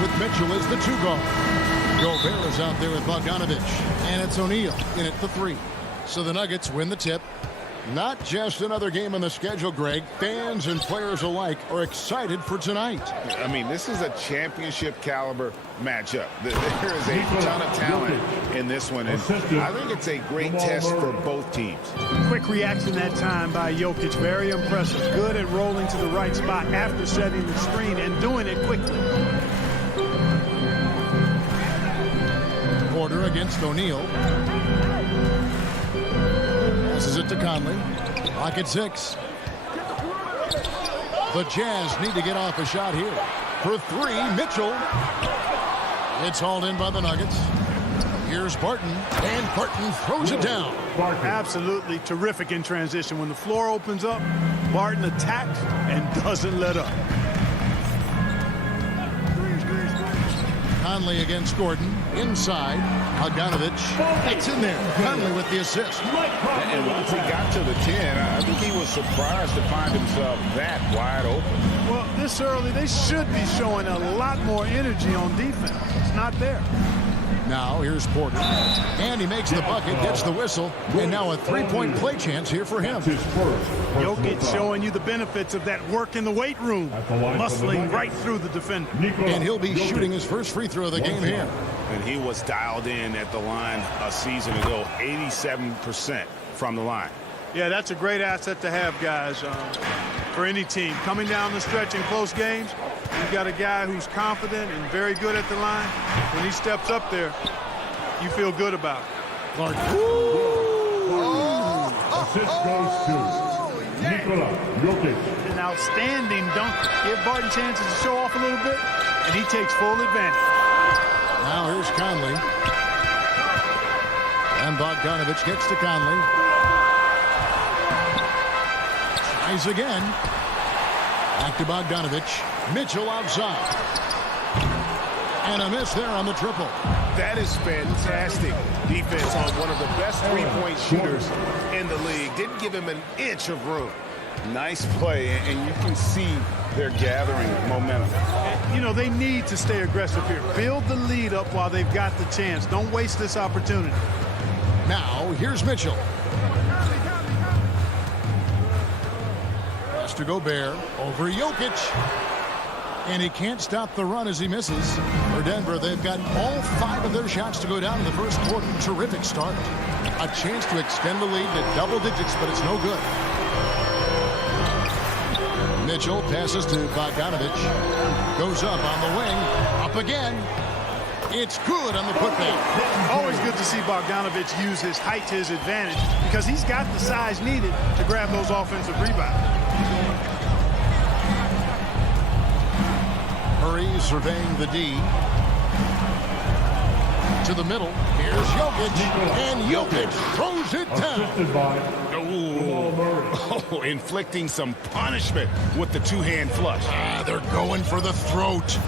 With Mitchell as the two guard. Gobert is out there with Bogdanovich, and it's O'Neal in at the three. So the Nuggets win the tip. Not just another game on the schedule, Greg. Fans and players alike are excited for tonight. I mean, this is a championship caliber matchup. There is a ton of talent in this one, and I think it's a great test for both teams. Quick reaction that time by Jokic. Very impressive. Good at rolling to the right spot after setting the screen and doing it quickly. Porter against O'Neal. Passes it to Conley. Clock at 6. The Jazz need to get off a shot here. For 3, Mitchell. It's hauled in by the Nuggets. Here's Barton, and Barton throws it down. Absolutely terrific in transition. When the floor opens up, Barton attacks and doesn't let up. Conley against Gordon. Inside. Bogdanovich. It's in there. Conley with the assist. And once he got to the 10, I think he was surprised to find himself that wide open. Well, this early, they should be showing a lot more energy on defense. It's not there. Now here's Porter. And he makes the bucket, gets the whistle, and now a three-point play chance here for him. Jokic showing you the benefits of that work in the weight room. Muscling right through the defender. And he'll be shooting his first free throw of the game here. And he was dialed in at the line a season ago, 87% from the line. Yeah, that's a great asset to have, guys, for any team. Coming down the stretch in close games, you've got a guy who's confident and very good at the line. When he steps up there, you feel good about it. Clark. Assist goes to Nikola Jokic. An outstanding dunker. Give Barton chances to show off a little bit, and he takes full advantage. Now here's Conley. And Bogdanovich gets to Conley. Tries again. Back to Bogdanovich. Mitchell outside. And a miss there on the triple. That is fantastic defense on one of the best three-point shooters in the league. Didn't give him an inch of room. Nice play, and you can see they're gathering momentum. You know, they need to stay aggressive here. Build the lead up while they've got the chance. Don't waste this opportunity. Now, here's Mitchell. Pass to Gobert over Jokic. And he can't stop the run as he misses. For Denver, they've got all 5 of their shots to go down in the first quarter. Terrific start. A chance to extend the lead to double digits, but it's no good. Mitchell passes to Bogdanovich. Goes up on the wing. Up again. It's good on the putback. Always good to see Bogdanovich use his height to his advantage because he's got the size needed to grab those offensive rebounds. Murray surveying the D. To the middle. Here's Jokic. And Jokic throws it down. Oh, inflicting some punishment with the two-hand flush. They're going for the throat.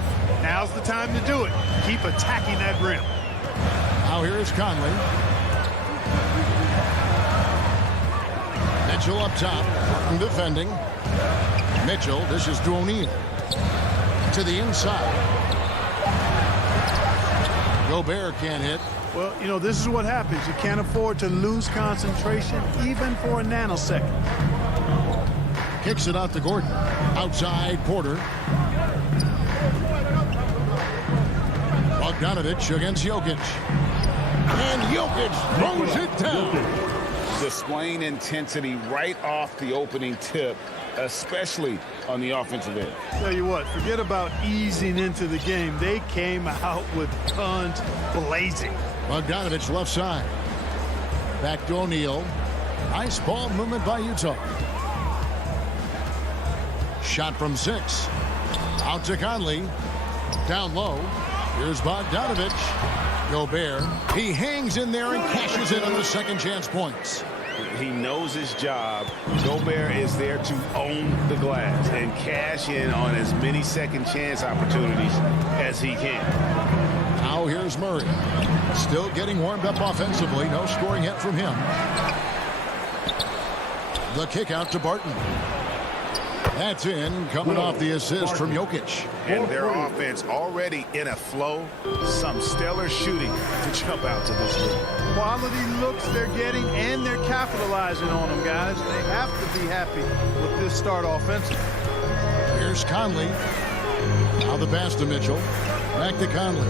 Now's the time to do it. Keep attacking that rim. Now here's Conley. Mitchell up top. Barton defending. Mitchell dishes to O'Neal. To the inside. Gobert can't hit. Well, you know, this is what happens. You can't afford to lose concentration even for a nanosecond. Kicks it out to Gordon. Outside Porter. Bogdanovich against Jokic. And Jokic throws it down. Displaying intensity right off the opening tip, especially on the offensive end. Tell you what, forget about easing into the game. They came out with guns blazing. Bogdanovich left side. Back to O'Neal. Nice ball movement by Utah. Shot from 6. Out to Conley. Down low. Here's Bogdanovich. Gobert. He hangs in there and cashes in on the second chance points. He knows his job. Gobert is there to own the glass and cash in on as many second chance opportunities as he can. Now here's Murray. Still getting warmed up offensively. No scoring yet from him. The kick out to Barton. That's in, coming off the assist from Jokic. And their offense already in a flow. Some stellar shooting to jump out to this lead. Quality looks they're getting, and they're capitalizing on them, guys. They have to be happy with this start offensively. Here's Conley. Now the pass to Mitchell. Back to Conley.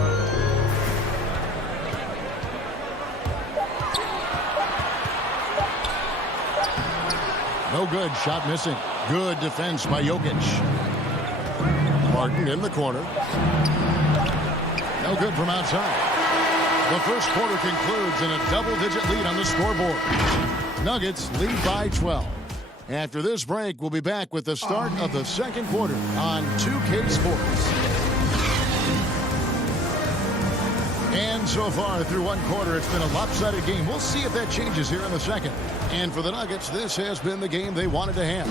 No good. Shot missing. Good defense by Jokic. Martin in the corner. No good from outside. The first quarter concludes in a double-digit lead on the scoreboard. Nuggets lead by 12. After this break, we'll be back with the start of the second quarter on 2K Sports. And so far through one quarter, it's been a lopsided game. We'll see if that changes here in the second. And for the Nuggets, this has been the game they wanted to have.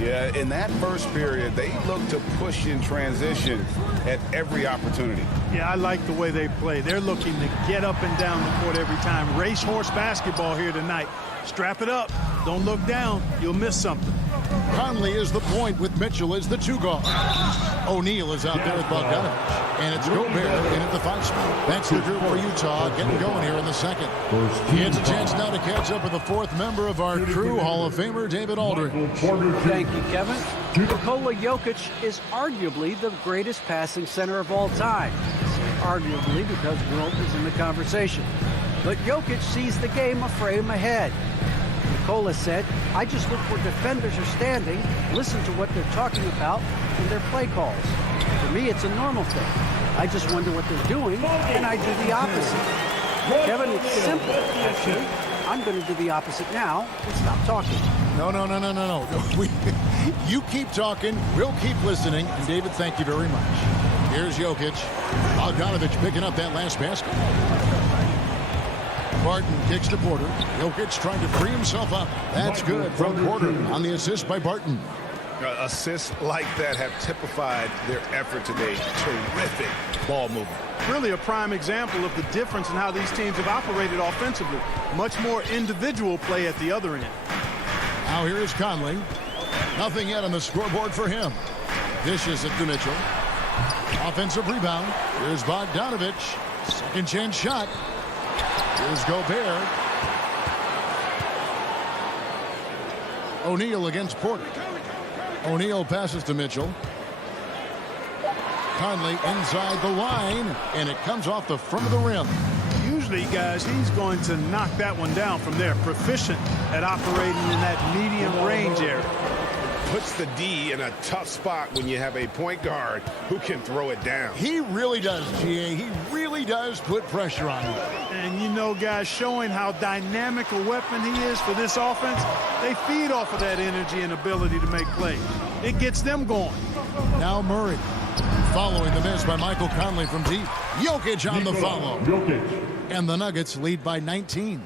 Yeah, in that first period, they looked to push in transition at every opportunity. Yeah, I like the way they play. They're looking to get up and down the court every time. Racehorse basketball here tonight. Strap it up. Don't look down. You'll miss something. Conley is the point with Mitchell as the two guard. O'Neal is out there with Bogdanovich. And it's Gobert in at the 5 spot. That's the group for Utah getting going here in the second. He gets a chance now to catch up with the fourth member of our crew, Hall of Famer David Aldridge. Thank you, Kevin. Nikola Jokic is arguably the greatest passing center of all time. Arguably because Wilt is in the conversation. But Jokic sees the game a frame ahead. Nikola said, I just look where defenders are standing, listen to what they're talking about, and their play calls. For me, it's a normal thing. I just wonder what they're doing, and I do the opposite. Kevin, it's simple, actually. I'm going to do the opposite now and stop talking. No. You keep talking, we'll keep listening, and David, thank you very much. Here's Jokic. Bogdanovich picking up that last basket. Barton kicks to Porter. Jokic trying to free himself up. That's good from Porter on the assist by Barton. Assists like that have typified their effort today. Terrific ball movement. Really a prime example of the difference in how these teams have operated offensively. Much more individual play at the other end. Now here is Conley. Nothing yet on the scoreboard for him. Dishes it to Mitchell. Offensive rebound. Here's Bogdanovich. Second chance shot. Here's Gobert. O'Neal against Porter. O'Neal passes to Mitchell. Conley inside the line, and it comes off the front of the rim. Usually, guys, he's going to knock that one down from there. Proficient at operating in that medium range area. Puts the D in a tough spot when you have a point guard who can throw it down. He really does, GA. He really does put pressure on him. And you know, guys, showing how dynamic a weapon he is for this offense, they feed off of that energy and ability to make plays. It gets them going. Now Murray. Following the miss by Michael Conley from deep. Jokic on the follow. And the Nuggets lead by 19.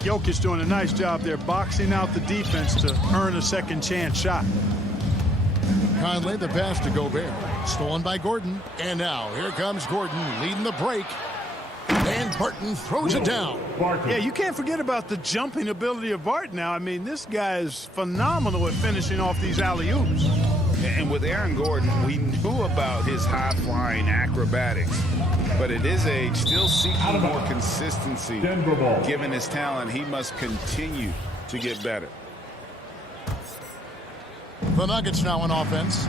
Jokic doing a nice job there, boxing out the defense to earn a second chance shot. Conley, the pass to Gobert. Stolen by Gordon. And now, here comes Gordon leading the break. And Barton throws it down. Yeah, you can't forget about the jumping ability of Barton now. I mean, this guy is phenomenal at finishing off these alley-oops. And with Aaron Gordon, we knew about his high-flying acrobatics. But at his age, still seeking more consistency. Given his talent, he must continue to get better. The Nuggets now on offense.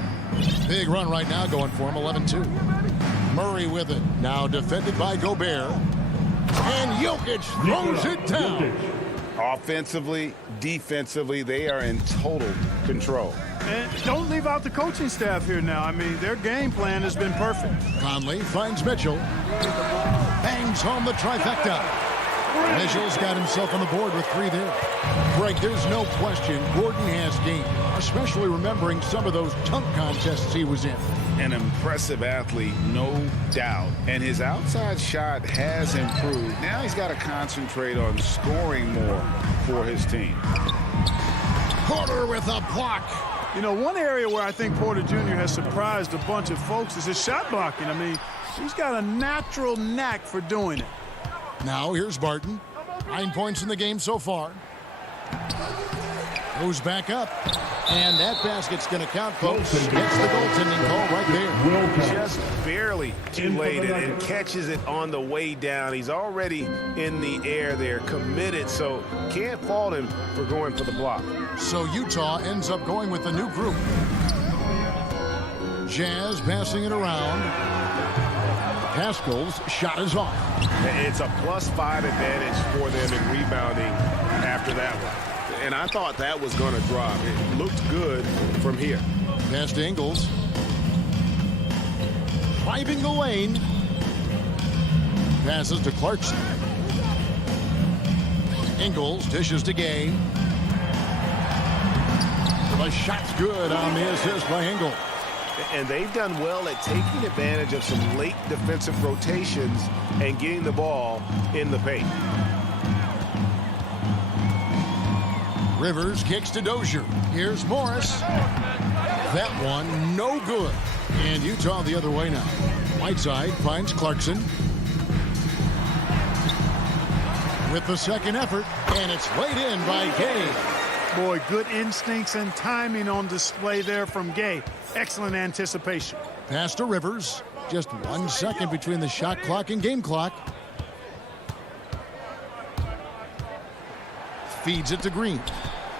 Big run right now going for him, 11-2. Murray with it. Now defended by Gobert. And Jokic throws it down. Offensively, defensively, they are in total control. And don't leave out the coaching staff here now. I mean, their game plan has been perfect. Conley finds Mitchell. Bangs home the trifecta. Mitchell's got himself on the board with 3 there. Greg, there's no question Gordon has game, especially remembering some of those dunk contests he was in. an impressive athlete, no doubt. And his outside shot has improved. Now he's got to concentrate on scoring more for his team. Porter with a block. You know, one area where I think Porter Jr. has surprised a bunch of folks is his shot blocking. I mean, he's got a natural knack for doing it. Now here's Barton. 9 points in the game so far. Goes back up. And that basket's going to count, folks. Gets the goaltending call right there. Just barely too late and catches it on the way down. He's already in the air there, committed, so can't fault him for going for the block. So Utah ends up going with a new group. Jazz passing it around. Pascal's shot is off. It's a +5 advantage for them in rebounding after that one. And I thought that was going to drop. It looked good from here. Pass to Ingles. Driving the lane. Passes to Clarkson. Ingles dishes to Gay. The shot's good on the assist by Ingles. And they've done well at taking advantage of some late defensive rotations and getting the ball in the paint. Rivers kicks to Dozier. Here's Morris. That one no good. And Utah the other way now. Whiteside finds Clarkson. With the second effort, and it's laid in by Gay. Boy, good instincts and timing on display there from Gay. Excellent anticipation. Pass to Rivers. Just 1 second between the shot clock and game clock. Feeds it to Green.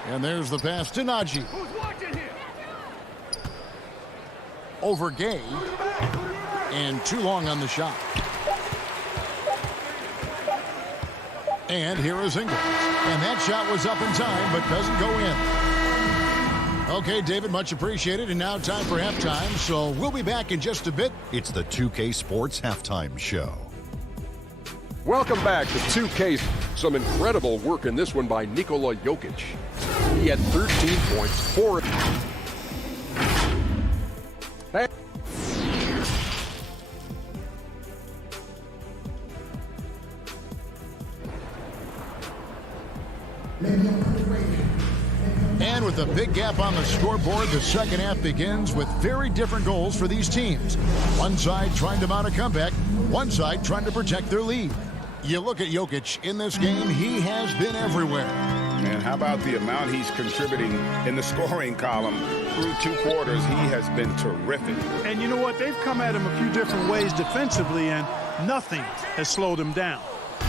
And there's the pass to Najee. Over Gay. And too long on the shot. And here is Ingles. And that shot was up in time, but doesn't go in. Okay, David, much appreciated. And now time for halftime. So we'll be back in just a bit. It's the 2K Sports Halftime Show. Welcome back to 2K. Some incredible work in this one by Nikola Jokic. He had 13 points, 4. And with a big gap on the scoreboard, the second half begins with very different goals for these teams. One side trying to mount a comeback, one side trying to protect their lead. You look at Jokic in this game, he has been everywhere. And how about the amount he's contributing in the scoring column? Through 2 quarters, he has been terrific. And you know what? They've come at him a few different ways defensively, and nothing has slowed him down.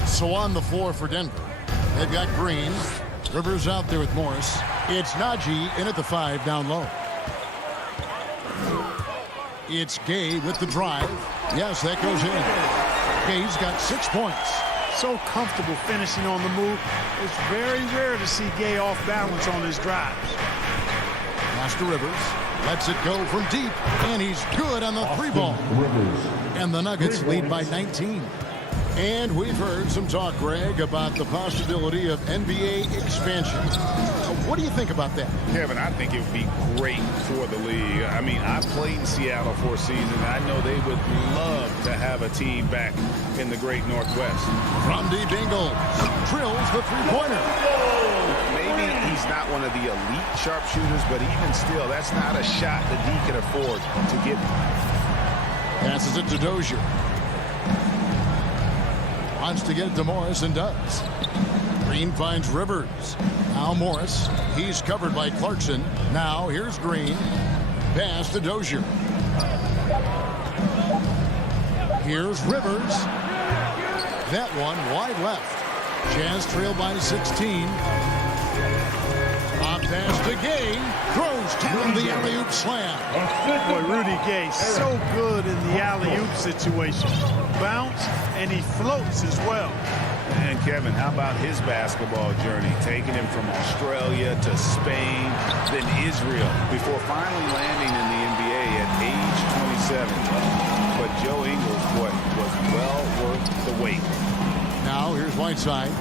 So on the floor for Denver, they've got Green. Rivers out there with Morris. It's Najee in at the 5 down low. It's Gay with the drive. Yes, that goes in. Gay's got 6 points. So comfortable finishing on the move. It's very rare to see Gay off balance on his drives. Pass to Rivers. Lets it go from deep. And he's good on the 3 ball. And the Nuggets lead by 19. And we've heard some talk, Greg, about the possibility of NBA expansion. What do you think about that? Kevin, I think it would be great for the league. I mean, I played in Seattle for a season. I know they would love to have a team back in the great Northwest. From deep, Ingles drills the 3-pointer. Maybe he's not one of the elite sharpshooters, but even still, that's not a shot that he can afford to get. Passes it to Dozier. Wants to get it to Morris and does. Green finds Rivers. Now Morris. He's covered by Clarkson. Now here's Green. Pass to Dozier. Here's Rivers. That one wide left. Jazz trail by 16. Up pass to Gay. Throws down the alley-oop slam. Boy, Rudy Gay, so good in the alley-oop situation. Bounce, and he floats as well. And Kevin, how about his basketball journey? Taking him from Australia to Spain, then Israel, before finally landing in the NBA at age 27. But Joe Ingles, boy, was well worth the wait. Now here's Whiteside.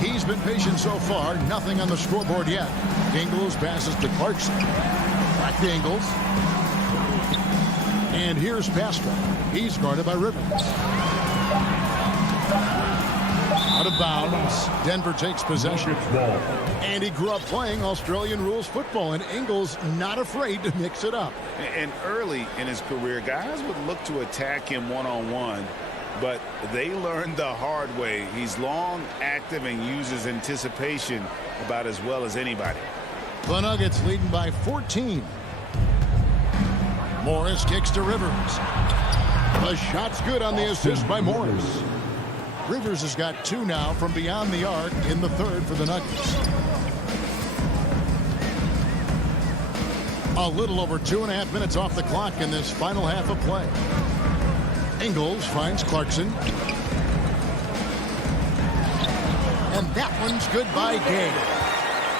He's been patient so far. Nothing on the scoreboard yet. Ingles passes to Clarkson. Back to Ingles. And here's Pascal. He's guarded by Rivers. Out of bounds. Denver takes possession. And he grew up playing Australian rules football, and Ingles not afraid to mix it up. And early in his career, guys would look to attack him one-on-one, but they learned the hard way. He's long, active, and uses anticipation about as well as anybody. The Nuggets leading by 14. Morris kicks to Rivers. The shot's good on the assist by Morris. Rivers has got 2 now from beyond the arc in the third for the Nuggets. A little over 2.5 minutes off the clock in this final half of play. Ingles finds Clarkson. And that one's good by Gay.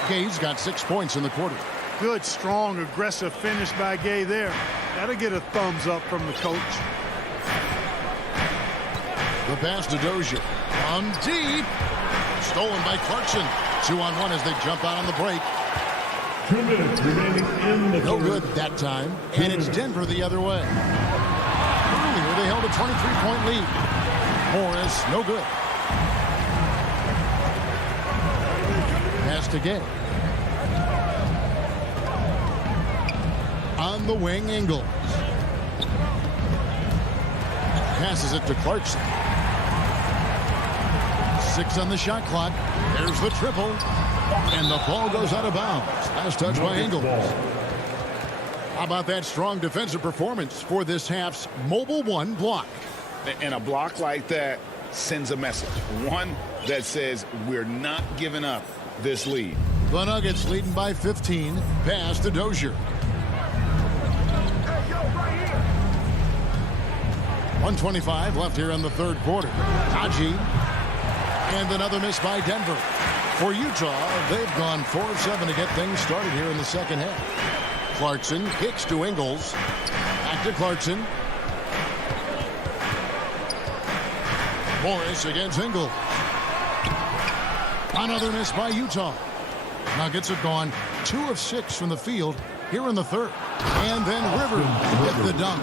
Gay's got 6 points in the quarter. Good, strong, aggressive finish by Gay there. That'll get a thumbs up from the coach. The pass to Dozier. From deep. Stolen by Clarkson. 2-on-1 as they jump out on the break. 2 minutes remaining in the No third. good that time. And it's Denver the other way. Earlier they held a 23-point lead. Morris, no good. Pass to Gay. On the wing, Ingles. Passes it to Clarkson. 6 on the shot clock. There's the triple. And the ball goes out of bounds. Last touch by Ingles. How about that strong defensive performance for this half's Mobile One block? And a block like that sends a message. One that says we're not giving up this lead. The Nuggets leading by 15. Pass to Dozier. 1:25 left here in the third quarter. Haji. And another miss by Denver. For Utah, they've gone 4 of 7 to get things started here in the second half. Clarkson kicks to Ingles. Back to Clarkson. Morris against Ingles. Another miss by Utah. Nuggets have gone 2 of 6 from the field here in the third. And then Rivers with the dunk.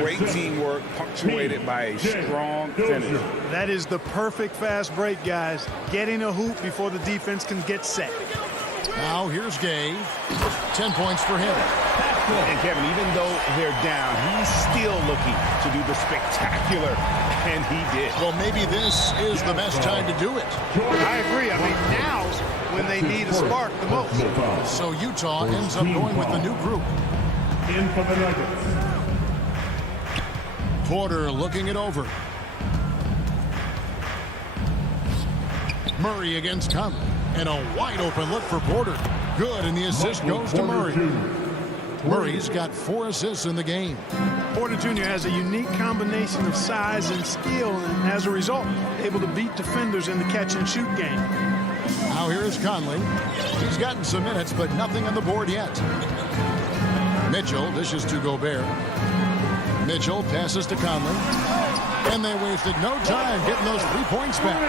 Great teamwork punctuated by a strong finish. That is the perfect fast break, guys. Getting a hoop before the defense can get set. Now here's Gay. 10 points for him. And Kevin, even though they're down, he's still looking to do the spectacular, and he did. Well, maybe this is the best time to do it. I agree. I mean, now's when they need a spark the most. So Utah ends up going with the new group. In for the Nuggets. Porter looking it over. Murray against Conley. And a wide open look for Porter. Good, and the assist goes to Murray. Murray's got 4 assists in the game. Porter Jr. has a unique combination of size and skill, and as a result, able to beat defenders in the catch-and-shoot game. Now here's Conley. He's gotten some minutes, but nothing on the board yet. Mitchell dishes to Gobert. Mitchell passes to Conley. And they wasted no time getting those 3 points back.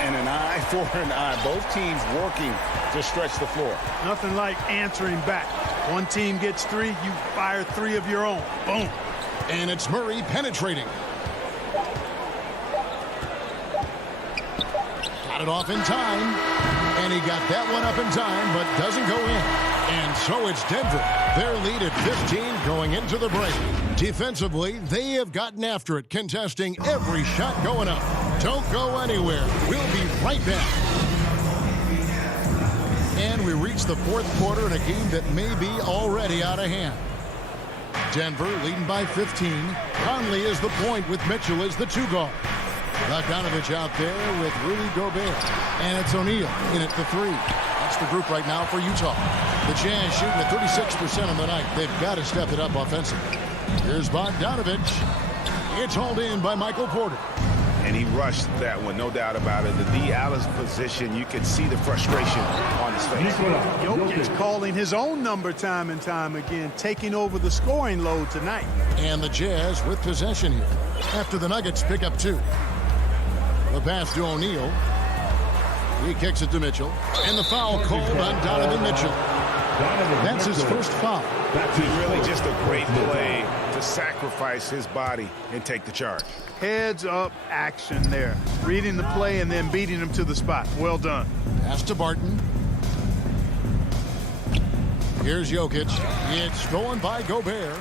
And an eye for an eye. Both teams working to stretch the floor. Nothing like answering back. One team gets 3, you fire 3 of your own. Boom. And it's Murray penetrating. Got it off in time. And he got that one up in time, but doesn't go in. And so it's Denver. Their lead at 15 going into the break. Defensively, they have gotten after it, contesting every shot going up. Don't go anywhere. We'll be right back. And we reach the fourth quarter in a game that may be already out of hand. Denver leading by 15. Conley is the point with Mitchell as the 2 guard. Bogdanovich out there with Rudy Gobert. And it's O'Neal in at the 3. That's the group right now for Utah. The Jazz shooting at 36% on the night. They've got to step it up offensively. Here's Bogdanovich. It's hauled in by Michael Porter. And he rushed that one, no doubt about it. The D. Allen's position, you can see the frustration on his face. Jokic calling his own number time and time again, taking over the scoring load tonight. And the Jazz with possession here after the Nuggets pick up 2. The pass to O'Neal. He kicks it to Mitchell. And the foul called on Donovan Mitchell. That's his first foul. That's really just a great play to to sacrifice his body and take the charge. Heads up action there. Reading the play and then beating him to the spot. Well done. Pass to Barton. Here's Jokic. It's stolen by Gobert.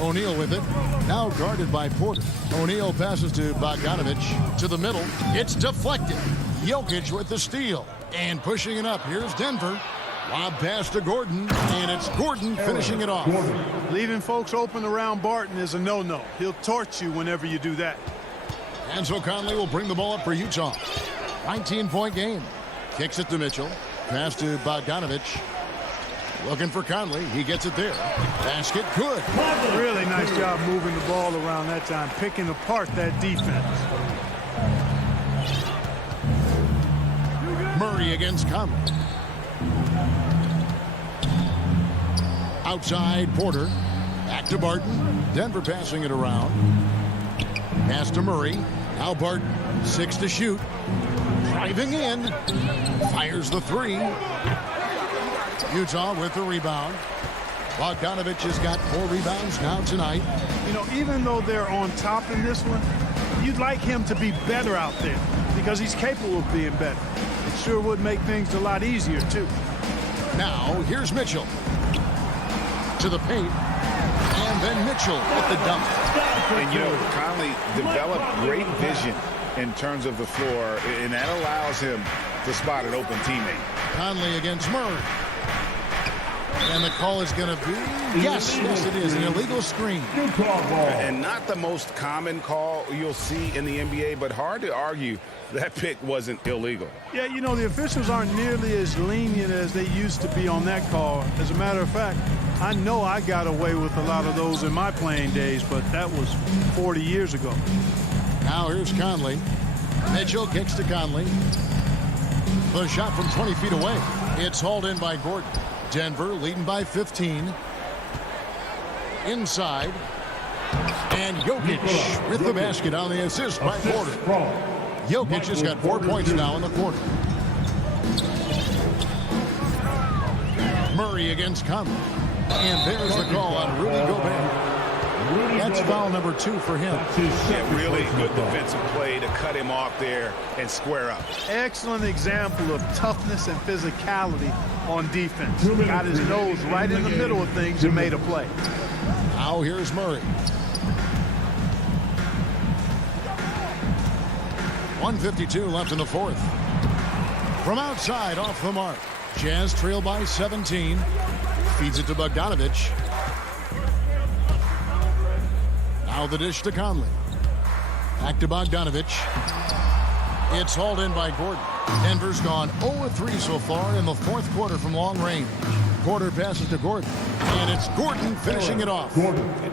O'Neal with it. Now guarded by Porter. O'Neal passes to Bogdanovich. To the middle. It's deflected. Jokic with the steal. And pushing it up. Here's Denver. Lob pass to Gordon. And it's Gordon finishing it off. Leaving folks open around Barton is a no-no. He'll torch you whenever you do that. And so Conley will bring the ball up for Utah. 19-point game. Kicks it to Mitchell. Pass to Bogdanovich. Looking for Conley. He gets it there. Basket good. Really nice job moving the ball around that time, picking apart that defense. Murray against Conley. Outside Porter. Back to Barton. Denver passing it around. Pass to Murray. Now Barton. 6 to shoot. Driving in. Fires the 3. Utah with the rebound. Bogdanovich has got 4 rebounds now tonight. You know, even though they're on top in this one, you'd like him to be better out there because he's capable of being better. It sure would make things a lot easier, too. Now, here's Mitchell. To the paint. And then Mitchell with the dunk. And, you know, Conley developed great vision in terms of the floor, and that allows him to spot an open teammate. Conley against Murray. And the call is going to be, yes, it is, an illegal screen. And not the most common call you'll see in the NBA, but hard to argue that pick wasn't illegal. Yeah, you know, the officials aren't nearly as lenient as they used to be on that call. As a matter of fact, I know I got away with a lot of those in my playing days, but that was 40 years ago. Now here's Conley. Mitchell kicks to Conley. The shot from 20 feet away. It's hauled in by Gordon. Denver leading by 15. Inside. And Jokic with the basket on the assist by Porter. Jokic has got 4 points now in the quarter. Murray against Conley. And there's the call on Rudy Gobert. That's foul number 2 for him. Yeah, really good defensive play to cut him off there and square up. Excellent example of toughness and physicality on defense. Got his nose right in the middle of things and made a play. Now here's Murray. 1:52 left in the fourth. From outside, off the mark. Jazz trail by 17. Feeds it to Bogdanovich. Now the dish to Conley. Back to Bogdanovich. It's hauled in by Gordon. Denver's gone 0-3 so far in the fourth quarter from long range. Porter passes to Gordon. And it's Gordon finishing it off.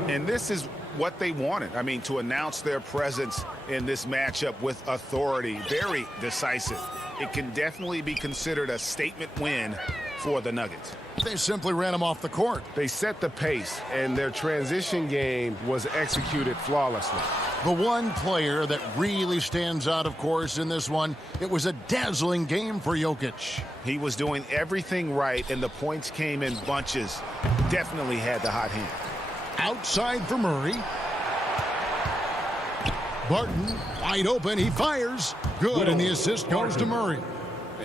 And this is what they wanted. I mean, to announce their presence in this matchup with authority. Very decisive. It can definitely be considered a statement win for the Nuggets. They simply ran him off the court. They set the pace, and their transition game was executed flawlessly. The one player that really stands out, of course, in this one, it was a dazzling game for Jokic. He was doing everything right, and the points came in bunches. Definitely had the hot hand. Outside for Murray. Barton, wide open, he fires. Good, and the assist goes to Murray.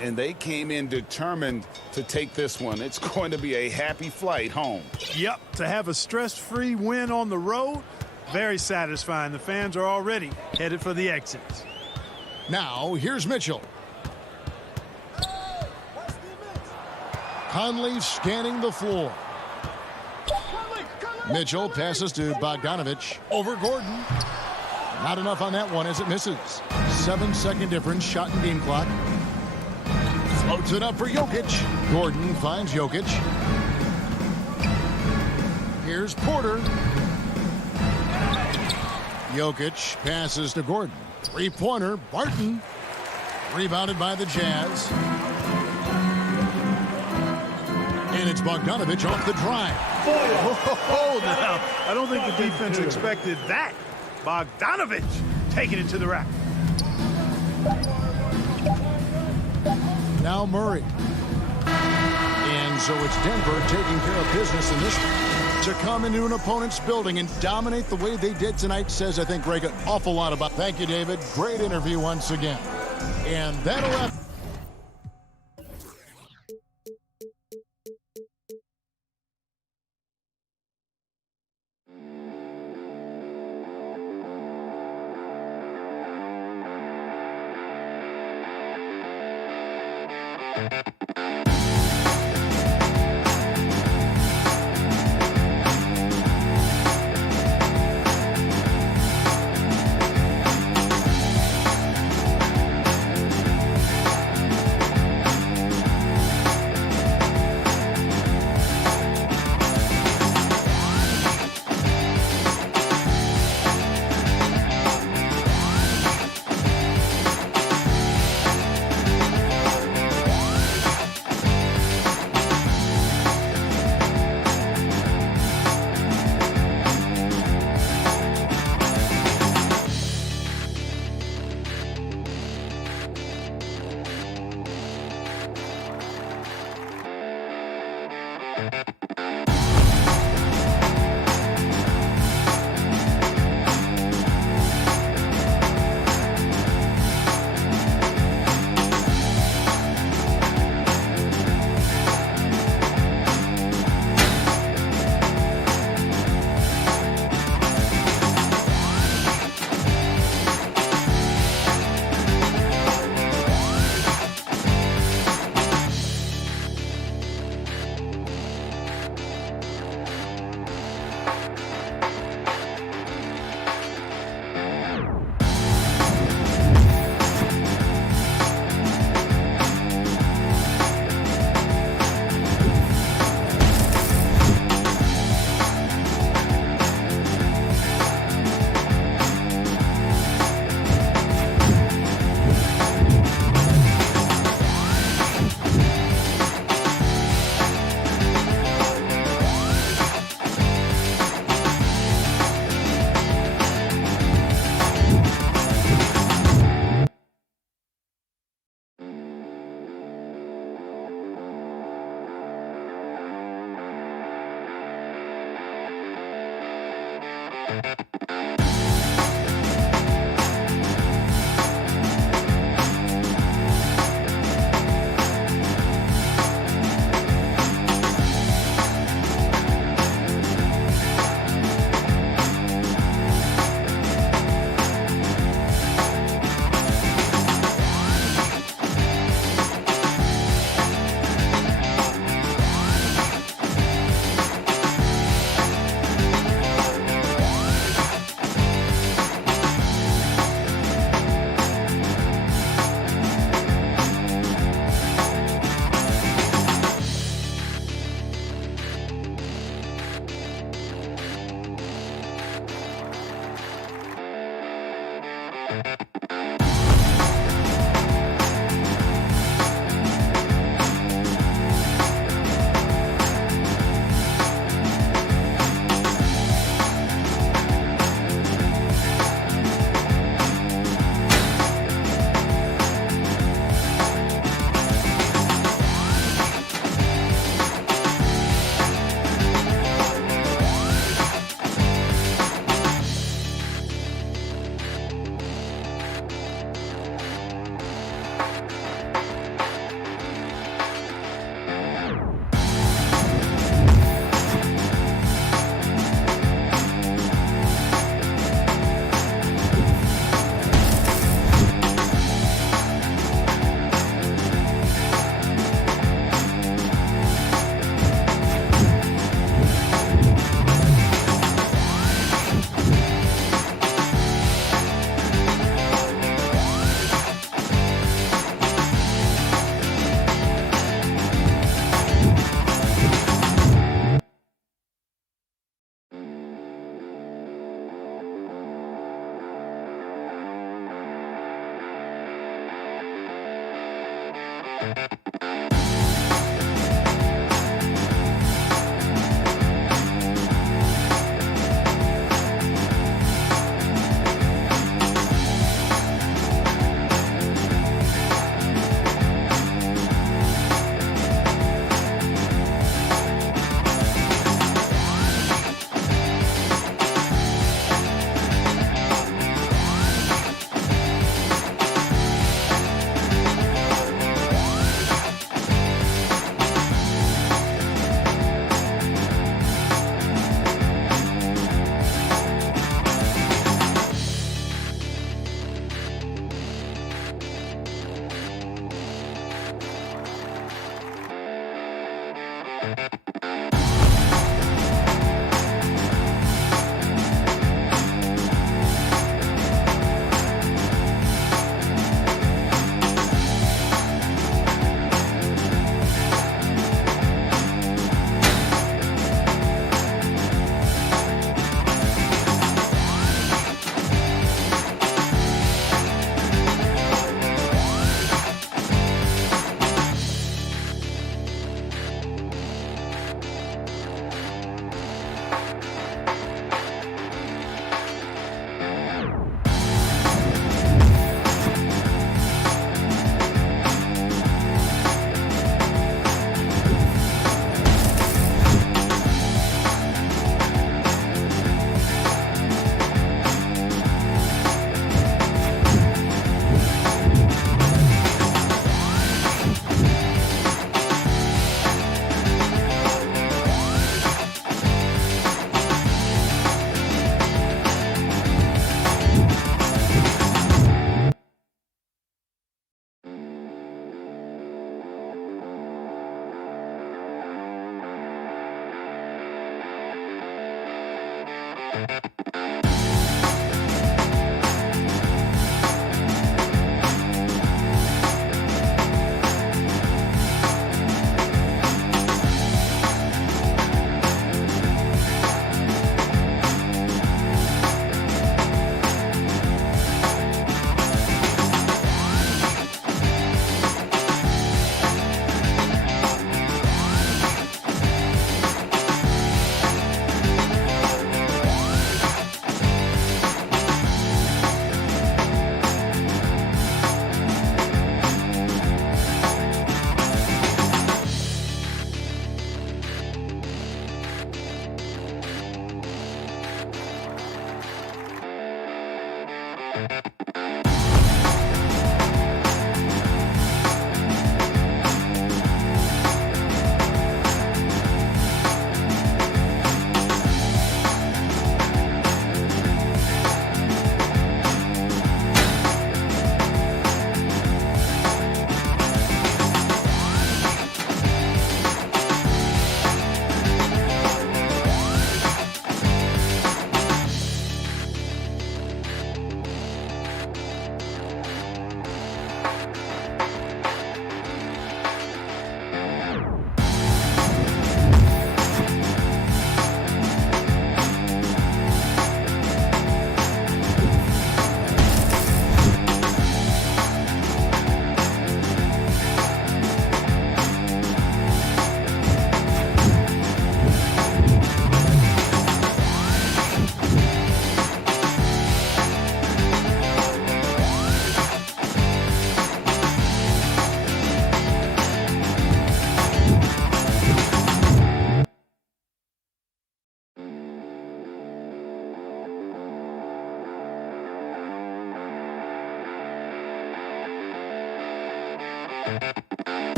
And they came in determined to take this one. It's going to be a happy flight home. Yep, to have a stress-free win on the road, very satisfying. The fans are already headed for the exits. Now, here's Mitchell. Conley scanning the floor. Mitchell passes to Bogdanovich. Over Gordon. Not enough on that one as it misses. 7-second difference, shot and game clock. Floats it up for Jokic. Gordon finds Jokic. Here's Porter. Jokic passes to Gordon. Three-pointer, Barton. Rebounded by the Jazz. And it's Bogdanovich off the drive. Oh, now, I don't think the defense expected that. Bogdanovich taking it to the rack. Now Murray. And so it's Denver taking care of business in this one. To come into an opponent's building and dominate the way they did tonight says, I think, Greg, an awful lot about. Thank you, David. Great interview once again. And that'll wrap.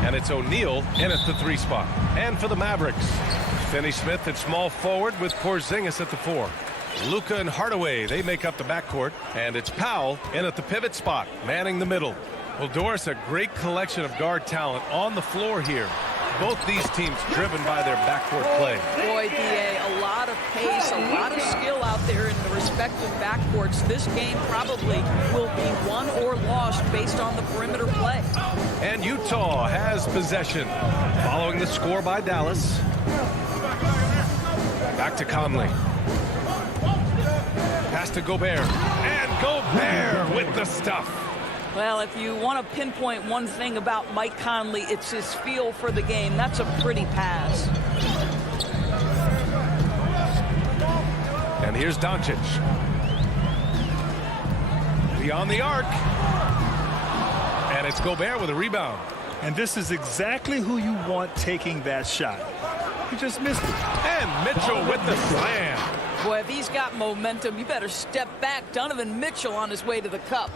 And it's O'Neal in at the 3 spot. And for the Mavericks, Finney-Smith at small forward with Porzingis at the 4. Luka and Hardaway, they make up the backcourt. And it's Powell in at the pivot spot, manning the middle. Well, Doris, a great collection of guard talent on the floor here. Both these teams driven by their backcourt play. Boy, D.A., a lot of pace, a lot of skill out there in the respective backcourts. This game probably will be won or lost based on the perimeter play. And Utah has possession following the score by Dallas. Back to Conley. Pass to Gobert. And Gobert with the stuff. Well, if you want to pinpoint one thing about Mike Conley, it's his feel for the game. That's a pretty pass. And here's Doncic. Beyond the arc. And it's Gobert with a rebound. And this is exactly who you want taking that shot. He just missed it. And Mitchell with the slam. Boy, if he's got momentum, you better step back. Donovan Mitchell on his way to the cup.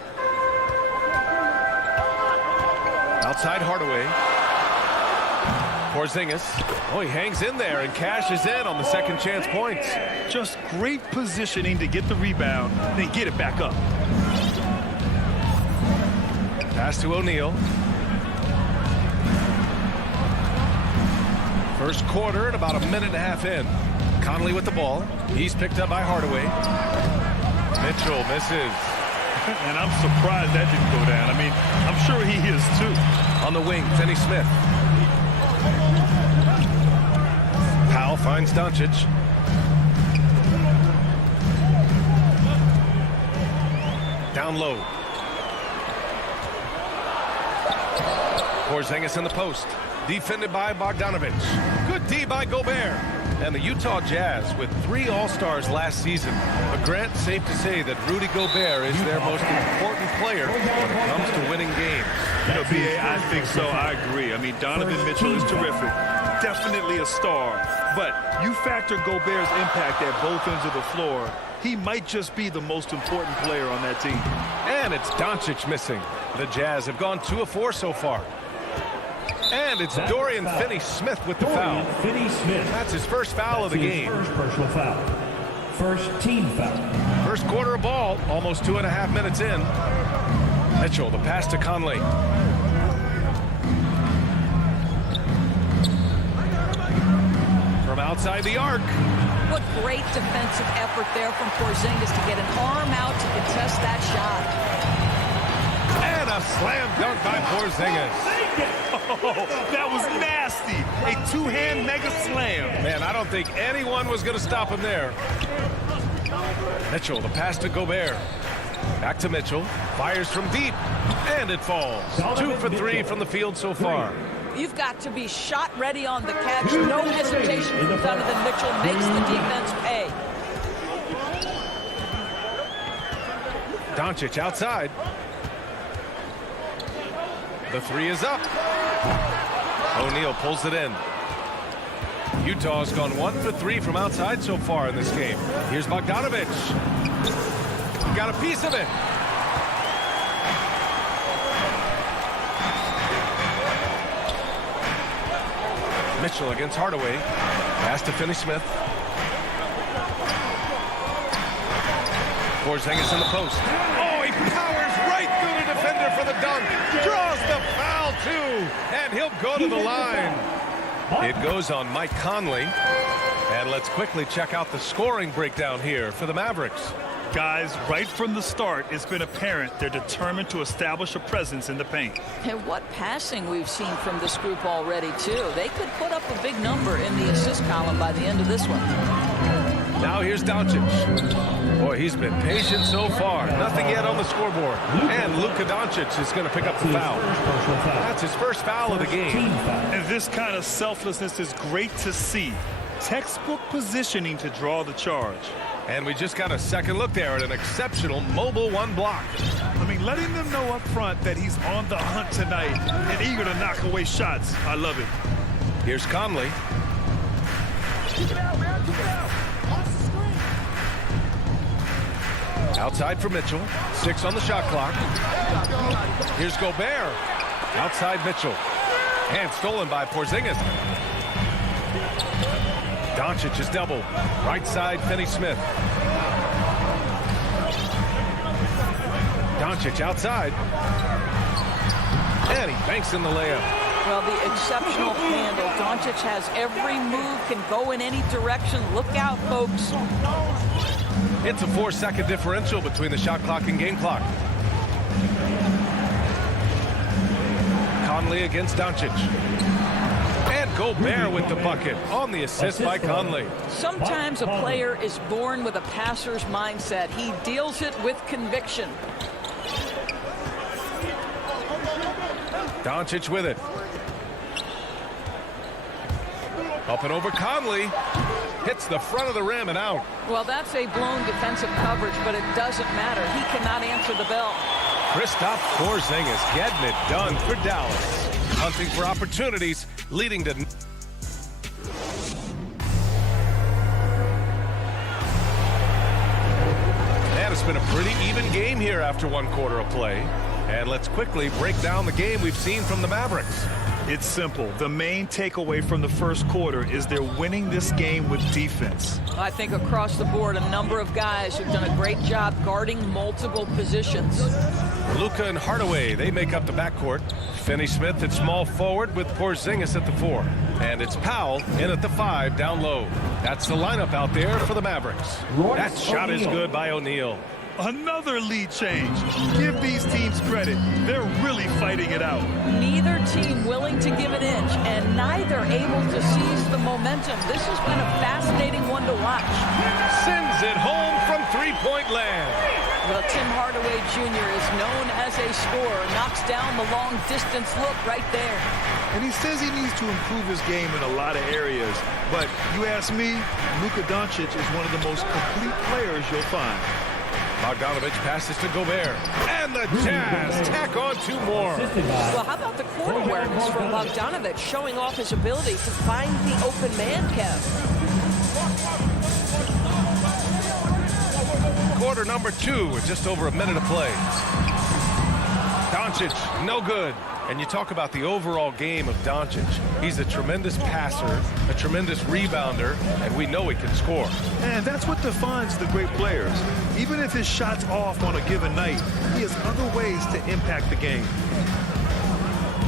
Outside Hardaway. Porzingis. Oh, he hangs in there and cashes in on the second chance points. Just great positioning to get the rebound, then get it back up. Pass to O'Neal. First quarter and about a minute and a half in. Conley with the ball. He's picked up by Hardaway. Mitchell misses. And I'm surprised that didn't go down. I mean, I'm sure he is too. On the wing, Finney-Smith. Powell finds Doncic. Down low. Porzingis in the post. Defended by Bogdanovich. Good D by Gobert. And the Utah Jazz with 3 All-Stars last season. But Grant, safe to say that Rudy Gobert is their most important player when it comes to winning games. You know, B.A., I think so. I agree. I mean, Donovan Mitchell is terrific. Definitely a star. But you factor Gobert's impact at both ends of the floor, he might just be the most important player on that team. And it's Doncic missing. The Jazz have gone 2 of 4 so far. And it's Dorian Finney-Smith with the foul. Finney-Smith. That's his first foul of the game. First personal foul. First team foul. First quarter of ball, almost 2.5 minutes in. Mitchell, the pass to Conley. From outside the arc. What great defensive effort there from Porzingis to get an arm out to contest that shot. And a slam dunk by Porzingis. Oh, that was nasty. A 2-hand mega slam. Man, I don't think anyone was going to stop him there. Mitchell, the pass to Gobert. Back to Mitchell. Fires from deep. And it falls. 2 for 3 from the field so far. You've got to be shot ready on the catch. No hesitation from Donovan Mitchell. Makes the defense pay. Doncic outside. The 3 is up. O'Neal pulls it in. Utah's gone 1 for 3 from outside so far in this game. Here's Bogdanovich. Got a piece of it. Mitchell against Hardaway. Pass to Finney-Smith. Porzingis in the post. Oh, he powers right through the defender for the dunk. Draws the foul, too. And he'll go to the line. It goes on Mike Conley. And let's quickly check out the scoring breakdown here for the Mavericks. Guys, right from the start, it's been apparent they're determined to establish a presence in the paint. And what passing we've seen from this group already, too. They could put up a big number in the assist column by the end of this one. Now here's Doncic. Boy, he's been patient so far. Nothing yet on the scoreboard. And Luka Doncic is going to pick up the foul. That's his first foul of the game. And this kind of selflessness is great to see. Textbook positioning to draw the charge. And we just got a second look there at an exceptional mobile one block. I mean, letting them know up front that he's on the hunt tonight and eager to knock away shots. I love it. Here's Conley. Keep it out, man. Keep it out. Outside for Mitchell. 6 on the shot clock. Here's Gobert. Outside Mitchell. And stolen by Porzingis. Doncic is doubled. Right side, Finney-Smith. Doncic outside. And he banks in the layup. Well, the exceptional handle. Doncic has every move, can go in any direction. Look out, folks. It's a 4-second differential between the shot clock and game clock. Conley against Doncic. And Gobert with the bucket on the assist by Conley. Sometimes a player is born with a passer's mindset. He deals it with conviction. Doncic with it. Up and over Conley. Hits the front of the rim and out. Well, that's a blown defensive coverage, but it doesn't matter. He cannot answer the bell. Kristaps Porzingis getting it done for Dallas. Hunting for opportunities, leading to... And it's been a pretty even game here after one quarter of play. And let's quickly break down the game we've seen from the Mavericks. It's simple. The main takeaway from the first quarter is they're winning this game with defense. I think across the board, a number of guys who've done a great job guarding multiple positions. Luka and Hardaway, they make up the backcourt. Finney-Smith at small forward with Porzingis at the 4. And it's Powell in at the 5 down low. That's the lineup out there for the Mavericks. That shot is good by O'Neal. Another lead change. Give these teams credit. They're really fighting it out. Neither team willing to give an inch, and neither able to seize the momentum. This has been a fascinating one to watch. Sends it home from three-point land. Well, Tim Hardaway Jr. is known as a scorer. Knocks down the long-distance look right there. And he says he needs to improve his game in a lot of areas. But you ask me, Luka Doncic is one of the most complete players you'll find. Bogdanovich passes to Gobert. And the Jazz tack on 2 more. Well, how about the court awareness from Bogdanovich, showing off his ability to find the open man, Kev? Quarter number 2 with just over a minute of play. Doncic, no good. And you talk about the overall game of Doncic. He's a tremendous passer, a tremendous rebounder, and we know he can score. And that's what defines the great players. Even if his shot's off on a given night, he has other ways to impact the game.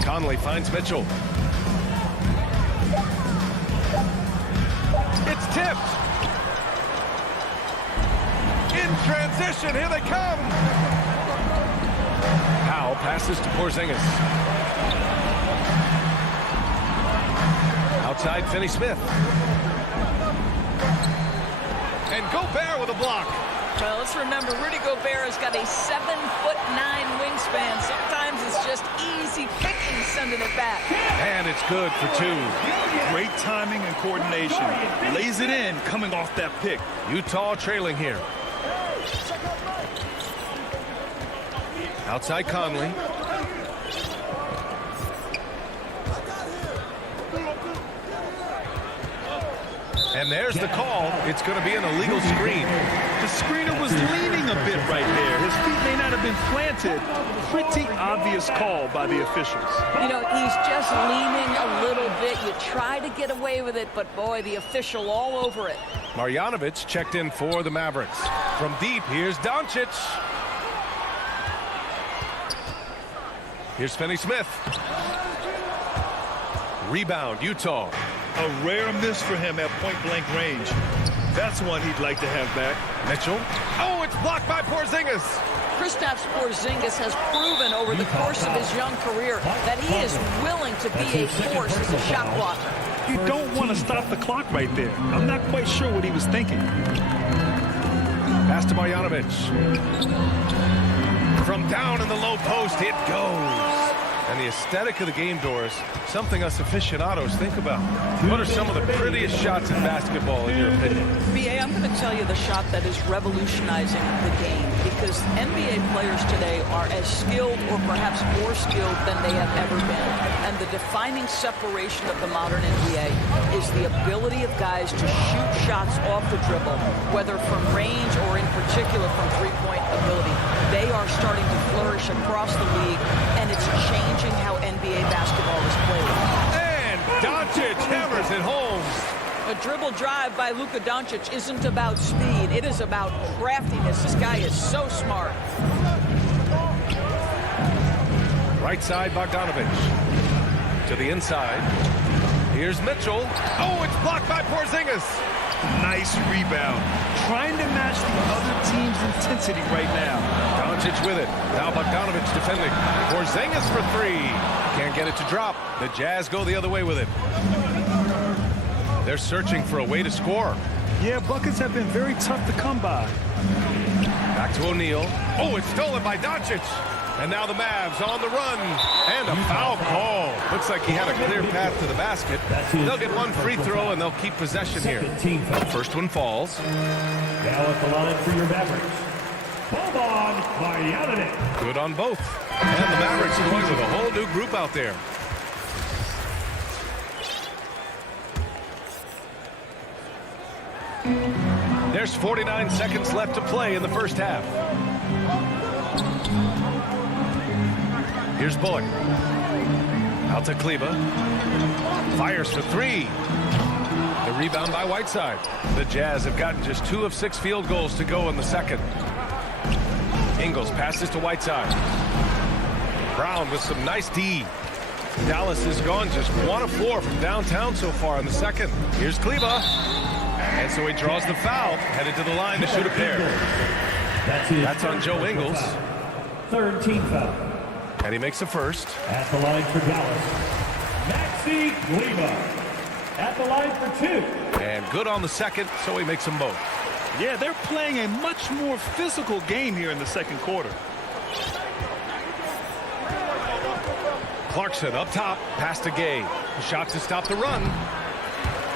Conley finds Mitchell. It's tipped. In transition, here they come. Powell passes to Porzingis. Outside, Finney-Smith. And Gobert with a block. Well, let's remember, Rudy Gobert has got a 7'9" wingspan. Sometimes it's just easy picking sending it back. And it's good for 2. Great timing and coordination. Lays it in coming off that pick. Utah trailing here. Outside Conley. And there's the call. It's going to be an illegal screen. The screener was leaning a bit right there. His feet may not have been planted. Pretty obvious call by the officials. You know, he's just leaning a little bit. You try to get away with it, but boy, the official all over it. Marjanovic checked in for the Mavericks. From deep, here's Doncic. Here's Finney-Smith. Rebound, Utah. A rare miss for him at point-blank range. That's one he'd like to have back. Mitchell. Oh, it's blocked by Porzingis. Kristaps Porzingis has proven over the course of his young career that he is willing to be a force as a shot blocker. You don't want to stop the clock right there. I'm not quite sure what he was thinking. Pass to Marjanovic. From down in the low post, it goes. And the aesthetic of the game, Doris, something us aficionados think about. What are some of the prettiest shots in basketball, in your opinion? B.A., I'm going to tell you the shot that is revolutionizing the game, because NBA players today are as skilled or perhaps more skilled than they have ever been. And the defining separation of the modern NBA is the ability of guys to shoot shots off the dribble, whether from range or in particular from three-point ability. They are starting to flourish across the league, and it's changing how NBA basketball is played. And Doncic hammers it home. A dribble drive by Luka Doncic isn't about speed. It is about craftiness. This guy is so smart. Right side, Bogdanovic. To the inside. Here's Mitchell. Oh, it's blocked by Porzingis. Nice rebound. Trying to match the other team's intensity right now. Doncic with it. Now Bogdanovic defending. Porzingis for three. Can't get it to drop. The Jazz go the other way with it. They're searching for a way to score. Yeah, buckets have been very tough to come by. Back to O'Neal. Oh, it's stolen by Doncic. And now the Mavs on the run. And a foul call. Looks like he had a clear path to the basket. They'll get one free throw and they'll keep possession here. First one falls. Now at the line for your Mavericks, Boban Marjanovic. Good on both. And the Mavericks going with a whole new group out there. There's 49 seconds left to play in the first half. Here's Bullock. Out to Kleba. Fires for three. The rebound by Whiteside. The Jazz have gotten just 2 of 6 field goals to go in the second. Ingles passes to Whiteside. Brown with some nice D. Dallas has gone just 1 of 4 from downtown so far in the second. Here's Kleba. And so he draws the foul, headed to the line to shoot a pair. That's on Joe Ingles. Third team foul. And he makes the first. At the line for Dallas, Maxi Kleba. At the line for 2. And good on the second, so he makes them both. Yeah, they're playing a much more physical game here in the second quarter. Clarkson up top, pass to Gay. Shot to stop the run.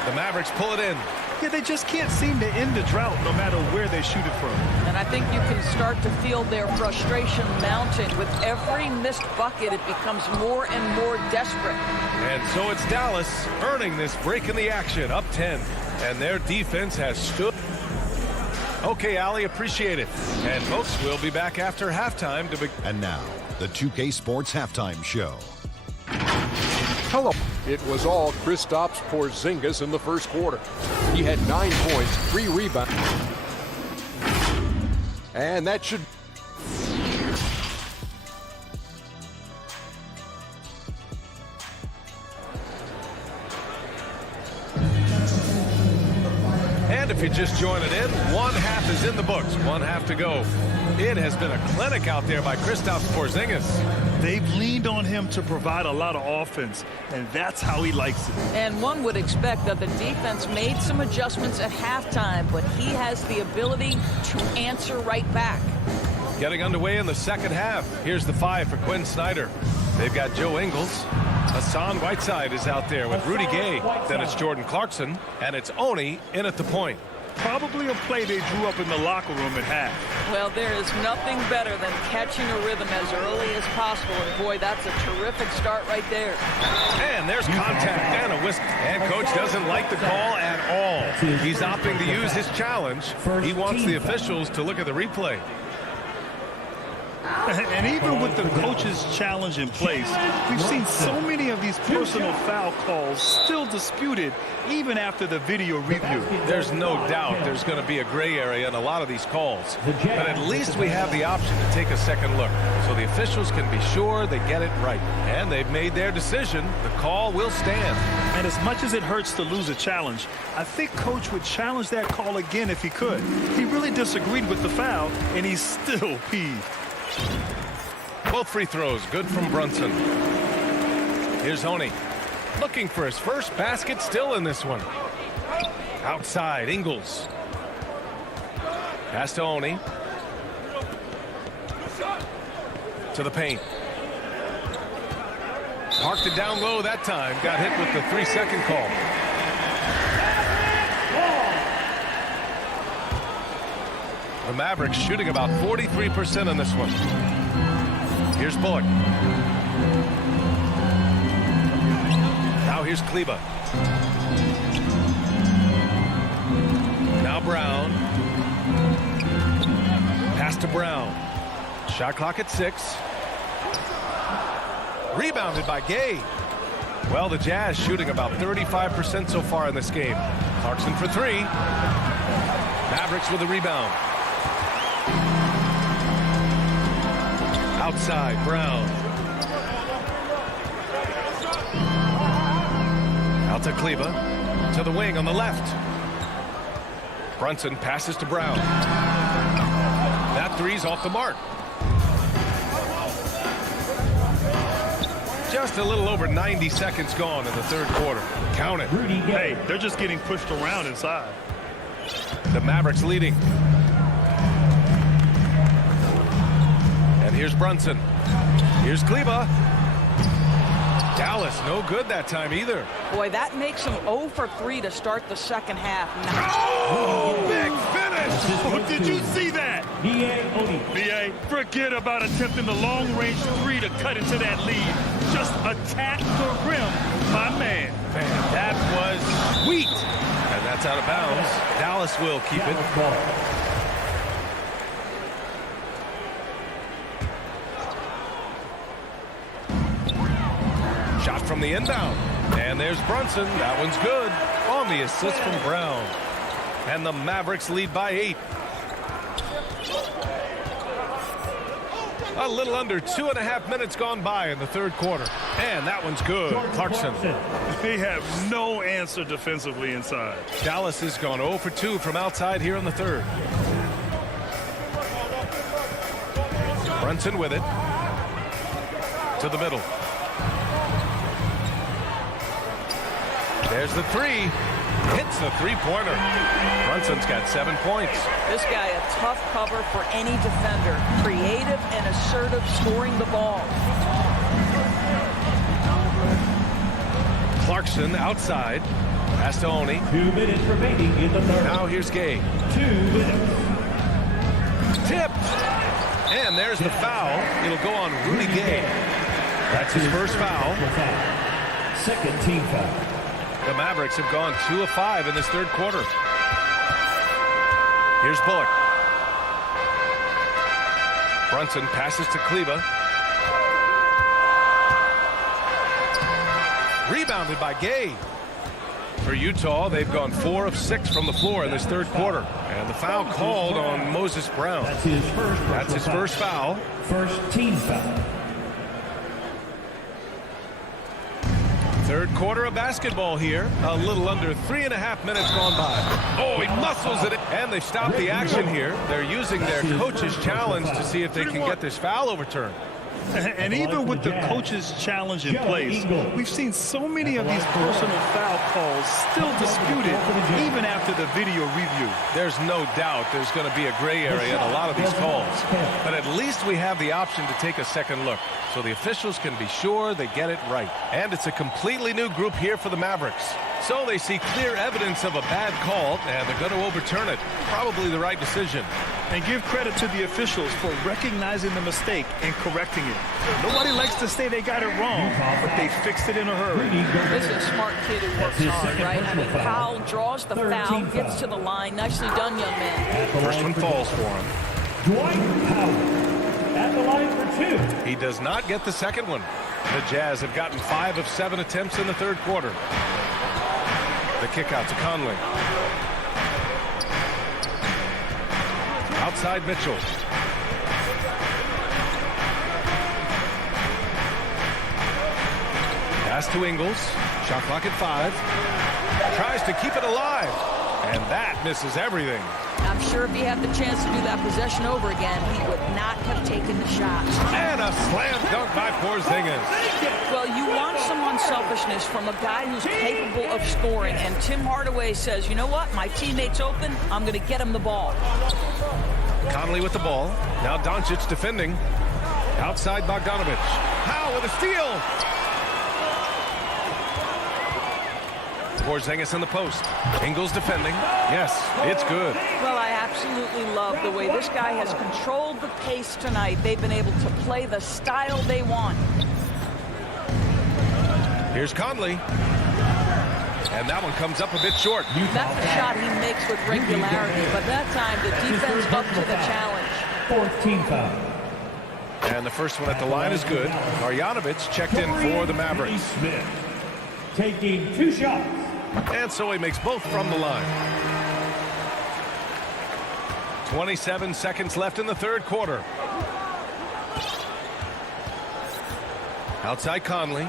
The Mavericks pull it in. Yeah, they just can't seem to end the drought no matter where they shoot it from. And I think you can start to feel their frustration mounting. With every missed bucket, it becomes more and more desperate. And so it's Dallas earning this break in the action, up 10. And their defense has stood. Okay, Allie, appreciate it. And folks, we'll be back after halftime to begin. And now, the 2K Sports Halftime Show. Hello. It was all Kristaps Porzingis in the first quarter. He had 9 points, 3 rebounds. And that should... And if you're just joining in, one half is in the books, one half to go. It has been a clinic out there by Kristaps Porzingis. They've leaned on him to provide a lot of offense, and that's how he likes it. And one would expect that the defense made some adjustments at halftime, but he has the ability to answer right back. Getting underway in the second half. Here's the 5 for Quinn Snyder. They've got Joe Ingles. Hassan Whiteside is out there with Rudy Gay. Then it's Jordan Clarkson, and it's Oni in at the point. Probably a play they drew up in the locker room at half. Well, there is nothing better than catching a rhythm as early as possible. And boy, that's a terrific start right there. And there's contact and a whisk. And coach doesn't like the call at all. He's opting to use his challenge. He wants the officials to look at the replay. And even with the coach's challenge in place, we've seen so many of these personal foul calls still disputed even after the video review. There's no doubt there's going to be a gray area in a lot of these calls. But at least we have the option to take a second look, so the officials can be sure they get it right. And they've made their decision. The call will stand. And as much as it hurts to lose a challenge, I think Coach would challenge that call again if he could. He really disagreed with the foul, and he's still peeved. Both free throws good from Brunson. Here's Honey. Looking for his first basket, still in this one. Outside, Ingles. Pass to Honey. To the paint. Parked it down low that time. Got hit with the 3-second call. The Mavericks shooting about 43% on this one. Here's Bullock. Now here's Kleba. Now Brown. Pass to Brown. Shot clock at 6. Rebounded by Gay. Well, the Jazz shooting about 35% so far in this game. Clarkson for 3. Mavericks with a rebound. Outside, Brown. Out to Kleba. To the wing on the left. Brunson passes to Brown. That three's off the mark. Just a little over 90 seconds gone in the third quarter. Count it. Hey, they're just getting pushed around inside. The Mavericks leading. And here's Brunson. Here's Kleba. Dallas, no good that time either. Boy, that makes him 0 for 3 to start the second half. Oh, big finish! Oh, did you see that? B.A., forget about attempting the long-range 3 to cut into that lead. Just attack the rim, my man. Man, that was sweet. And that's out of bounds. Dallas will keep it. Shot from the inbound. And there's Brunson. That one's good. On the assist from Brown. And the Mavericks lead by 8. A little under 2.5 minutes gone by in the third quarter. And that one's good. Clarkson. They have no answer defensively inside. Dallas has gone 0 for 2 from outside here in the third. Brunson with it. To the middle. There's the 3. Hits the three-pointer. Brunson's got 7 points. This guy a tough cover for any defender. Creative and assertive scoring the ball. Clarkson outside. Pass to Oni. 2 minutes remaining in the third. Now here's Gay. 2 minutes. Tipped. And there's the foul. It'll go on Rudy Gay. That's his first foul. Second team foul. The Mavericks have gone 2 of 5 in this third quarter. Here's Bullock. Brunson passes to Kleba. Rebounded by Gay. For Utah, they've gone 4 of 6 from the floor in this third quarter. And the foul called on Moses Brown. That's his first foul. First team foul. Third quarter of basketball here. A little under 3.5 minutes gone by. Oh, he muscles it. And they stop the action here. They're using their coach's challenge to see if they can get this foul overturned. And even with the coach's challenge in place, we've seen so many of these personal foul calls still disputed even after the video review. There's no doubt there's going to be a gray area in a lot of these calls. But at least we have the option to take a second look, so the officials can be sure they get it right. And it's a completely new group here for the Mavericks. So they see clear evidence of a bad call, and they're going to overturn it. Probably the right decision. And give credit to the officials for recognizing the mistake and correcting it. Nobody likes to say they got it wrong, but they fixed it in a hurry. This is a smart kid who works hard, right? I mean, Powell draws the foul, gets to the line. Nicely done, young man. First one falls for him. Dwight Powell at the line for 2. He does not get the second one. The Jazz have gotten 5 of 7 attempts in the third quarter. The kick out to Conley. Outside Mitchell. Pass to Ingles. Shot clock at 5. Tries to keep it alive. And that misses everything. I'm sure if he had the chance to do that possession over again, he would not have taken the shot. And a slam dunk by Porzingis. Well, you want some unselfishness from a guy who's capable of scoring. And Tim Hardaway says, you know what? My teammate's open. I'm going to get him the ball. Conley with the ball. Now Doncic defending. Outside Bogdanovich. Powell with a steal. Porzingis in the post. Ingles defending. Yes, it's good. Well, I absolutely love the way this guy has controlled the pace tonight. They've been able to play the style they want. Here's Conley. And that one comes up a bit short. That's a shot he makes with regularity, but that time the defense up to the challenge. 14 foul. And the first one at the line is good. Marjanovic checked in for the Mavericks. Smith taking 2 shots. And so he makes both from the line. 27 seconds left in the third quarter. Outside Conley.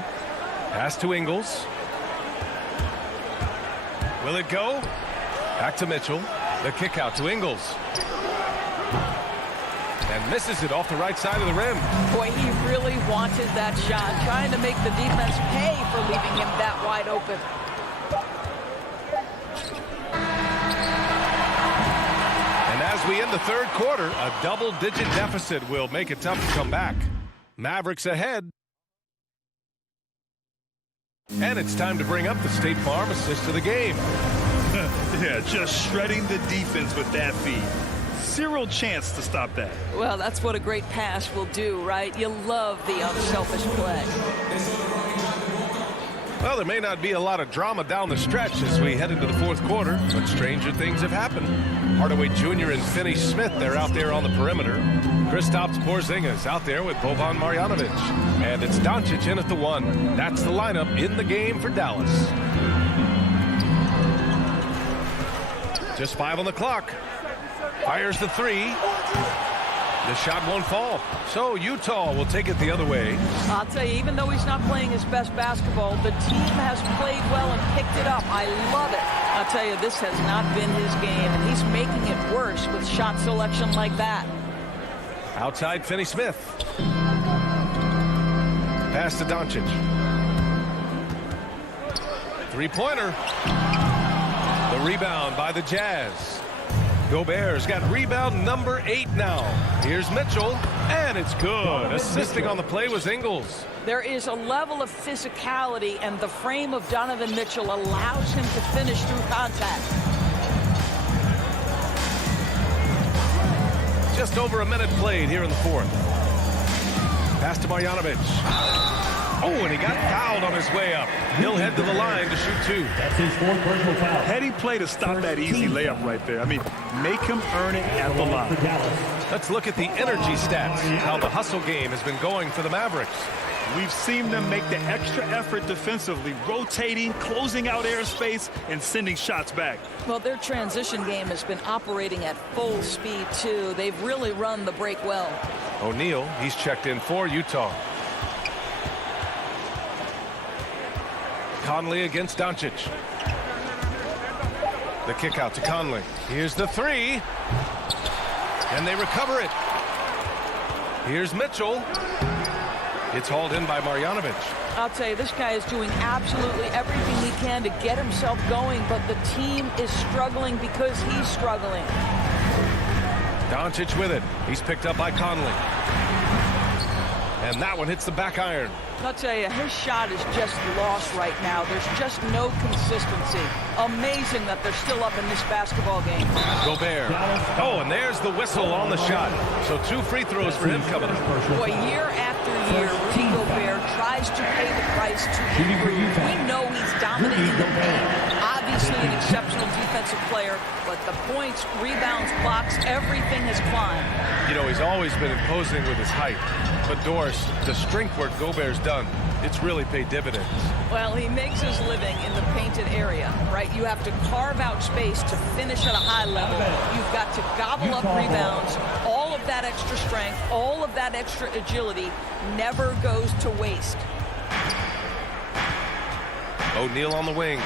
Pass to Ingles. Will it go? Back to Mitchell. The kick out to Ingles. And misses it off the right side of the rim. Boy, he really wanted that shot, trying to make the defense pay for leaving him that wide open. And as we end the third quarter, a double-digit deficit will make it tough to come back. Mavericks ahead. And it's time to bring up the State Farm assist of the game. Yeah, just shredding the defense with that feed. Zero chance to stop that. Well, that's what a great pass will do, right? You love the unselfish play. Well, there may not be a lot of drama down the stretch as we head into the fourth quarter, but stranger things have happened. Hardaway Jr. and Finney Smith, they're out there on the perimeter. Kristaps Porzingis out there with Boban Marjanovic. And it's Doncic in at the 1. That's the lineup in the game for Dallas. Just 5 on the clock. Fires the 3. The shot won't fall. So Utah will take it the other way. I'll tell you, even though he's not playing his best basketball, the team has played well and picked it up. I love it. I'll tell you, this has not been his game, and he's making it worse with shot selection like that. Outside Finney Smith. Pass to Doncic. Three-pointer. The rebound by the Jazz. Gobert's got rebound number 8 now. Here's Mitchell, and it's good. Assisting on the play was Ingles. There is a level of physicality, and the frame of Donovan Mitchell allows him to finish through contact. Just over a minute played here in the fourth. Pass to Marjanovic. Oh, and he got fouled on his way up. He'll head to the line to shoot 2. That's his 4th personal foul. Heady play to stop that easy layup right there. I mean, make him earn it at the line. Let's look at the energy stats, how the hustle game has been going for the Mavericks. We've seen them make the extra effort defensively, rotating, closing out airspace, and sending shots back. Well, their transition game has been operating at full speed, too. They've really run the break well. O'Neal, he's checked in for Utah. Conley against Doncic. The kick out to Conley. Here's the 3. And they recover it. Here's Mitchell. It's hauled in by Marjanovic. I'll tell you, this guy is doing absolutely everything he can to get himself going, but the team is struggling because he's struggling. Doncic with it. He's picked up by Conley. And that one hits the back iron. I'll tell you, his shot is just lost right now. There's just no consistency. Amazing that they're still up in this basketball game. Gobert. Oh, and there's the whistle on the shot. So 2 free throws for him coming up. Boy, year after year, Rudy Gobert tries to pay the price to improve. We know he's dominating the paint. Obviously an exceptional defensive player, but the points, rebounds, blocks, everything has climbed. You know, he's always been imposing with his height. But Doris, the strength work Gobert's done, it's really paid dividends. Well, he makes his living in the painted area, right? You have to carve out space to finish at a high level. You've got to gobble up rebounds. All of that extra strength, all of that extra agility never goes to waste. O'Neal on the wing.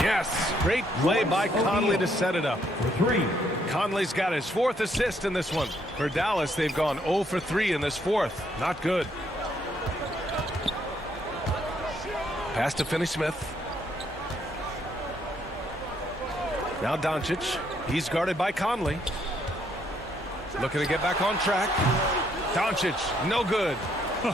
Yes, great play by Conley to set it up. For 3. Conley's got his 4th assist in this one. For Dallas, they've gone 0 for 3 in this 4th. Not good. Pass to Finney-Smith. Now Doncic. He's guarded by Conley. Looking to get back on track. Doncic, no good.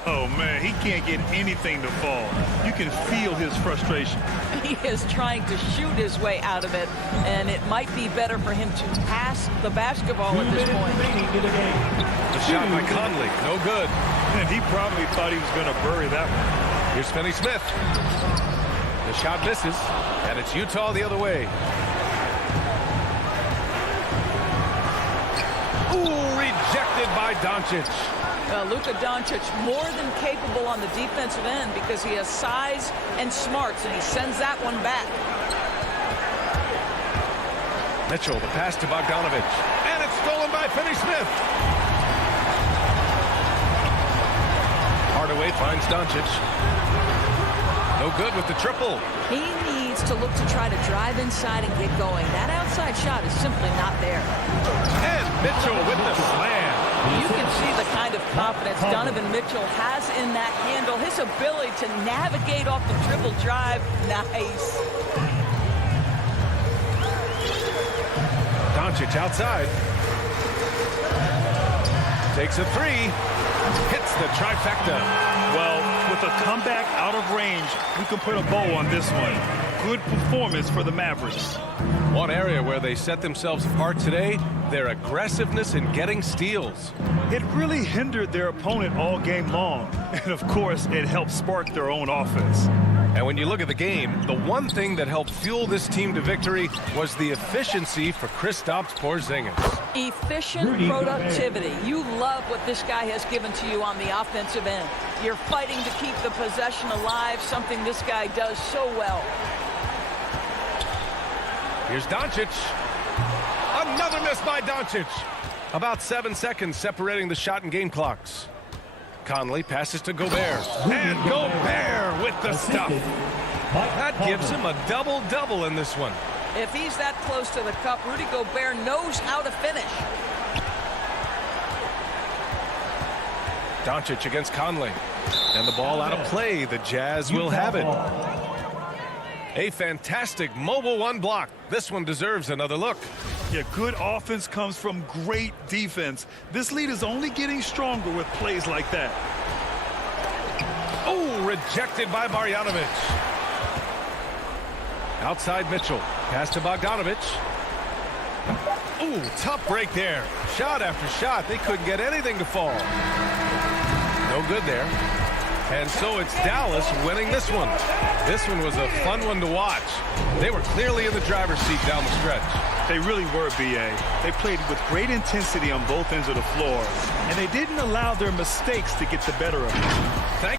Oh, man, he can't get anything to fall. You can feel his frustration. He is trying to shoot his way out of it, and it might be better for him to pass the basketball at this point. The shot by Conley, no good. And he probably thought he was going to bury that one. Here's Finney-Smith. The shot misses, and it's Utah the other way. Ooh, rejected by Doncic. Luka Doncic more than capable on the defensive end because he has size and smarts, and he sends that one back. Mitchell, the pass to Bogdanovich, and it's stolen by Finney-Smith. Hardaway finds Doncic. No good with the triple. He needs to look to try to drive inside and get going. That outside shot is simply not there. And Mitchell with the slam. You can see the kind of confidence Donovan Mitchell has in that handle. His ability to navigate off the dribble drive. Nice. Doncic outside. Takes a 3. Hits the trifecta. Well, with a comeback out of range, we can put a bow on this one. Good performance for the Mavericks. One area where they set themselves apart today, their aggressiveness in getting steals. It really hindered their opponent all game long. And, of course, it helped spark their own offense. And when you look at the game, the one thing that helped fuel this team to victory was the efficiency for Kristaps Porzingis. Efficient productivity. You love what this guy has given to you on the offensive end. You're fighting to keep the possession alive, something this guy does so well. Here's Doncic. Another miss by Doncic. About 7 seconds separating the shot and game clocks. Conley passes to Gobert. And Gobert with the stuff. That gives him a double-double in this one. If he's that close to the cup, Rudy Gobert knows how to finish. Doncic against Conley. And the ball out of play. The Jazz will have it. A fantastic mobile one block. This one deserves another look. Yeah, good offense comes from great defense. This lead is only getting stronger with plays like that. Oh, rejected by Marjanovic. Outside Mitchell. Pass to Bogdanovich. Ooh, tough break there. Shot after shot. They couldn't get anything to fall. No good there. And so it's Dallas winning this one. This one was a fun one to watch. They were clearly in the driver's seat down the stretch. They really were, B.A. They played with great intensity on both ends of the floor, and they didn't allow their mistakes to get the better of them.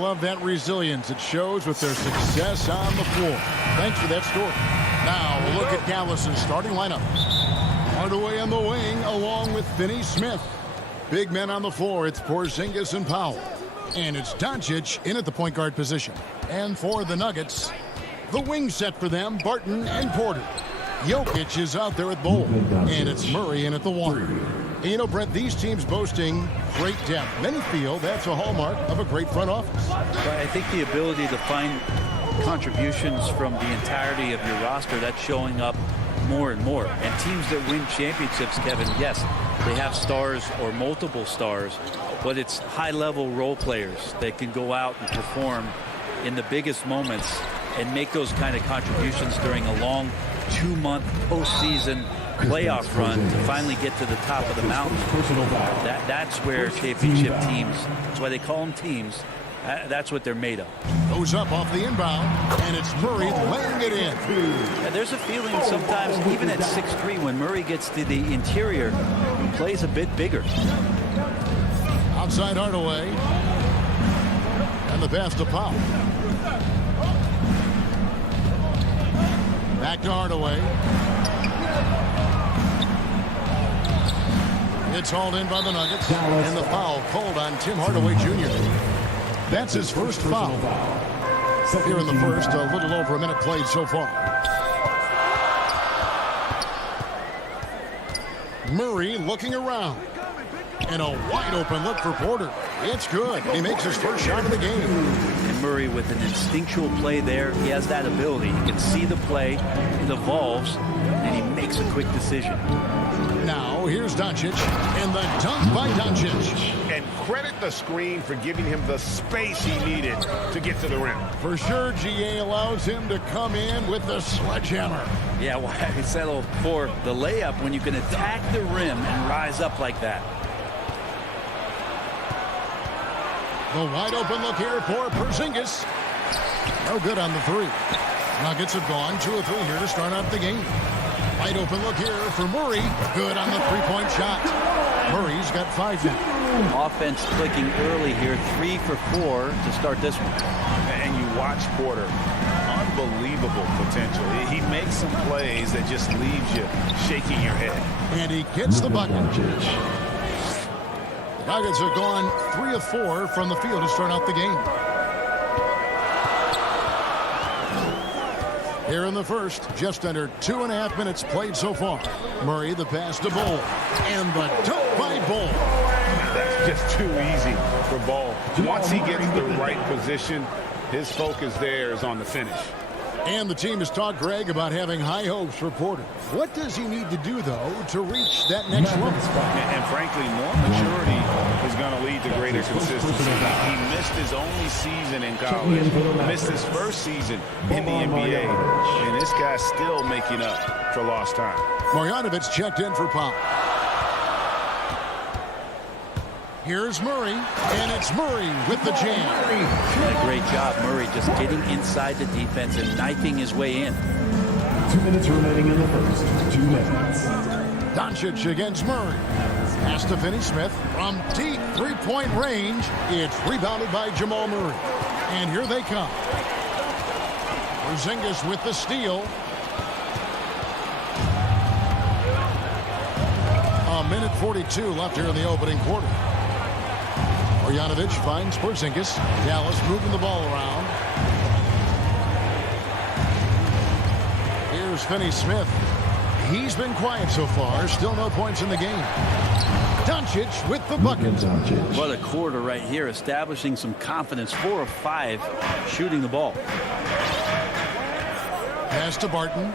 love that resilience. It shows with their success on the floor. Thanks for that story. Now we'll look at Dallas's starting lineup. Hardaway on the wing along with Finney Smith. Big men on the floor. It's Porzingis and Powell. And it's Doncic in at the point guard position. And for the Nuggets, the wing set for them, Barton and Porter. Jokic is out there at Bol. And it's Murray in at the one. And you know, Brent, these teams boasting great depth. Many feel that's a hallmark of a great front office. I think the ability to find contributions from the entirety of your roster, that's showing up more and more. And teams that win championships, Kevin, yes, they have stars or multiple stars, but it's high-level role players that can go out and perform in the biggest moments and make those kind of contributions during a long 2-month postseason playoff run to finally get to the top of the mountain. That's where championship teams, that's why they call them teams, that's what they're made of. Goes up off the inbound, and it's Murray laying it in. Yeah, there's a feeling sometimes, even at 6'3", when Murray gets to the interior, he plays a bit bigger. Outside Hardaway. And the pass to Powell. Back to Hardaway. It's hauled in by the Nuggets. And the foul called on Tim Hardaway Jr. That's his first foul. Here in the first, a little over a minute played so far. Murray looking around. And a wide open look for Porter. It's good. He makes his first shot of the game. And Murray with an instinctual play there. He has that ability. He can see the play. It evolves. And he makes a quick decision. Now, here's Doncic, and the dunk by Doncic. And credit the screen for giving him the space he needed to get to the rim. For sure, GA allows him to come in with the sledgehammer. Yeah, why settle for the layup when you can attack the rim and rise up like that? The wide open look here for Porzingis. No good on the three. Nuggets have gone 2 of 3 here to start out the game. Wide open look here for Murray. Good on the three-point shot. Murray's got 5 now. Offense clicking early here. 3 for 4 to start this one. And you watch Porter. Unbelievable potential. He makes some plays that just leaves you shaking your head. And he gets the bucket. The Nuggets have gone 3 of 4 from the field to start out the game. Here in the first, just under 2.5 minutes played so far. Murray, the pass to Bol. And the dunk by Bol. That's just too easy for Bol. Once he gets the right position, his focus there is on the finish. And the team has talked, Greg, about having high hopes for Porter. What does he need to do, though, to reach that next level? And frankly, more maturity is going to lead to greater consistency. He missed his only season in college, missed his first season in the NBA, and this guy's still making up for lost time. Marjanovic checked in for Powell. Here's Murray, and it's Murray with the jam. Great job, Murray, just getting inside the defense and knifing his way in. 2 minutes remaining in the first. 2 minutes. Doncic against Murray. Pass to Finney Smith from deep three-point range. It's rebounded by Jamal Murray. And here they come. Porzingis with the steal. A minute 42 left here in the opening quarter. Marjanovic finds Porzingis. Dallas moving the ball around. Here's Finney Smith. He's been quiet so far. Still no points in the game. Doncic with the bucket. What a quarter right here, establishing some confidence. 4 of 5 shooting the ball. Pass to Barton.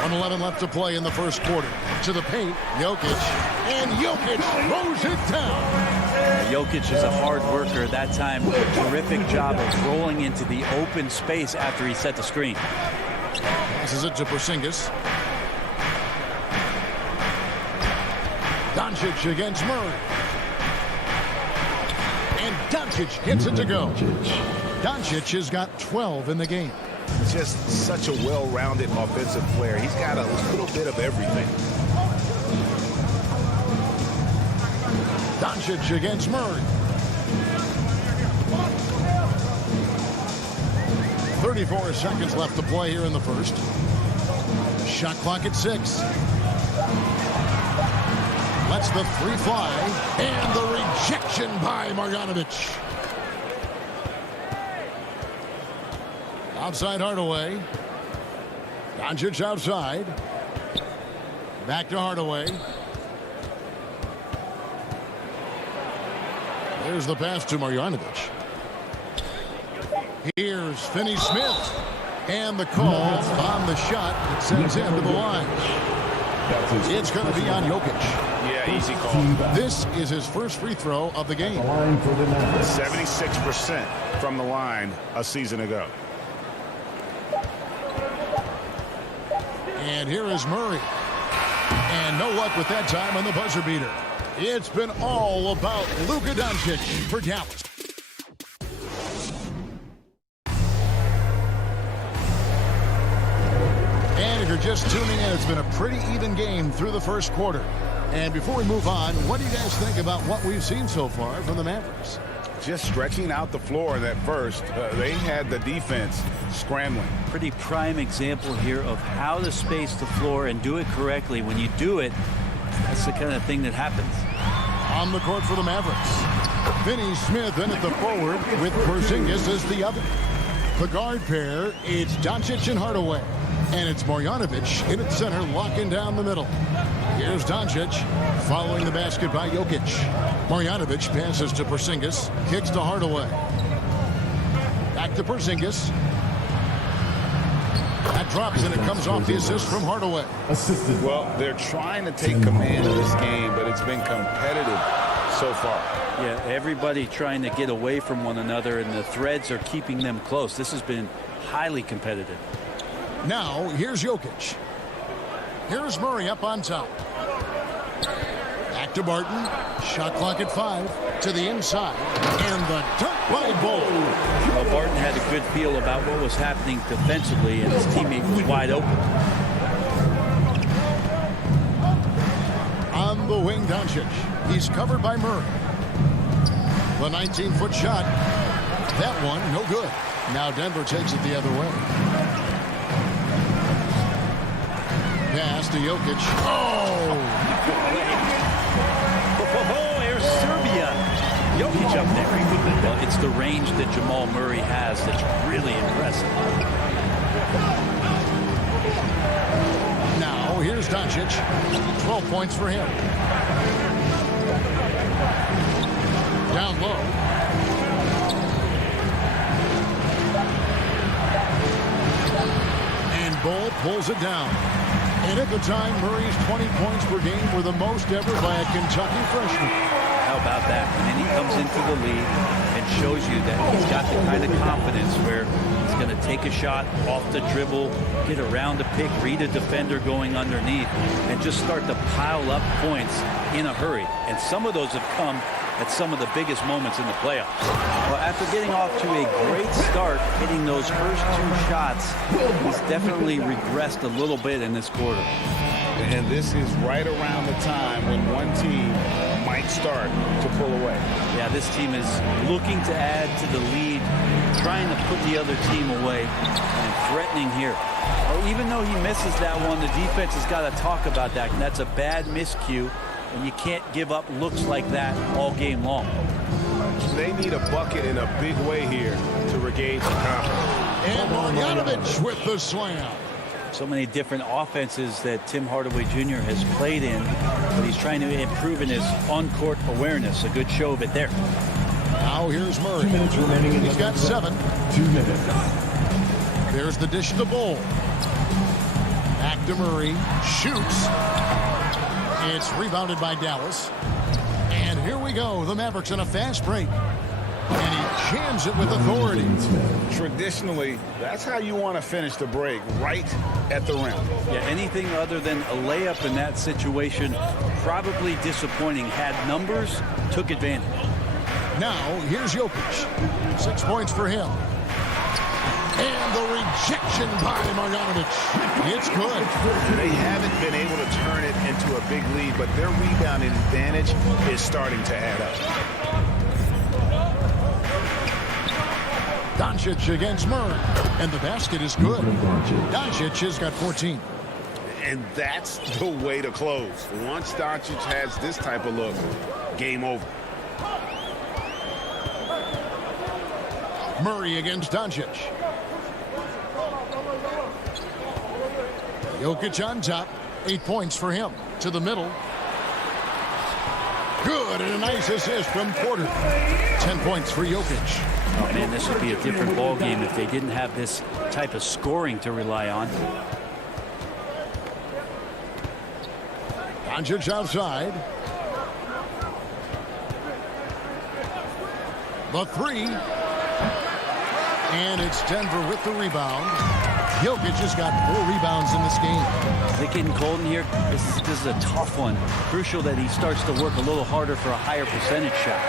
1:11 left to play in the first quarter. To the paint, Jokic. And Jokic throws it down. Jokic is a hard worker. That time, a terrific job of rolling into the open space after he set the screen. Passes it to Porzingis. Doncic against Murray. And Doncic gets it to go. Doncic has got 12 in the game. Just such a well-rounded offensive player. He's got a little bit of everything. Doncic against Murray. 34 seconds left to play here in the first. Shot clock at 6. Lets the three fly. And the rejection by Marjanovic. Outside Hardaway. Doncic outside. Back to Hardaway. There's the pass to Marjanovic. Here's Finney-Smith. And the call on the shot that sends him to the line. It's going to be on Jokic. Yeah, easy call. This is his first free throw of the game. 76% from the line a season ago. And here is Murray. And no luck with that time on the buzzer beater. It's been all about Luka Doncic for Dallas. And if you're just tuning in, it's been a pretty even game through the first quarter. And before we move on, what do you guys think about what we've seen so far from the Mavericks? Just stretching out the floor in that first. They had the defense scrambling. Pretty prime example here of how to space the floor and do it correctly. When you do it, that's the kind of thing that happens. On the court for the Mavericks, Finney-Smith in at the forward with Porzingis as the other. The guard pair, it's Doncic and Hardaway. And it's Marjanovic in at center, locking down the middle. Here's Doncic, following the basket by Jokic. Marjanovic passes to Porzingis, kicks to Hardaway. Back to Porzingis. That drops and it comes off the assist from Hardaway. Well, they're trying to take command of this game, but it's been competitive so far. Yeah, everybody trying to get away from one another, and the threads are keeping them close. This has been highly competitive. Now, here's Jokic. Here's Murray up on top. Back to Barton. Shot clock at 5. To the inside. And the dunk by Bull. Well, Barton had a good feel about what was happening defensively, and his teammate was wide open. On the wing, Doncic. He's covered by Murray. The 19-foot shot. That one, no good. Now Denver takes it the other way. Pass to Jokic. Oh! There's Serbia. Jokic up there. Well, it's the range that Jamal Murray has that's really impressive. Now, here's Doncic. 12 points for him. Down low. And Bull pulls it down. And at the time, Murray's 20 points per game were the most ever by a Kentucky freshman. How about that? And then he comes into the league and shows you that he's got the kind of confidence where he's going to take a shot off the dribble, get around the pick, read a defender going underneath, and just start to pile up points in a hurry. And some of those have come at some of the biggest moments in the playoffs. Well, after getting off to a great start, hitting those first 2 shots, he's definitely regressed a little bit in this quarter. And this is right around the time when one team might start to pull away. Yeah, this team is looking to add to the lead, trying to put the other team away, and threatening here. Well, even though he misses that one, the defense has got to talk about that. And that's a bad miscue. And you can't give up looks like that all game long. They need a bucket in a big way here to regain some confidence. And Marjanovic with the slam. So many different offenses that Tim Hardaway Jr. has played in, but he's trying to improve in his on-court awareness. A good show of it there. Now here's Murray. 2 minutes remaining in He's got 7. 2 minutes. There's the dish to Bull. Back to Murray. Shoots. It's rebounded by Dallas. And here we go. The Mavericks on a fast break. And he jams it with authority. Traditionally, that's how you want to finish the break, right at the rim. Yeah, anything other than a layup in that situation, probably disappointing. Had numbers, took advantage. Now, here's Jokic. 6 points for him. And the rejection by Marjanovic. It's good. They haven't been able to turn it into a big lead, but their rebounding advantage is starting to add up. Doncic against Murray. And the basket is good. Doncic has got 14. And that's the way to close. Once Doncic has this type of look, game over. Murray against Doncic. Jokic on top. 8 points for him. To the middle. Good, and a nice assist from Porter. 10 points for Jokic. Oh, man, this would be a different ball game if they didn't have this type of scoring to rely on. Doncic outside. The three. And it's Denver with the rebound. Jokic has got 4 rebounds in this game. Is it getting cold in here? This is a tough one. Crucial that he starts to work a little harder for a higher percentage shot.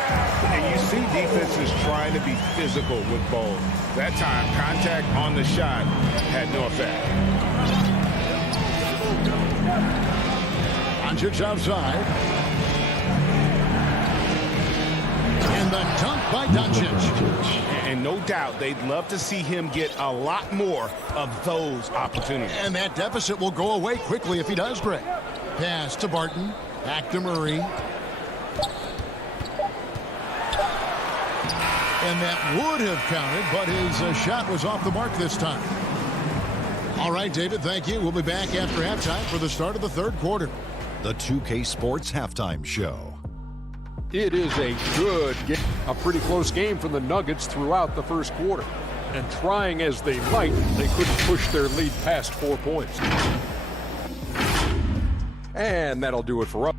And you see defenses trying to be physical with Ball. That time, contact on the shot had no effect. Doncic outside. And the dunk by Doncic. And no doubt they'd love to see him get a lot more of those opportunities. And that deficit will go away quickly if he does, Greg. Pass to Barton. Back to Murray. And that would have counted, but his shot was off the mark this time. All right, David, thank you. We'll be back after halftime for the start of the third quarter. The 2K Sports Halftime Show. It is a good game. A pretty close game for the Nuggets throughout the first quarter. And trying as they might, they couldn't push their lead past 4 points. And that'll do it for us.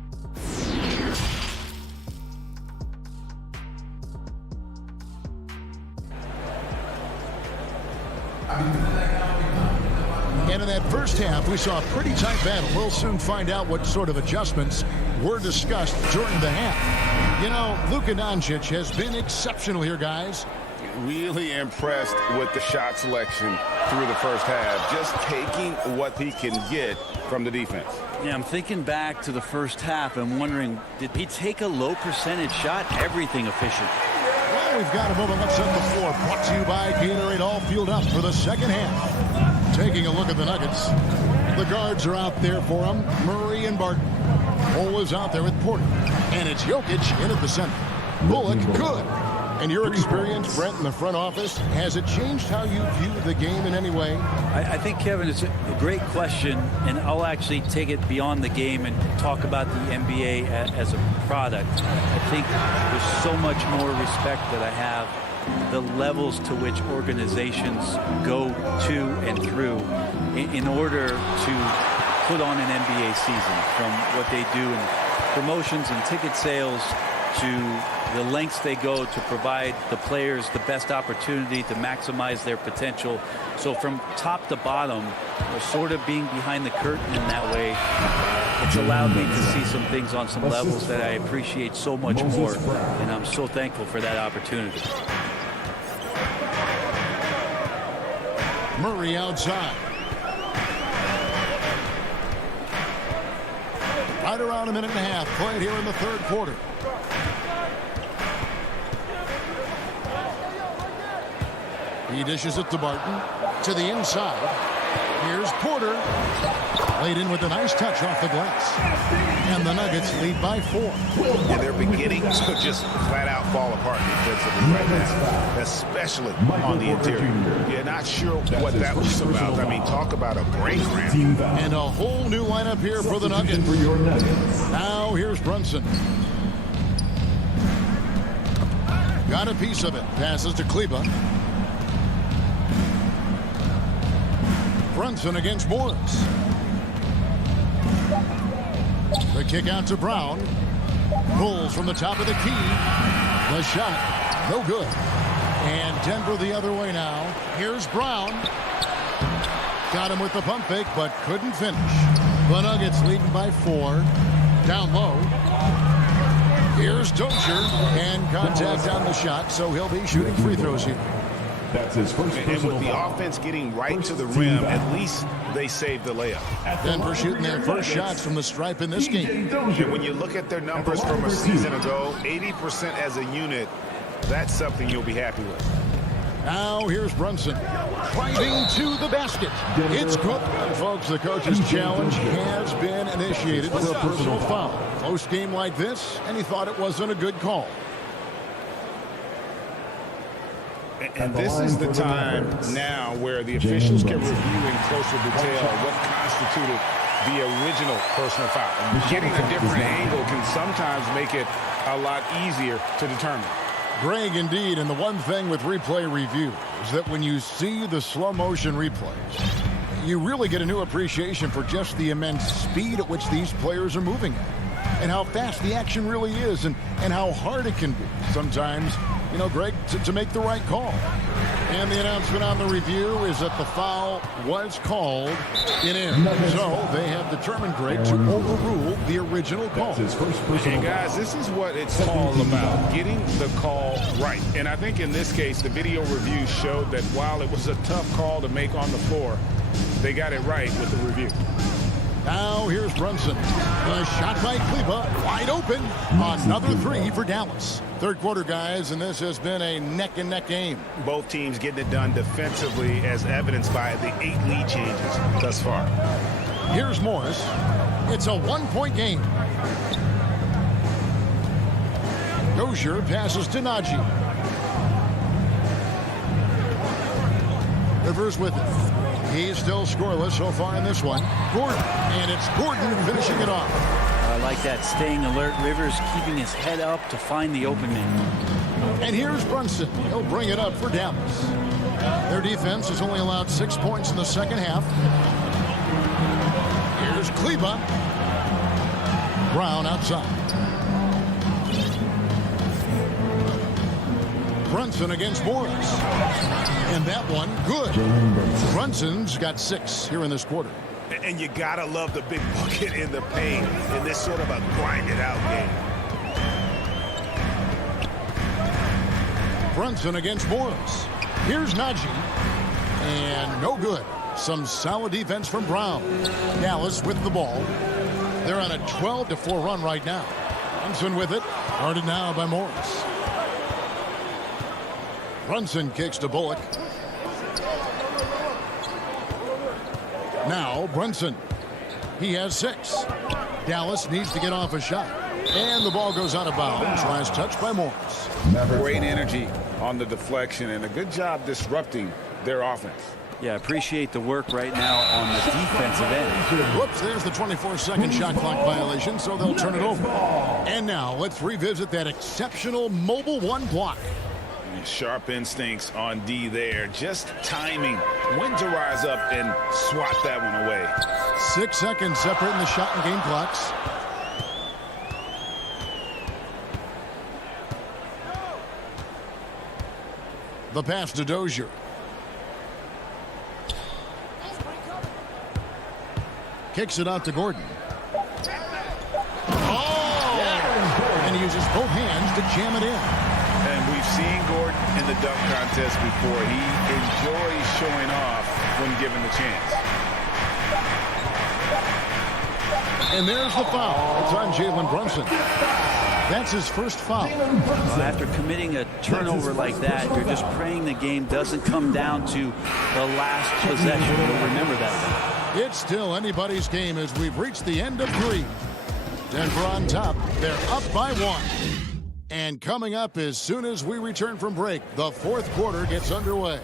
And in that first half, we saw a pretty tight battle. We'll soon find out what sort of adjustments were discussed during the half. You know, Luka Doncic has been exceptional here, guys. Really impressed with the shot selection through the first half. Just taking what he can get from the defense. Yeah, I'm thinking back to the first half and wondering, did he take a low percentage shot? Everything efficient. Well, we've got a moment left on the floor. Brought to you by Gatorade, all fueled up for the second half. Taking a look at the Nuggets. The guards are out there for them. Murray and Barton. Cole is out there with Porter. And it's Jokic in at the center. Bullock, good. And your experience, Brent, in the front office, has it changed how you view the game in any way? I think, Kevin, it's a great question, and I'll actually take it beyond the game and talk about the NBA as a product. I think there's so much more respect that I have the levels to which organizations go to and through in order to put on an NBA season, from what they do in promotions and ticket sales to the lengths they go to provide the players the best opportunity to maximize their potential. So from top to bottom, sort of being behind the curtain in that way, it's allowed me to see some things on some levels that I appreciate so much more, and I'm so thankful for that opportunity. Murray outside. Right around a minute and a half played here in the third quarter. He dishes it to Barton. To the inside. Here's Porter. Laid in with a nice touch off the glass. And the Nuggets lead by 4. And they're beginning to just flat out fall apart defensively right now, especially on the interior. You're not sure what that was about. I mean, talk about a brain cramp. And a whole new lineup here for the Nuggets. Now here's Brunson. Got a piece of it. Passes to Kleba. Brunson against Morris. The kick out to Brown. Pulls from the top of the key. The shot, no good. And Denver the other way now. Here's Brown. Got him with the pump fake, but couldn't finish. The Nuggets leading by 4. Down low. Here's Dozier. And contact on the shot, so he'll be shooting free throws here. That's his first And with the offense getting right to the rim, at least they saved the layup. Denver shooting their first shots from the stripe in this game. And when you look at their numbers from a season ago, 80% as a unit, that's something you'll be happy with. Now here's Brunson driving to the basket. It's good. And folks, the coach's challenge has been initiated for a personal foul. Close game like this, and he thought it wasn't a good call. And this is the time now where the officials can review in closer detail what constituted the original personal foul. Getting a different angle can sometimes make it a lot easier to determine. Greg, indeed, and the one thing with replay review is that when you see the slow motion replays, you really get a new appreciation for just the immense speed at which these players are moving at, and how fast the action really is, and how hard it can be sometimes, you know, Greg, to make the right call. And the announcement on the review is that the foul was called in air. So they have determined, Greg, to overrule the original call. And guys, this is what it's all about, getting the call right. And I think in this case, the video review showed that while it was a tough call to make on the floor, they got it right with the review. Now here's Brunson. The shot by Kleber, wide open. Another three for Dallas. Third quarter, guys, and this has been a neck-and-neck game. Both teams getting it done defensively, as evidenced by the 8 lead changes thus far. Here's Morris. It's a one-point game. Dozier passes to Najee. Rivers with it. He's still scoreless so far in this one. Gordon, and it's Gordon finishing it off. I like that, staying alert. Rivers keeping his head up to find the open man. And here's Brunson. He'll bring it up for Dallas. Their defense has only allowed 6 points in the second half. Here's Kleber. Brown outside. Brunson against Morris. And that one, good. Brunson's got 6 here in this quarter. And you gotta love the big bucket in the paint in this sort of a grinded-out game. Brunson against Morris. Here's Najee. And no good. Some solid defense from Brown. Dallas with the ball. They're on a 12-4 run right now. Brunson with it. Guarded now by Morris. Brunson kicks to Bullock. Now Brunson. He has 6. Dallas needs to get off a shot. And the ball goes out of bounds. Last touch by Morris. Great energy on the deflection and a good job disrupting their offense. Yeah, appreciate the work right now on the defensive end. Whoops, there's the 24-second shot clock violation, so they'll turn it over. And now let's revisit that exceptional Mobile 1 block. Sharp instincts on D there. Just timing when to rise up and swat that one away. 6 seconds separating the shot and game clocks. The pass to Dozier. Kicks it out to Gordon. Oh! Yeah. And he uses both hands to jam it in. And we've seen Gordon in the dunk contest before. He enjoys showing off when given the chance. And there's the foul. It's on Jalen Brunson. That's his first foul. Well, after committing a turnover like that, you're just praying the game doesn't come down to the last possession. You'll remember that. It's still anybody's game as we've reached the end of 3. Denver on top. They're up by 1. And coming up as soon as we return from break, the fourth quarter gets underway.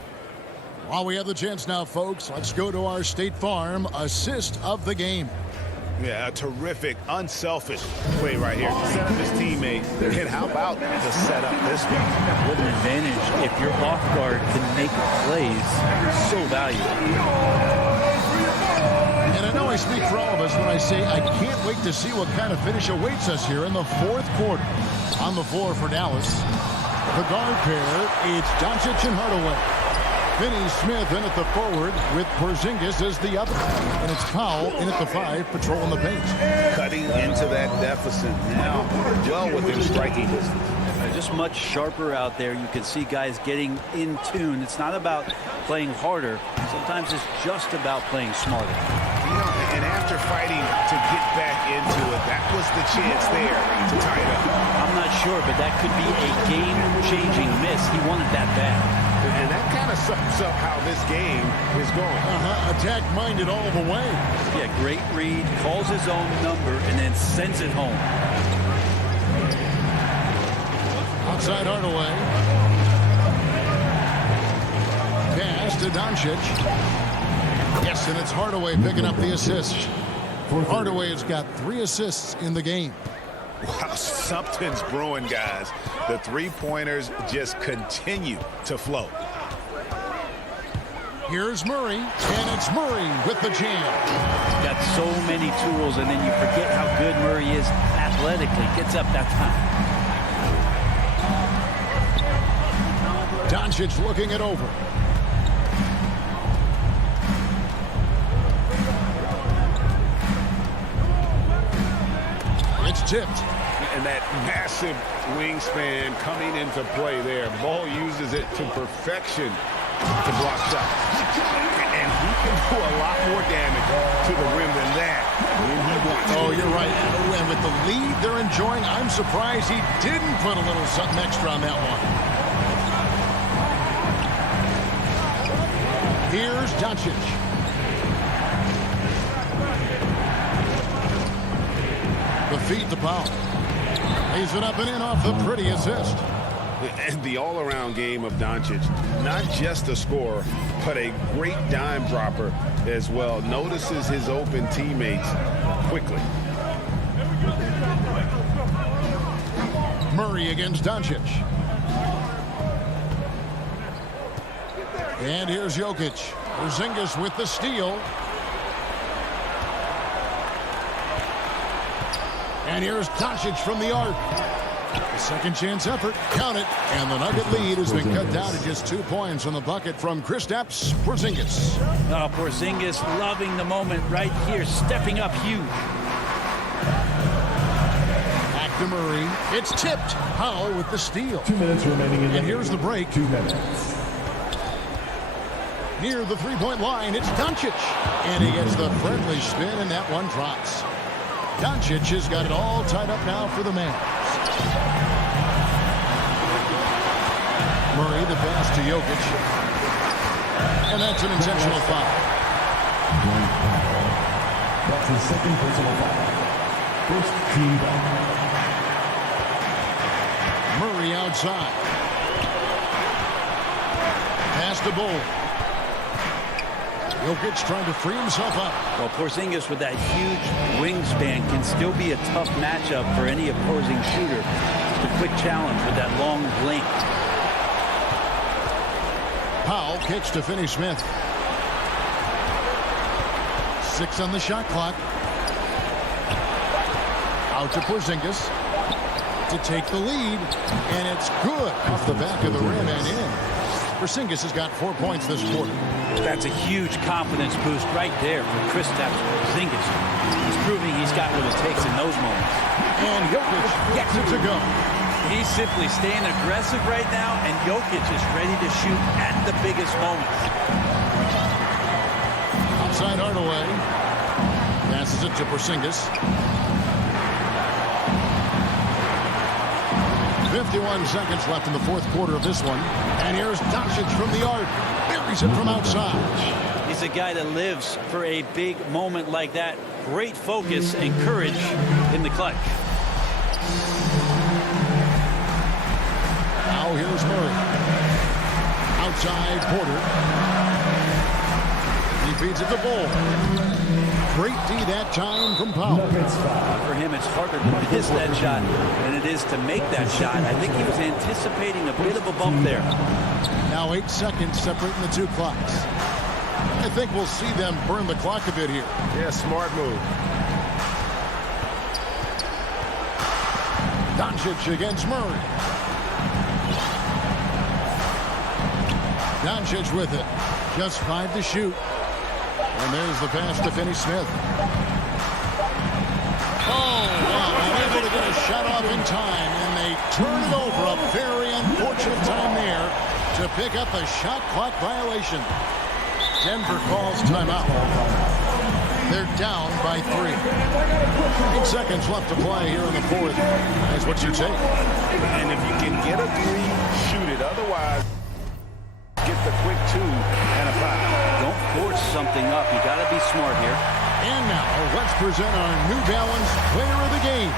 While we have the chance now, folks, let's go to our State Farm assist of the game. Yeah, a terrific, unselfish play right here. Set up his teammate. And how about the setup this week? What an advantage if your off guard can make plays. So valuable. And I know I speak for all of us when I say I can't wait to see what kind of finish awaits us here in the fourth quarter. On the floor for Dallas, the guard pair, it's Doncic and Hardaway. Finney Smith in at the forward with Porzingis as the other. And it's Powell in at the 5, patrolling the paint. Cutting into that deficit now, well within striking distance. just much sharper out there. You can see guys getting in tune. It's not about playing harder. Sometimes it's just about playing smarter. You know, and after fighting to get back into it, that was the chance there to tie it up. I'm not sure, but that could be a game-changing miss. He wanted that bad. And that kind of sums up how this game is going. Attack-minded all the way. Yeah, great read, calls his own number, and then sends it home. Outside Hardaway. Pass to Doncic. Yes, and it's Hardaway picking up the assist. Hardaway has got 3 assists in the game. Wow, something's brewing, guys. The three-pointers just continue to flow. Here's Murray, and it's Murray with the jam. He's got so many tools, and then you forget how good Murray is athletically. Gets up that time. Doncic looking it over. It's tipped. And that massive wingspan coming into play there. Ball uses it to perfection to block shots. And he can do a lot more damage to the rim than that when he wants. Oh, you're right. And with the lead they're enjoying, I'm surprised he didn't put a little something extra on that one. Here's Doncic. The feed to Powell. Lays it up and in off the pretty assist. And the all-around game of Doncic, not just a scorer, but a great dime dropper as well. Notices his open teammates quickly. Murray against Doncic. And here's Jokic. Porzingis with the steal. And here's Doncic from the arc. A second chance effort. Count it. And the Nugget lead has been cut down to just 2 points on the bucket from Kristaps Porzingis. Oh, Porzingis loving the moment right here. Stepping up huge. Back to Murray. It's tipped. Powell with the steal. 2 minutes remaining in the And here's the break. 2 minutes. Near the three-point line, it's Doncic. And he gets the friendly spin, and that one drops. Doncic has got it all tied up now for the man. Murray, the pass to Jokic. And that's an intentional foul. That's his second personal foul. First team foul. Murray outside. Pass to Bull. Jokic trying to free himself up. Well, Porzingis with that huge wingspan can still be a tough matchup for any opposing shooter. Just a quick challenge with that long length. Powell kicks to Finney-Smith. 6 on the shot clock. Out to Porzingis to take the lead. And it's good off the back of the rim and in. Porzingis has got 4 points this quarter. That's a huge confidence boost right there for Kristaps Porzingis. He's proving he's got what it takes in those moments. And Jokic gets it to go. He's simply staying aggressive right now, and Jokic is ready to shoot at the biggest moments. Outside Hardaway. Passes it to Porzingis. 51 seconds left in the fourth quarter of this one. And here's Doncic from the arc. Buries it from outside. He's a guy that lives for a big moment like that. Great focus and courage in the clutch. Now here's Murray. Outside Porter. He feeds it to Bull. Great D that time from Powell. For him, it's harder to miss that shot than it is to make that shot. I think he was anticipating a bit of a bump there. Now 8 seconds separating the two clocks. I think we'll see them burn the clock a bit here. Yeah, smart move. Doncic against Murray. Doncic with it. Just 5 to shoot. And there's the pass to Finney-Smith. Oh, wow. Unable to get a shot off in time, and they turn it over. A very unfortunate time there to pick up a shot clock violation. Denver calls timeout. They're down by 3. 8 seconds left to play here in the fourth. That's what you take. And if you can get a 3, shoot it. Otherwise, get the quick 2 and a foul. Don't force something up. You got to be smart here. And now let's present our New Balance player of the game,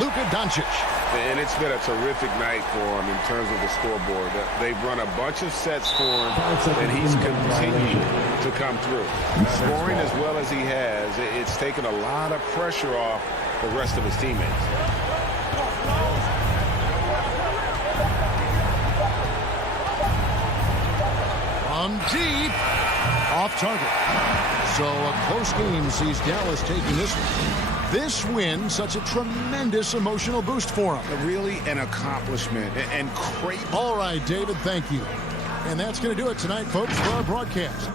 Luka Doncic. And it's been a terrific night for him in terms of the scoreboard. They've run a bunch of sets for him, and he's continued to come through. Scoring as well as he has, it's taken a lot of pressure off the rest of his teammates. From deep, off target. So a close game sees Dallas taking this one. This win, such a tremendous emotional boost for him. Really an accomplishment and great. All right, David, thank you. And that's going to do it tonight, folks, for our broadcast.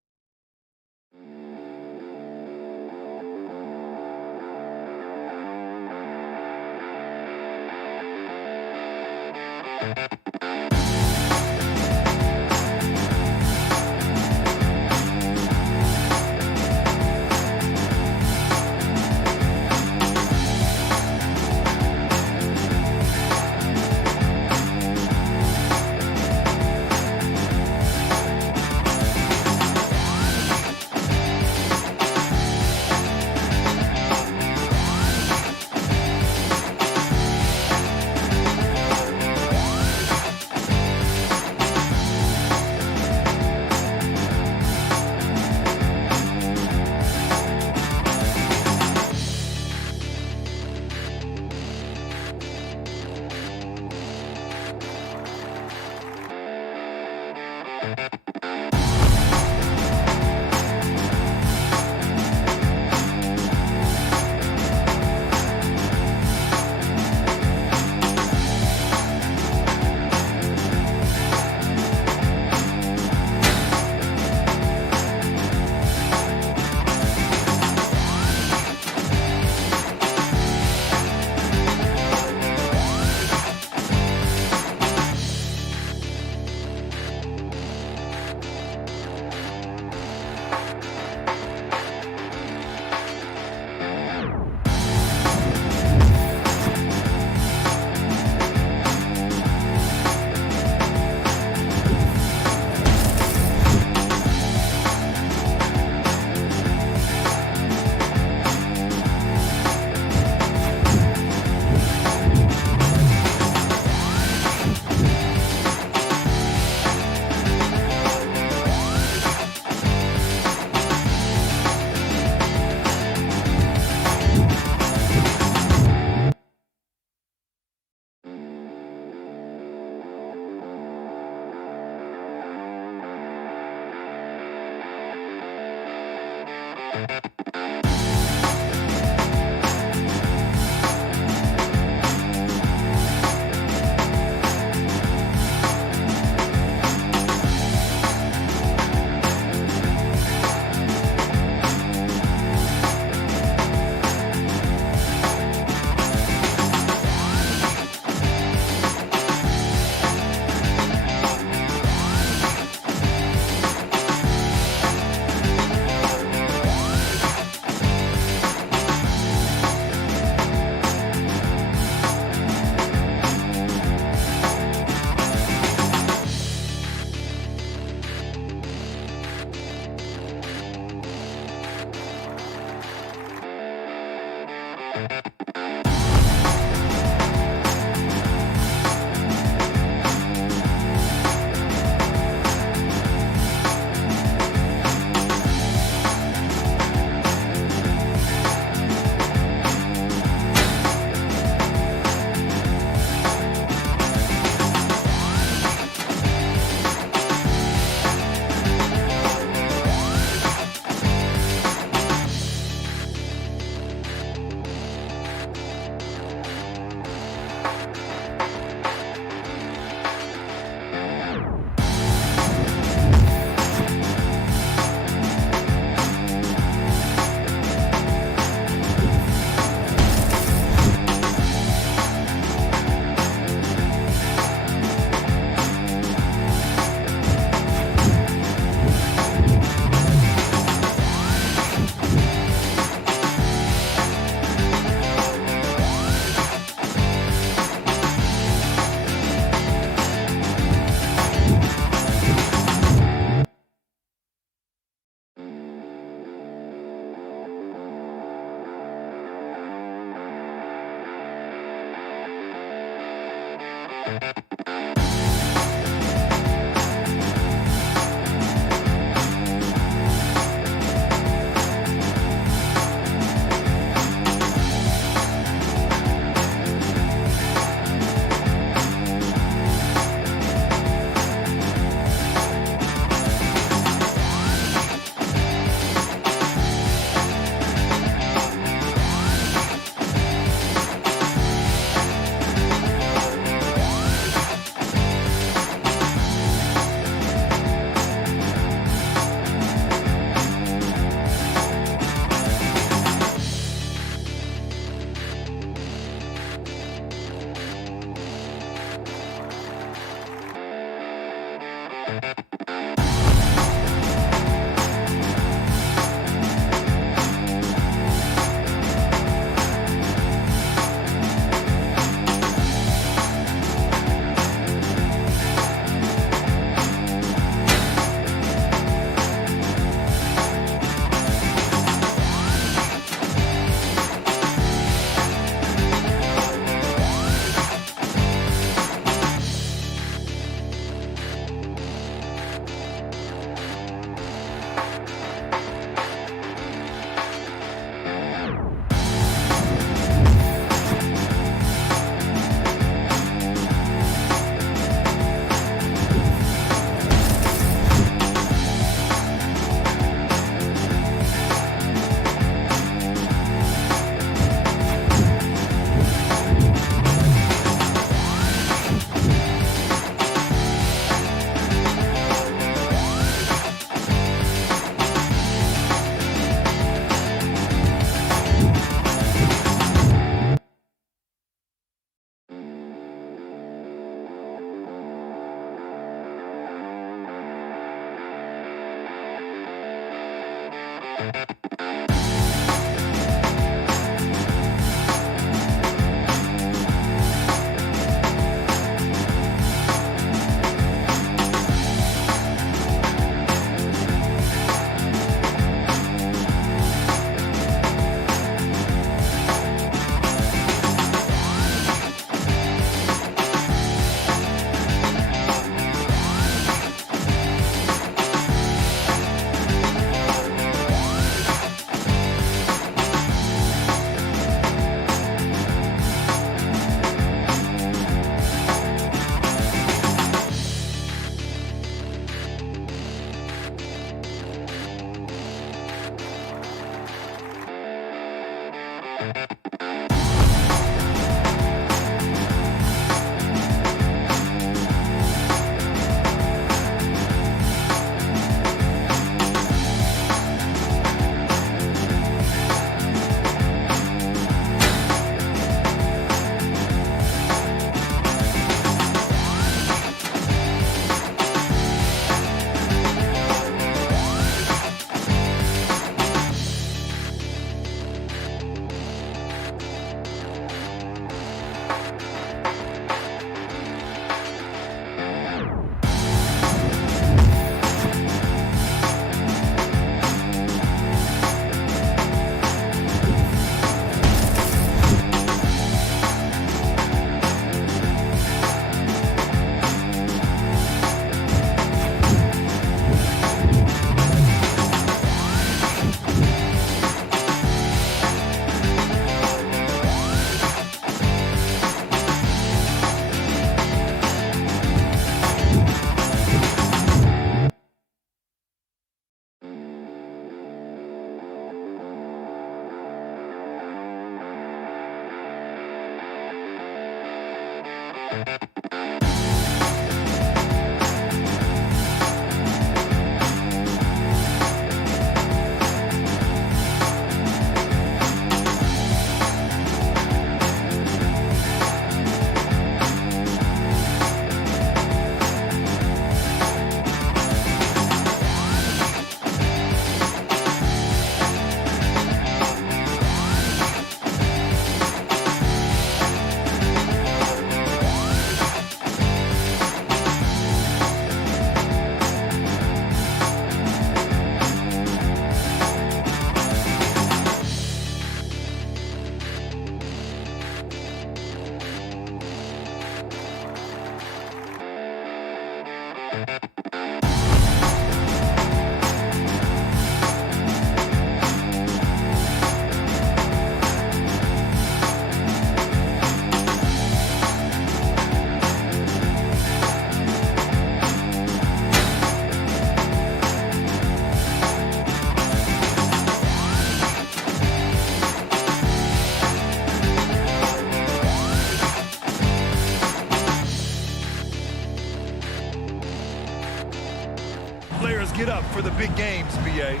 Players get up for the big games, B.A.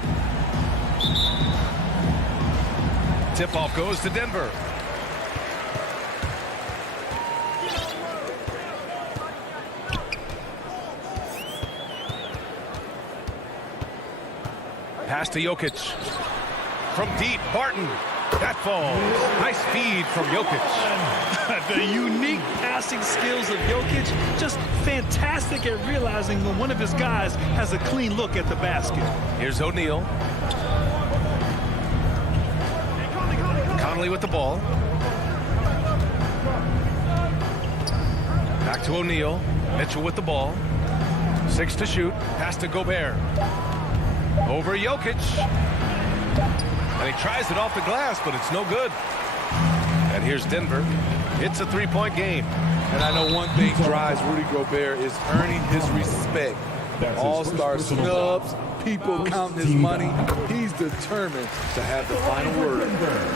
Tip-off goes to Denver. Pass to Jokic. From deep, Barton. That falls. Nice feed from Jokic. The unique passing skills of Jokic, just fantastic at realizing when one of his guys has a clean look at the basket. Here's O'Neal. Conley with the ball. Back to O'Neal. Mitchell with the ball. 6 to shoot. Pass to Gobert. Over Jokic. And he tries it off the glass, but it's no good. And here's Denver. It's a three-point game. And I know one thing drives Rudy Gobert is earning his respect. All-star snubs, people counting his money. He's determined to have the final word.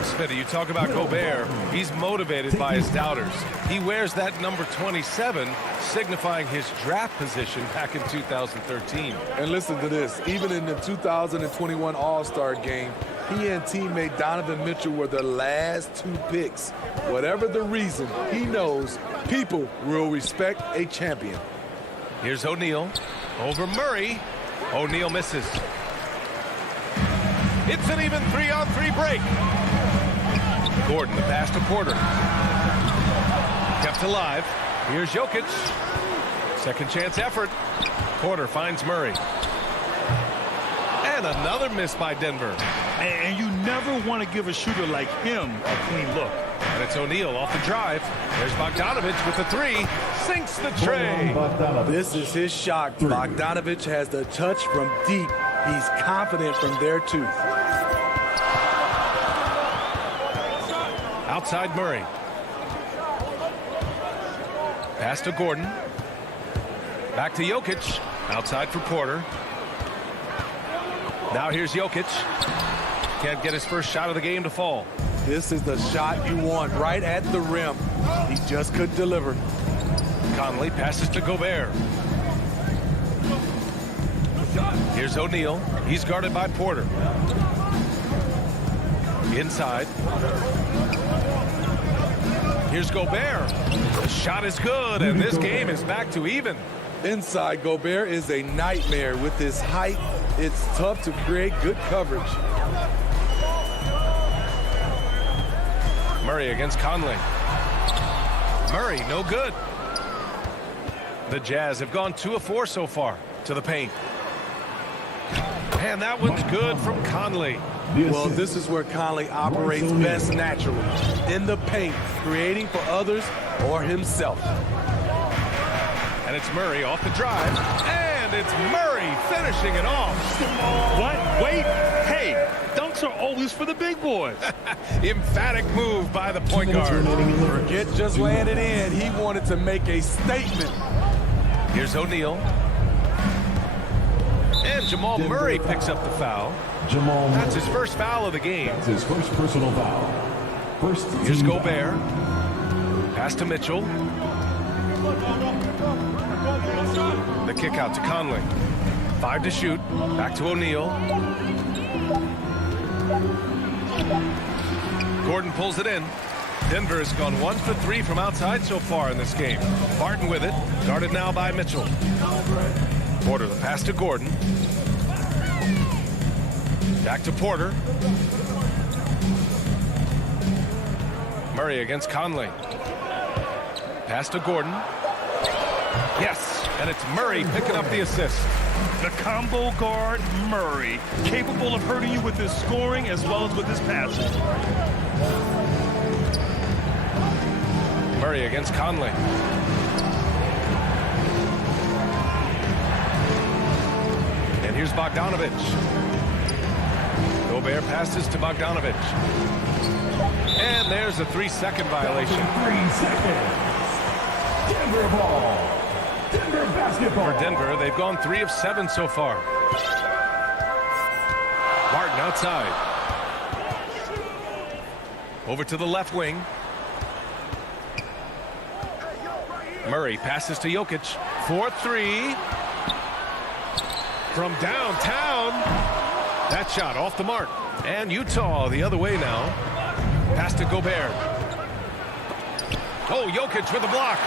Smitty, you talk about Gobert. He's motivated by his doubters. He wears that number 27, signifying his draft position back in 2013. And listen to this. Even in the 2021 All-Star game, he and teammate Donovan Mitchell were the last 2 picks. Whatever the reason, he knows people will respect a champion. Here's O'Neal. Over Murray. O'Neal misses. It's an even 3-on-3 break. Gordon, the pass to Porter. Kept alive. Here's Jokic. Second chance effort. Porter finds Murray. And another miss by Denver. And you never want to give a shooter like him a clean look. And it's O'Neal off the drive. There's Bogdanovich with the 3. Sinks the tray. This is his shot. Bogdanovich has the touch from deep. He's confident from there, too. Outside Murray. Pass to Gordon. Back to Jokic. Outside for Porter. Now here's Jokic. Can't get his first shot of the game to fall. This is the shot you want right at the rim. He just couldn't deliver. Conley passes to Gobert. Here's O'Neal. He's guarded by Porter. Inside. Here's Gobert. The shot is good, and this game is back to even. Inside, Gobert is a nightmare. With his height, it's tough to create good coverage. Murray against Conley. Murray, no good. The Jazz have gone 2 of 4 so far to the paint. And that one's good from Conley. Well, this is where Conley operates best naturally. In the paint, creating for others or himself. And it's Murray off the drive. And it's Murray finishing it off. What? Wait. Hey, dunks are always for the big boys. Emphatic move by the point guard. Forget just laying it in. He wanted to make a statement. Here's O'Neal. And Jamal Murray picks up the foul. That's his first foul of the game. That's his first personal foul. Here's Gobert. Pass to Mitchell. The kick out to Conley. 5 to shoot. Back to O'Neal. Gordon pulls it in. Denver has gone 1 for 3 from outside so far in this game. Barton with it. Guarded now by Mitchell. Porter, the pass to Gordon. Back to Porter. Murray against Conley. Pass to Gordon. Yes, and it's Murray picking up the assist. The combo guard, Murray, capable of hurting you with his scoring as well as with his passing. Murray against Conley. here's Bogdanovich. Gobert passes to Bogdanovich. And there's a 3-second violation. 3 seconds. Denver ball. Denver basketball. For Denver, they've gone 3 of 7 so far. Martin outside. Over to the left wing. Murray passes to Jokic. 4-3. From downtown. That shot off the mark. And Utah the other way now. Pass to Gobert. Oh, Jokic with a block.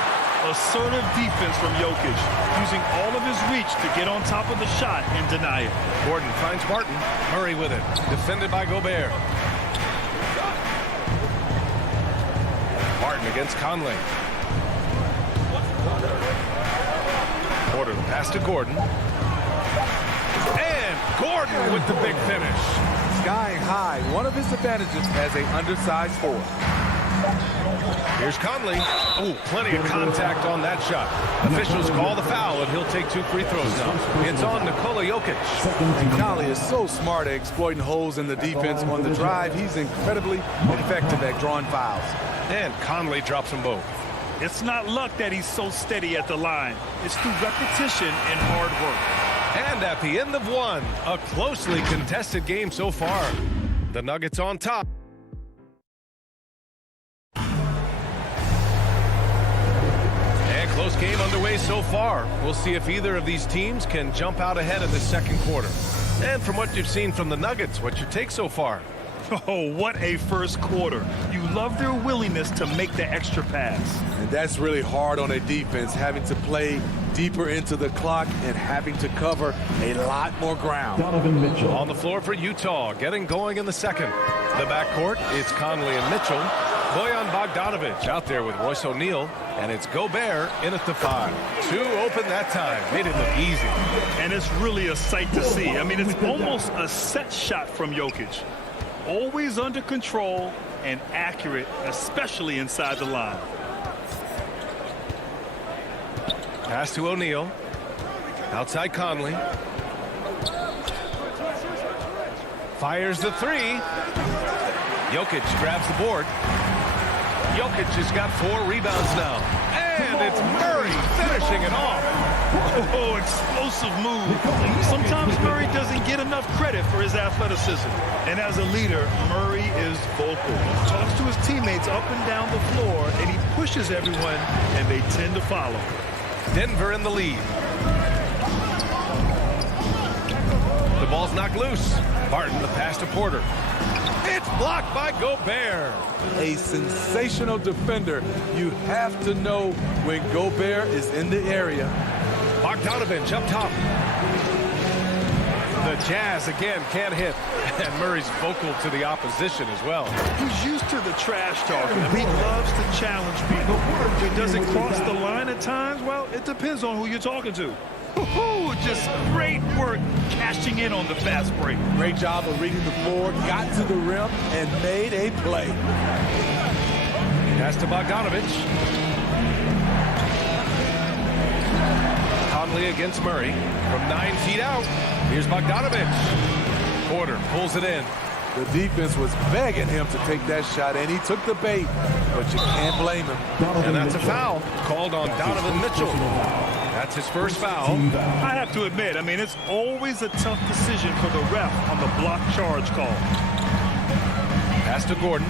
Assertive defense from Jokic, using all of his reach to get on top of the shot and deny it. Gordon finds Martin. Murray with it. Defended by Gobert. Martin against Conley. Porter the pass to Gordon. And Gordon with the big finish. Skying high, one of his advantages as an undersized forward. Here's Conley. Oh, plenty of contact on that shot. Officials call the foul, and he'll take 2 free throws now. It's on Nikola Jokic. Conley is so smart at exploiting holes in the defense on the drive. He's incredibly effective at drawing fouls. And Conley drops them both. It's not luck that he's so steady at the line. It's through repetition and hard work. And at the end of one, a closely contested game so far. The Nuggets on top. And close game underway so far. We'll see if either of these teams can jump out ahead in the second quarter. And from what you've seen from the Nuggets, what's your take so far? Oh, what a first quarter. You love their willingness to make the extra pass. And that's really hard on a defense, having to play deeper into the clock and having to cover a lot more ground. Donovan Mitchell. On the floor for Utah, getting going in the second. The backcourt, it's Conley and Mitchell. Bojan Bogdanovich out there with Royce O'Neal. And it's Gobert in at the 5. 2 open that time. Made it look easy. And it's really a sight to see. I mean, it's almost a set shot from Jokic. Always under control and accurate, especially inside the line. Pass to O'Neal. Outside Conley. Fires the 3. Jokic grabs the board. Jokic has got 4 rebounds now. And it's Murray finishing it off. Oh, explosive move. Sometimes Murray doesn't get enough credit for his athleticism. And as a leader, Murray is vocal. Talks to his teammates up and down the floor, and he pushes everyone, and they tend to follow. Denver in the lead. The ball's knocked loose. Barton the pass to Porter. It's blocked by Gobert. A sensational defender. You have to know when Gobert is in the area. Bogdanovich up top. The Jazz again can't hit. And Murray's vocal to the opposition as well. He's used to the trash talking. He loves to challenge people. If he doesn't cross the line at times, well, it depends on who you're talking to. Just great work cashing in on the fast break. Great job of reading the floor, got to the rim, and made a play. Pass to Bogdanovich. Conley against Murray from 9 feet out. Here's Bogdanovich. Porter pulls it in. The defense was begging him to take that shot, and he took the bait, but you can't blame him. And that's a foul called on Donovan Mitchell. That's his first foul. I have to admit, I mean, it's always a tough decision for the ref on the block charge call. Pass to Gordon.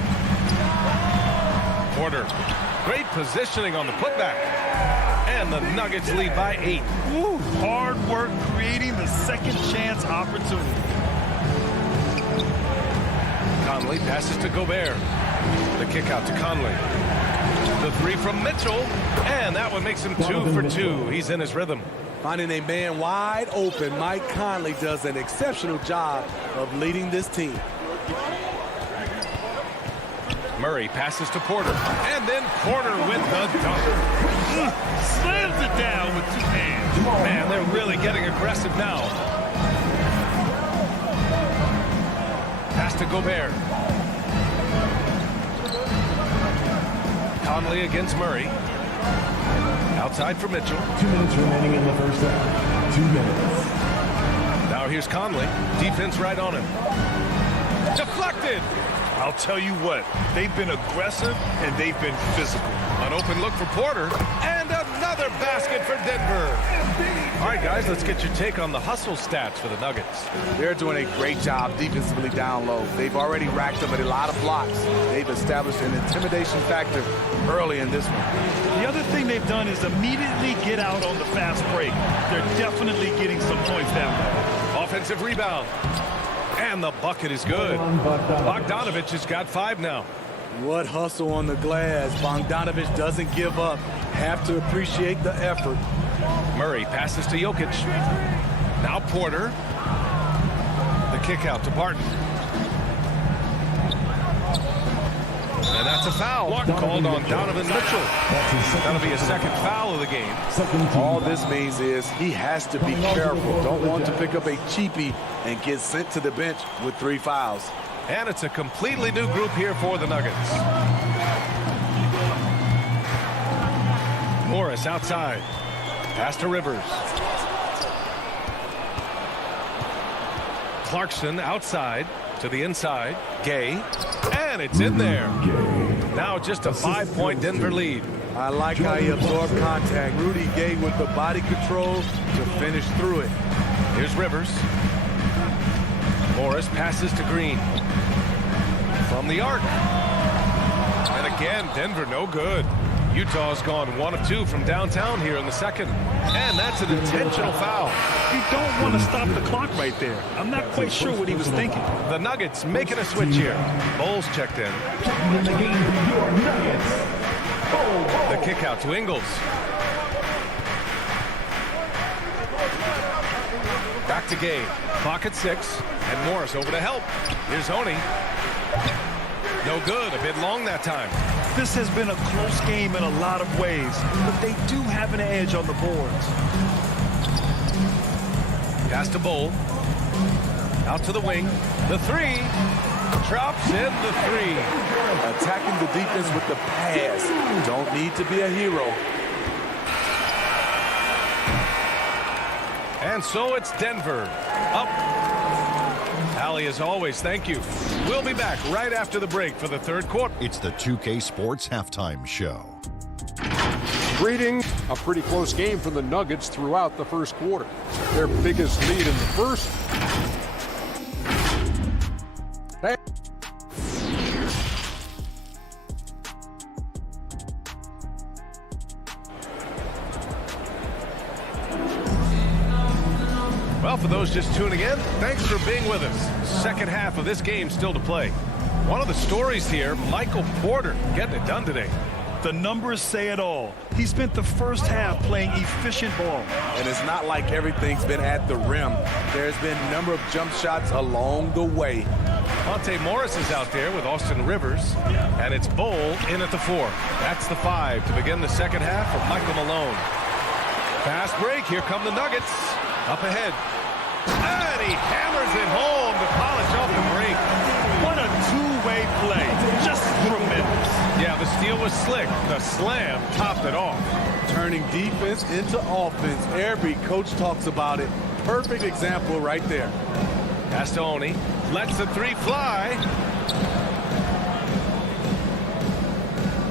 Porter. Great positioning on the putback. And the Nuggets lead by 8. Woo, hard work creating the second chance opportunity. Conley passes to Gobert. The kick out to Conley. The 3 from Mitchell. And that one makes him 2 for 2. He's in his rhythm. Finding a man wide open, Mike Conley does an exceptional job of leading this team. Murray passes to Porter. And then Porter with the dunk. Slams it down with 2 hands. Man, they're really getting aggressive now. Pass to Gobert. Conley against Murray. Outside for Mitchell. 2 minutes remaining in the first half. 2 minutes. Now here's Conley. Defense right on him. Deflected. I'll tell you what, they've been aggressive and they've been physical. An open look for Porter, and another basket for Denver. All right, guys, let's get your take on the hustle stats for the Nuggets. They're doing a great job defensively down low. They've already racked up a lot of blocks. They've established an intimidation factor early in this one. The other thing they've done is immediately get out on the fast break. They're definitely getting some points down there. Offensive rebound. And the bucket is good. Bogdanovich has got 5 now. What hustle on the glass. Bogdanovich doesn't give up. Have to appreciate the effort. Murray passes to Jokic. Now Porter. The kick out to Barton. And that's a foul called on Donovan Mitchell. That'll be a second foul of the game. All this means is he has to be careful. Don't want to pick up a cheapie and get sent to the bench with 3 fouls. And it's a completely new group here for the Nuggets. Morris outside. Pass to Rivers. Clarkson outside to the inside. Gay. And it's in there. Now just a 5-point Denver lead. I like how he absorbed contact. Rudy Gay with the body control to finish through it. Here's Rivers. Morris passes to Green. From the arc. And again, Denver no good. Utah's gone 1 of 2 from downtown here in the second. And that's an intentional foul. You don't want to stop the clock right there. I'm not quite sure what he was thinking. The Nuggets making a switch here. Bowles checked in. The kick out to Ingles. Back to Gay. Clock at 6. And Morris over to help. Here's Oni. No good. A bit long that time. This has been a close game in a lot of ways, but they do have an edge on the boards. Pass to Bull. Out to the wing. The 3. Drops in the 3. Attacking the defense with the pass. Don't need to be a hero. And so it's Denver up. Allie, as always, thank you. We'll be back right after the break for the third quarter. It's the 2K Sports Halftime Show. Greetings. A pretty close game for the Nuggets throughout the first quarter. Their biggest lead in the first. Well, for those just tuning in, thanks for being with us. Second half of this game still to play. One of the stories here, Michael Porter getting it done today. The numbers say it all. He spent the first half playing efficient ball. And it's not like everything's been at the rim. There's been a number of jump shots along the way. Monte Morris is out there with Austin Rivers. And it's Bull in at the 4. That's the 5 to begin the second half for Michael Malone. Fast break. Here come the Nuggets. Up ahead. And he hammers it home to polish off the break. What a two-way play. Just tremendous. Yeah, the steal was slick. The slam topped it off. Turning defense into offense. Every coach talks about it. Perfect example right there. Pass to Oni. Lets the 3 fly.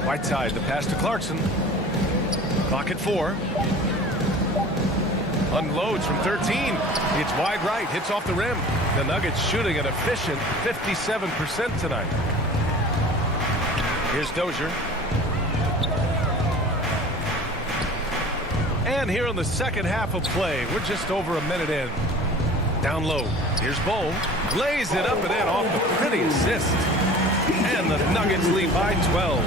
Whiteside, the pass to Clarkson. Clock at 4. Unloads from 13. It's wide right. Hits off the rim. The Nuggets shooting an efficient 57% tonight. Here's Dozier. And here in the second half of play, we're just over a minute in. Down low. Here's Bull. Lays it up and in off the pretty assist. And the Nuggets lead by 12.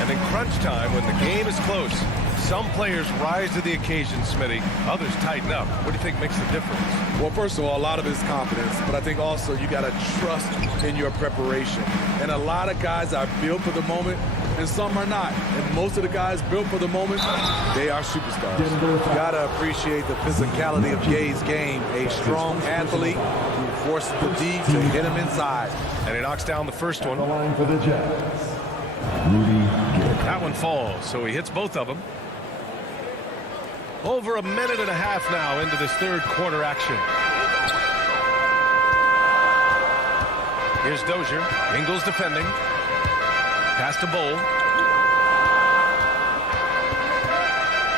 And in crunch time, when the game is close, some players rise to the occasion, Smitty. Others tighten up. What do you think makes the difference? Well, first of all, a lot of it is confidence. But I think also you got to trust in your preparation. And a lot of guys are built for the moment, and some are not. And most of the guys built for the moment, they are superstars. You got to appreciate the physicality of Gay's game. A strong athlete who forces the D to hit him inside. And he knocks down the first one. The line for the Jazz. That one falls, so he hits both of them. Over a minute and a half now into this third quarter action. Here's Dozier. Ingles defending. Pass to Bowl.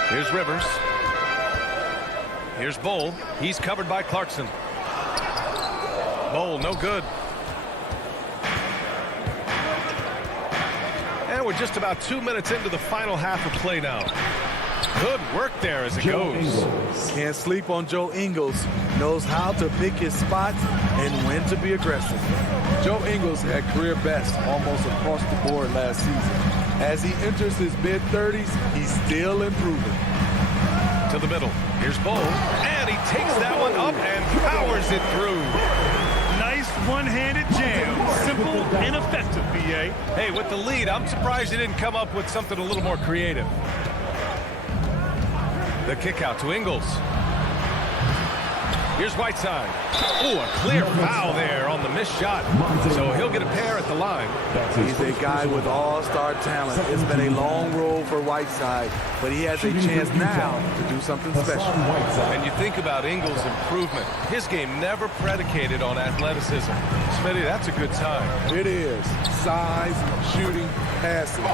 Here's Rivers. Here's Bowl. He's covered by Clarkson. Bowl, no good. And we're just about 2 minutes into the final half of play now. Good work there as it goes. Can't sleep on Joe Ingles. Knows how to pick his spots and when to be aggressive. Joe Ingles had career best almost across the board last season. As he enters his mid-30s, he's still improving. To the middle. Here's Bowl. And he takes that one up and powers it through. Nice one-handed jam. Simple and effective, B.A. Hey, with the lead, I'm surprised he didn't come up with something a little more creative. The kick out to Ingles. Here's Whiteside. Oh, a clear foul there on the missed shot. So he'll get a pair at the line. He's a guy with all-star talent. It's been a long road for Whiteside, but he has a chance now to do something special. And you think about Ingles' improvement. His game never predicated on athleticism. Smitty, that's a good sign. It is. Size, shooting, passing.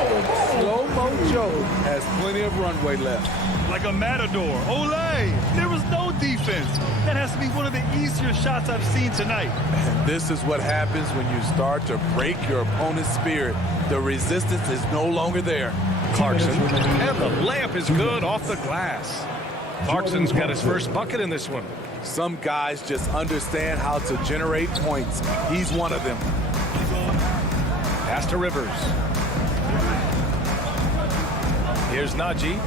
Slow-mo Joe has plenty of runway left. Like a matador. Olay! There was no defense. That has to be one of the easier shots I've seen tonight. And this is what happens when you start to break your opponent's spirit. The resistance is no longer there. Clarkson. And the layup is good off the glass. Clarkson's got his first bucket in this one. Some guys just understand how to generate points. He's one of them. Pass to Rivers. Here's Najee.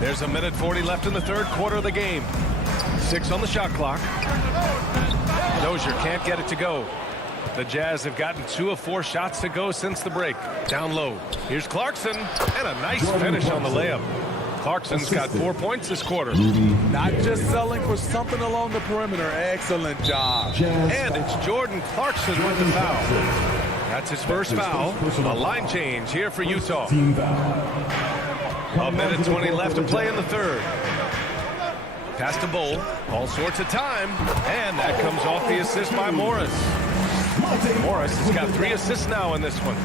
There's a minute 40 left in the third quarter of the game. 6 on the shot clock. Dozier can't get it to go. The Jazz have gotten 2 of 4 shots to go since the break. Down low. Here's Clarkson. And a nice finish on the layup. Clarkson's got 4 points this quarter. Not just selling for something along the perimeter. Excellent job. And it's Jordan Clarkson with the foul. That's his first foul. A line change here for Utah. A minute 20 left to play in the third. Pass to Bowl. All sorts of time. And that comes off the assist by Morris. Morris has got 3 assists now in this one.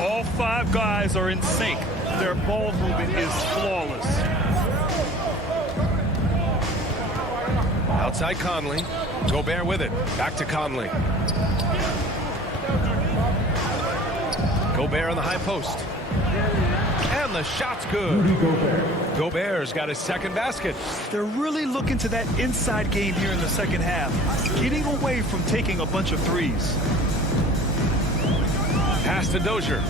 All 5 guys are in sync. Their ball movement is flawless. Outside Conley. Gobert with it. Back to Conley. Gobert on the high post. And the shot's good. Gobert's got his second basket. They're really looking to that inside game here in the second half, getting away from taking a bunch of threes. Pass to Dozier.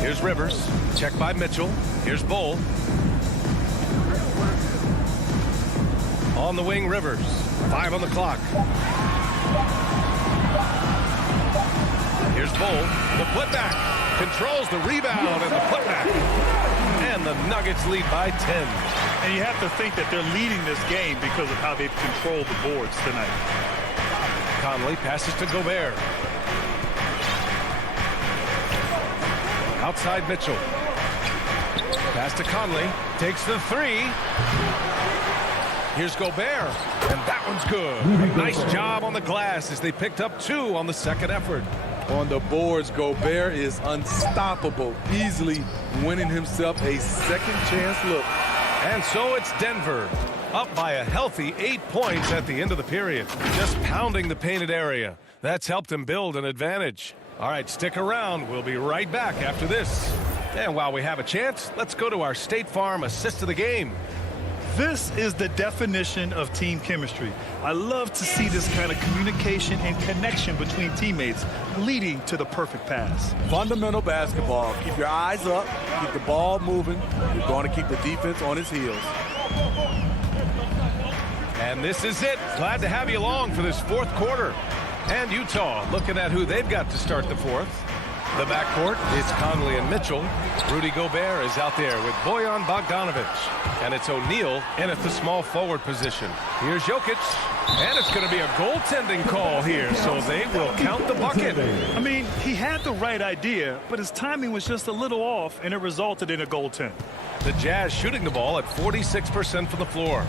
Here's Rivers. Check by Mitchell. Here's Bowl. On the wing, Rivers. 5 on the clock. Here's Bowl. The putback. Controls the rebound and the putback. And the Nuggets lead by 10. And you have to think that they're leading this game because of how they've controlled the boards tonight. Conley passes to Gobert. Outside Mitchell. Pass to Conley. Takes the 3. Here's Gobert. And that one's good. Nice job on the glass as they picked up 2 on the second effort. On the boards, Gobert is unstoppable, easily winning himself a second chance look. And so it's Denver, up by a healthy 8 points at the end of the period. Just pounding the painted area. That's helped him build an advantage. All right, stick around. We'll be right back after this. And while we have a chance, let's go to our State Farm assist of the game. This is the definition of team chemistry. I love to see this kind of communication and connection between teammates leading to the perfect pass. Fundamental basketball. Keep your eyes up, keep the ball moving. You're going to keep the defense on its heels. And this is it. Glad to have you along for this fourth quarter. And Utah looking at who they've got to start the fourth. The backcourt, it's Conley and Mitchell. Rudy Gobert is out there with Bojan Bogdanovic. And it's O'Neal in at the small forward position. Here's Jokic. And it's going to be a goaltending call here, so they will count the bucket. I mean, he had the right idea, but his timing was just a little off, and it resulted in a goaltend. The Jazz shooting the ball at 46% from the floor.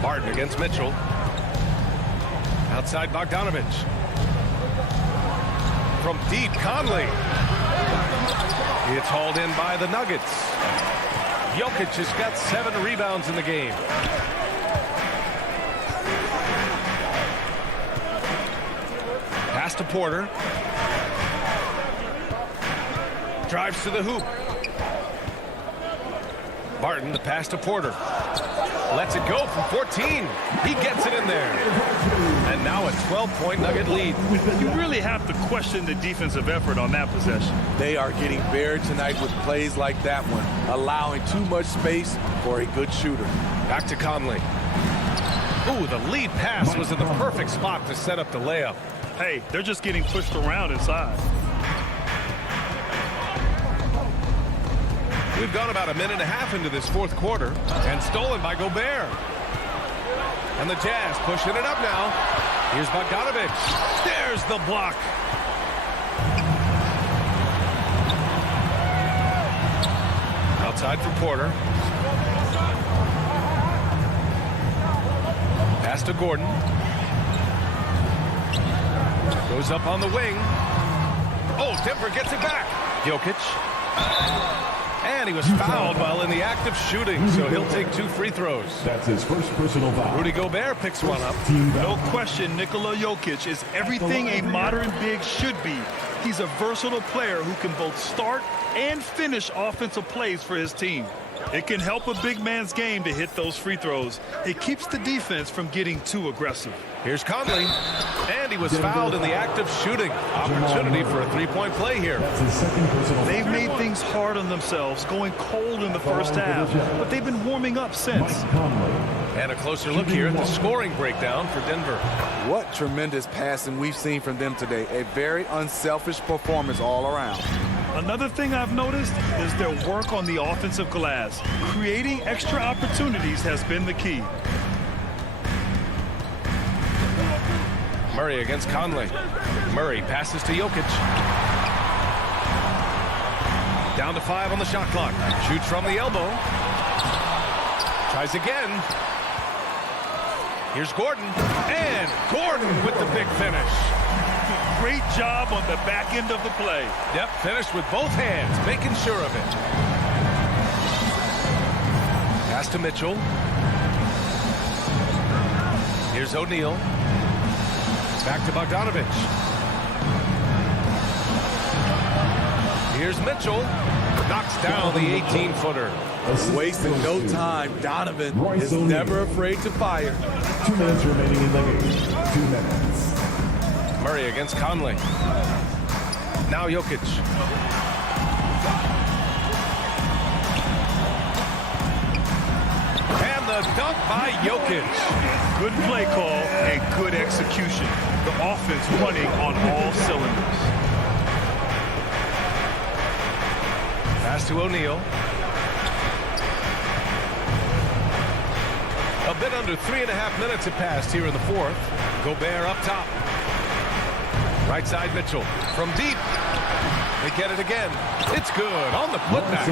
Barton against Mitchell. Outside Bogdanovic. From deep, Conley. It's hauled in by the Nuggets. Jokic has got 7 rebounds in the game. Pass to Porter. Drives to the hoop. Barton, the pass to Porter. Lets it go from 14. He gets it in there. And now a 12-point Nugget lead. You really have to question the defensive effort on that possession. They are getting buried tonight with plays like that one, allowing too much space for a good shooter. Back to Conley. Ooh, the lead pass was in the perfect spot to set up the layup. Hey, they're just getting pushed around inside. We've gone about a minute and a half into this fourth quarter, and stolen by Gobert. And the Jazz pushing it up now. Here's Bogdanovic. There's the block. Outside for Porter. Pass to Gordon. Goes up on the wing. Oh, Denver gets it back. Jokic. And he was fouled while in the act of shooting, so he'll take 2 free throws. That's his first personal foul. Rudy Gobert picks one up. No question, Nikola Jokic is everything a modern big should be. He's a versatile player who can both start and finish offensive plays for his team. It can help a big man's game to hit those free throws. It keeps the defense from getting too aggressive. Here's Conley. And he was fouled in the act of shooting. Opportunity for a 3-point play here. They've made things hard on themselves, going cold in the first half, but they've been warming up since. And a closer look here at the scoring breakdown for Denver. What tremendous passing we've seen from them today. A very unselfish performance all around. Another thing I've noticed is their work on the offensive glass. Creating extra opportunities has been the key. Murray against Conley. Murray passes to Jokic. Down to 5 on the shot clock. Shoots from the elbow. Tries again. Here's Gordon. And Gordon with the big finish. Great job on the back end of the play. Yep, finished with both hands, making sure of it. Pass to Mitchell. Here's O'Neal. Back to Bogdanovic. Here's Mitchell. Knocks down the 18-footer. Wasting no time. Donovan is never afraid to fire. 2 minutes remaining in the game. 2 minutes. Murray against Conley. Now Jokic. And the dunk by Jokic. Good play call and good execution. The offense running on all cylinders. Pass to O'Neal. A bit under 3.5 minutes have passed here in the fourth. Gobert up top. Right side Mitchell. From deep. They get it again. It's good on the putback.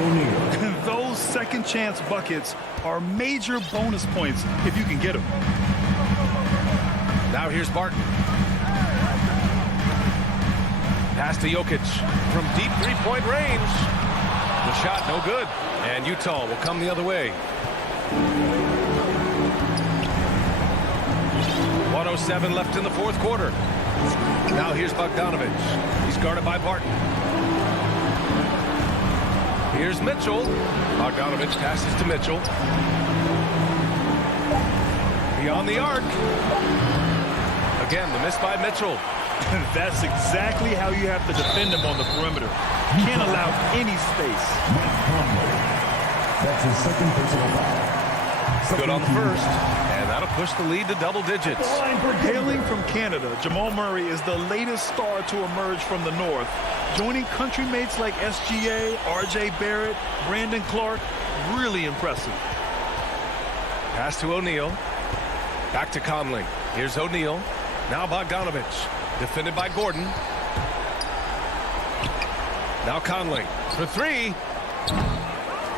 Those second chance buckets are major bonus points if you can get them. Now here's Barton. Pass to Jokic. From deep 3-point range. The shot no good. And Utah will come the other way. 1:07 left in the fourth quarter. Now here's Bogdanovic. He's guarded by Barton. Here's Mitchell. Bogdanovic passes to Mitchell. Beyond the arc. Again, the miss by Mitchell. That's exactly how you have to defend him on the perimeter. You can't allow any space. That's his second personal foul. Good on the first. And that'll push the lead to double digits. Hailing from Canada, Jamal Murray is the latest star to emerge from the North, joining countrymates like SGA, R.J. Barrett, Brandon Clark. Really impressive. Pass to O'Neal. Back to Conley. Here's O'Neal. Now Bogdanovich. Defended by Gordon. Now Conley for three.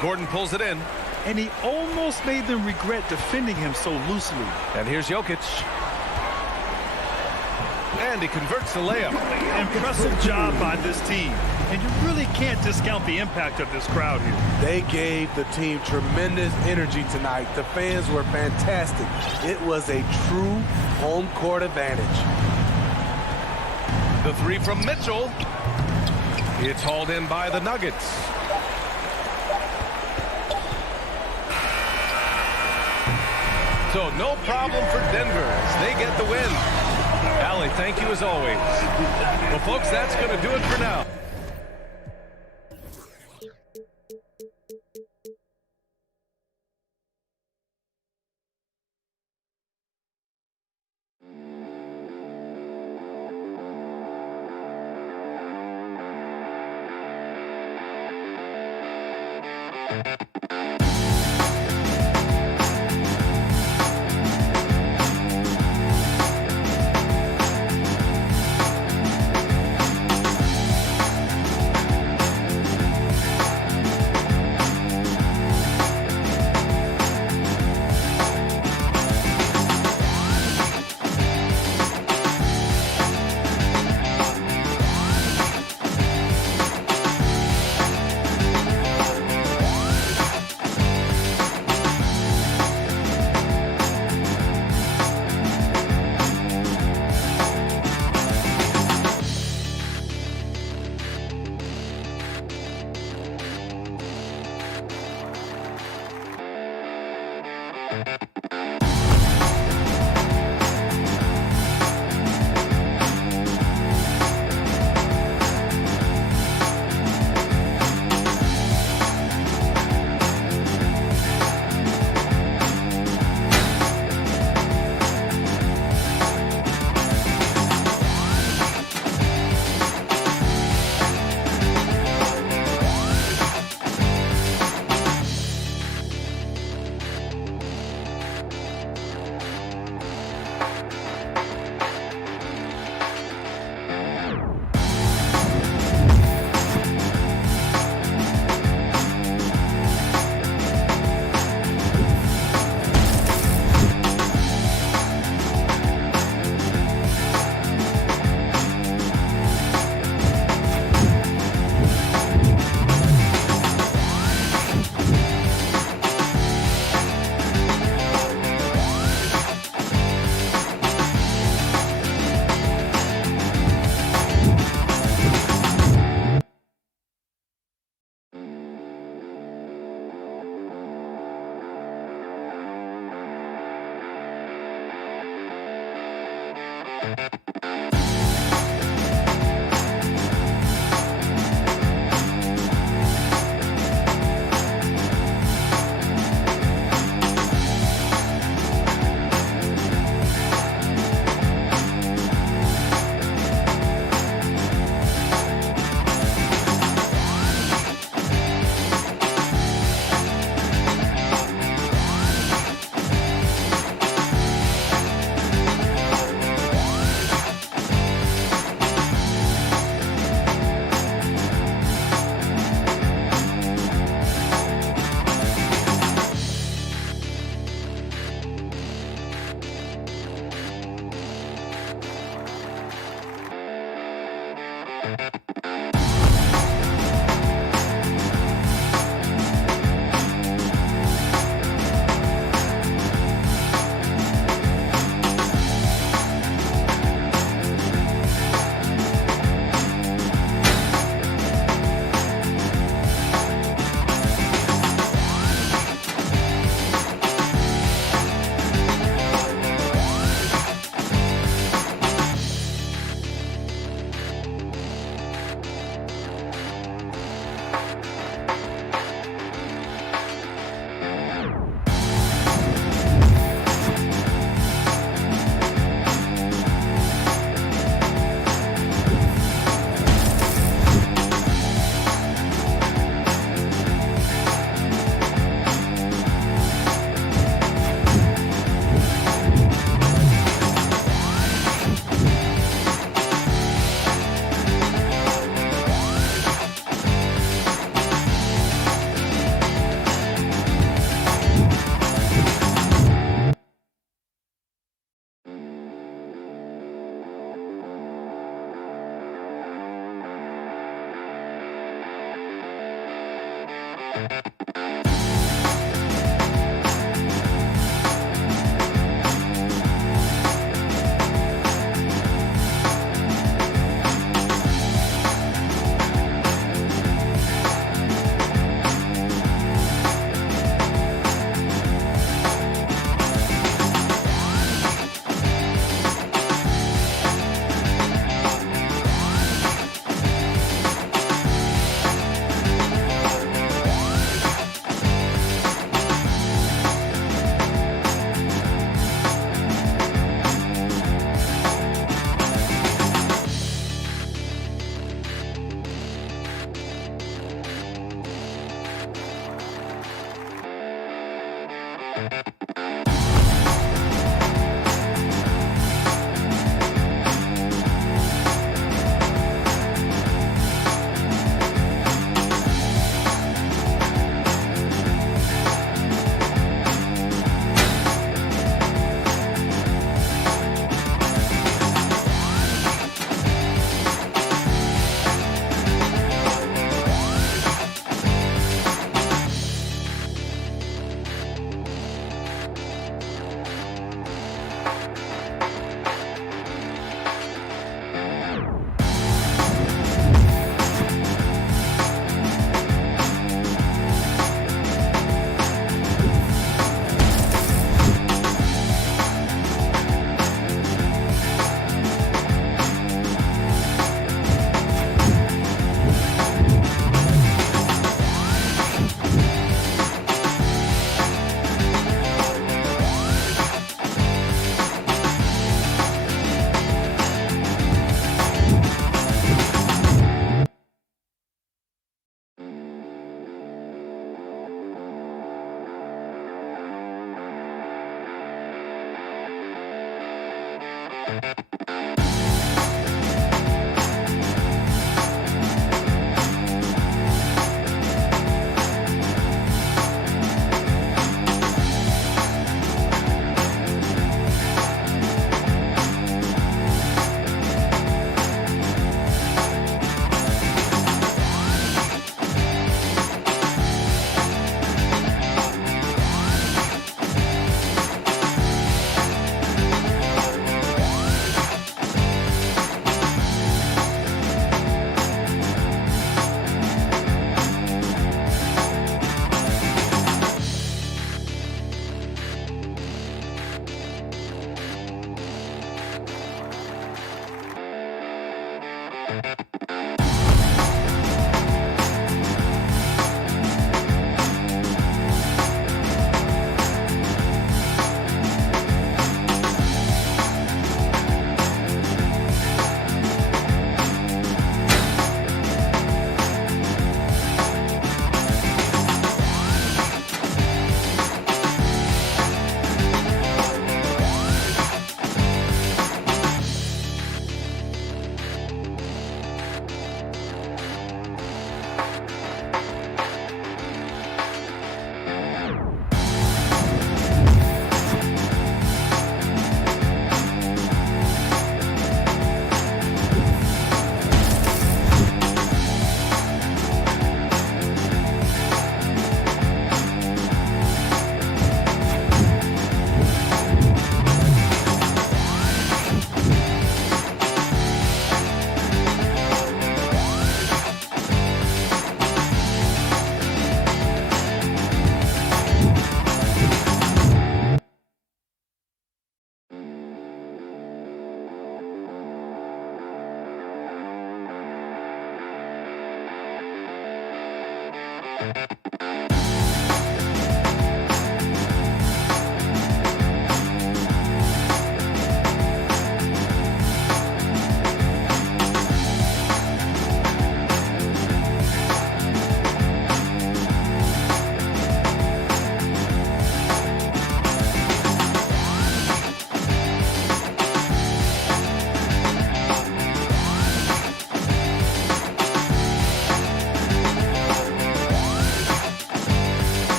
Gordon pulls it in. And he almost made them regret defending him so loosely. And here's Jokic. And he converts the layup. Impressive job by this team. And you really can't discount the impact of this crowd here. They gave the team tremendous energy tonight. The fans were fantastic. It was a true home court advantage. The three from Mitchell. It's hauled in by the Nuggets. So no problem for Denver as they get the win. Allie, thank you as always. Well, folks, that's going to do it for now.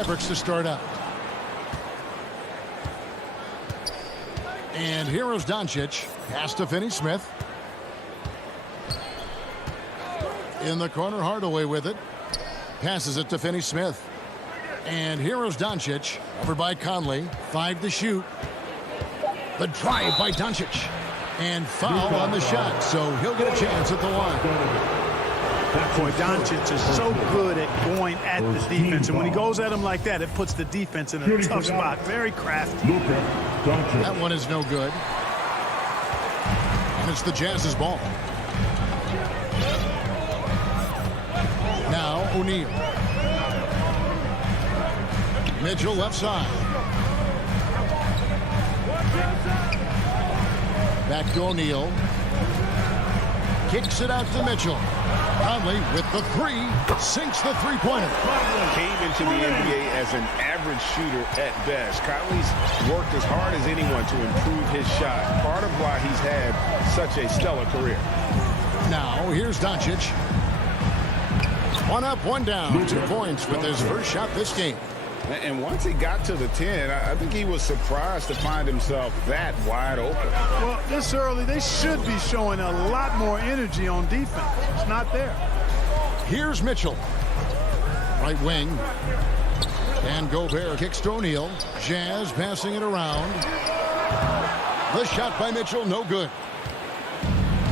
Mavericks to start out. And here is Doncic. Pass to Finney-Smith. In the corner, Hardaway with it. Passes it to Finney-Smith. And here is Doncic. Over by Conley. 5 to shoot. The drive by Doncic. And foul on the shot, so he'll get a chance at the line. Boy, Doncic is so good at going at the defense, and when he goes at him like that, it puts the defense in a tough spot. Very crafty. That one is no good. And it's the Jazz's ball. Now O'Neal. Mitchell left side. Back to O'Neal. Kicks it out to Mitchell. Conley with the three. Sinks the three-pointer. Came into the NBA as an average shooter at best. Conley's worked as hard as anyone to improve his shot. Part of why he's had such a stellar career. Now here's Doncic. 1 up, 1 down. 2 points with his first shot this game. And once he got to the 10, I think he was surprised to find himself that wide open. Well, this early, they should be showing a lot more energy on defense. It's not there. Here's Mitchell. Right wing. And Gobert kicks to O'Neal. Jazz passing it around. The shot by Mitchell, no good.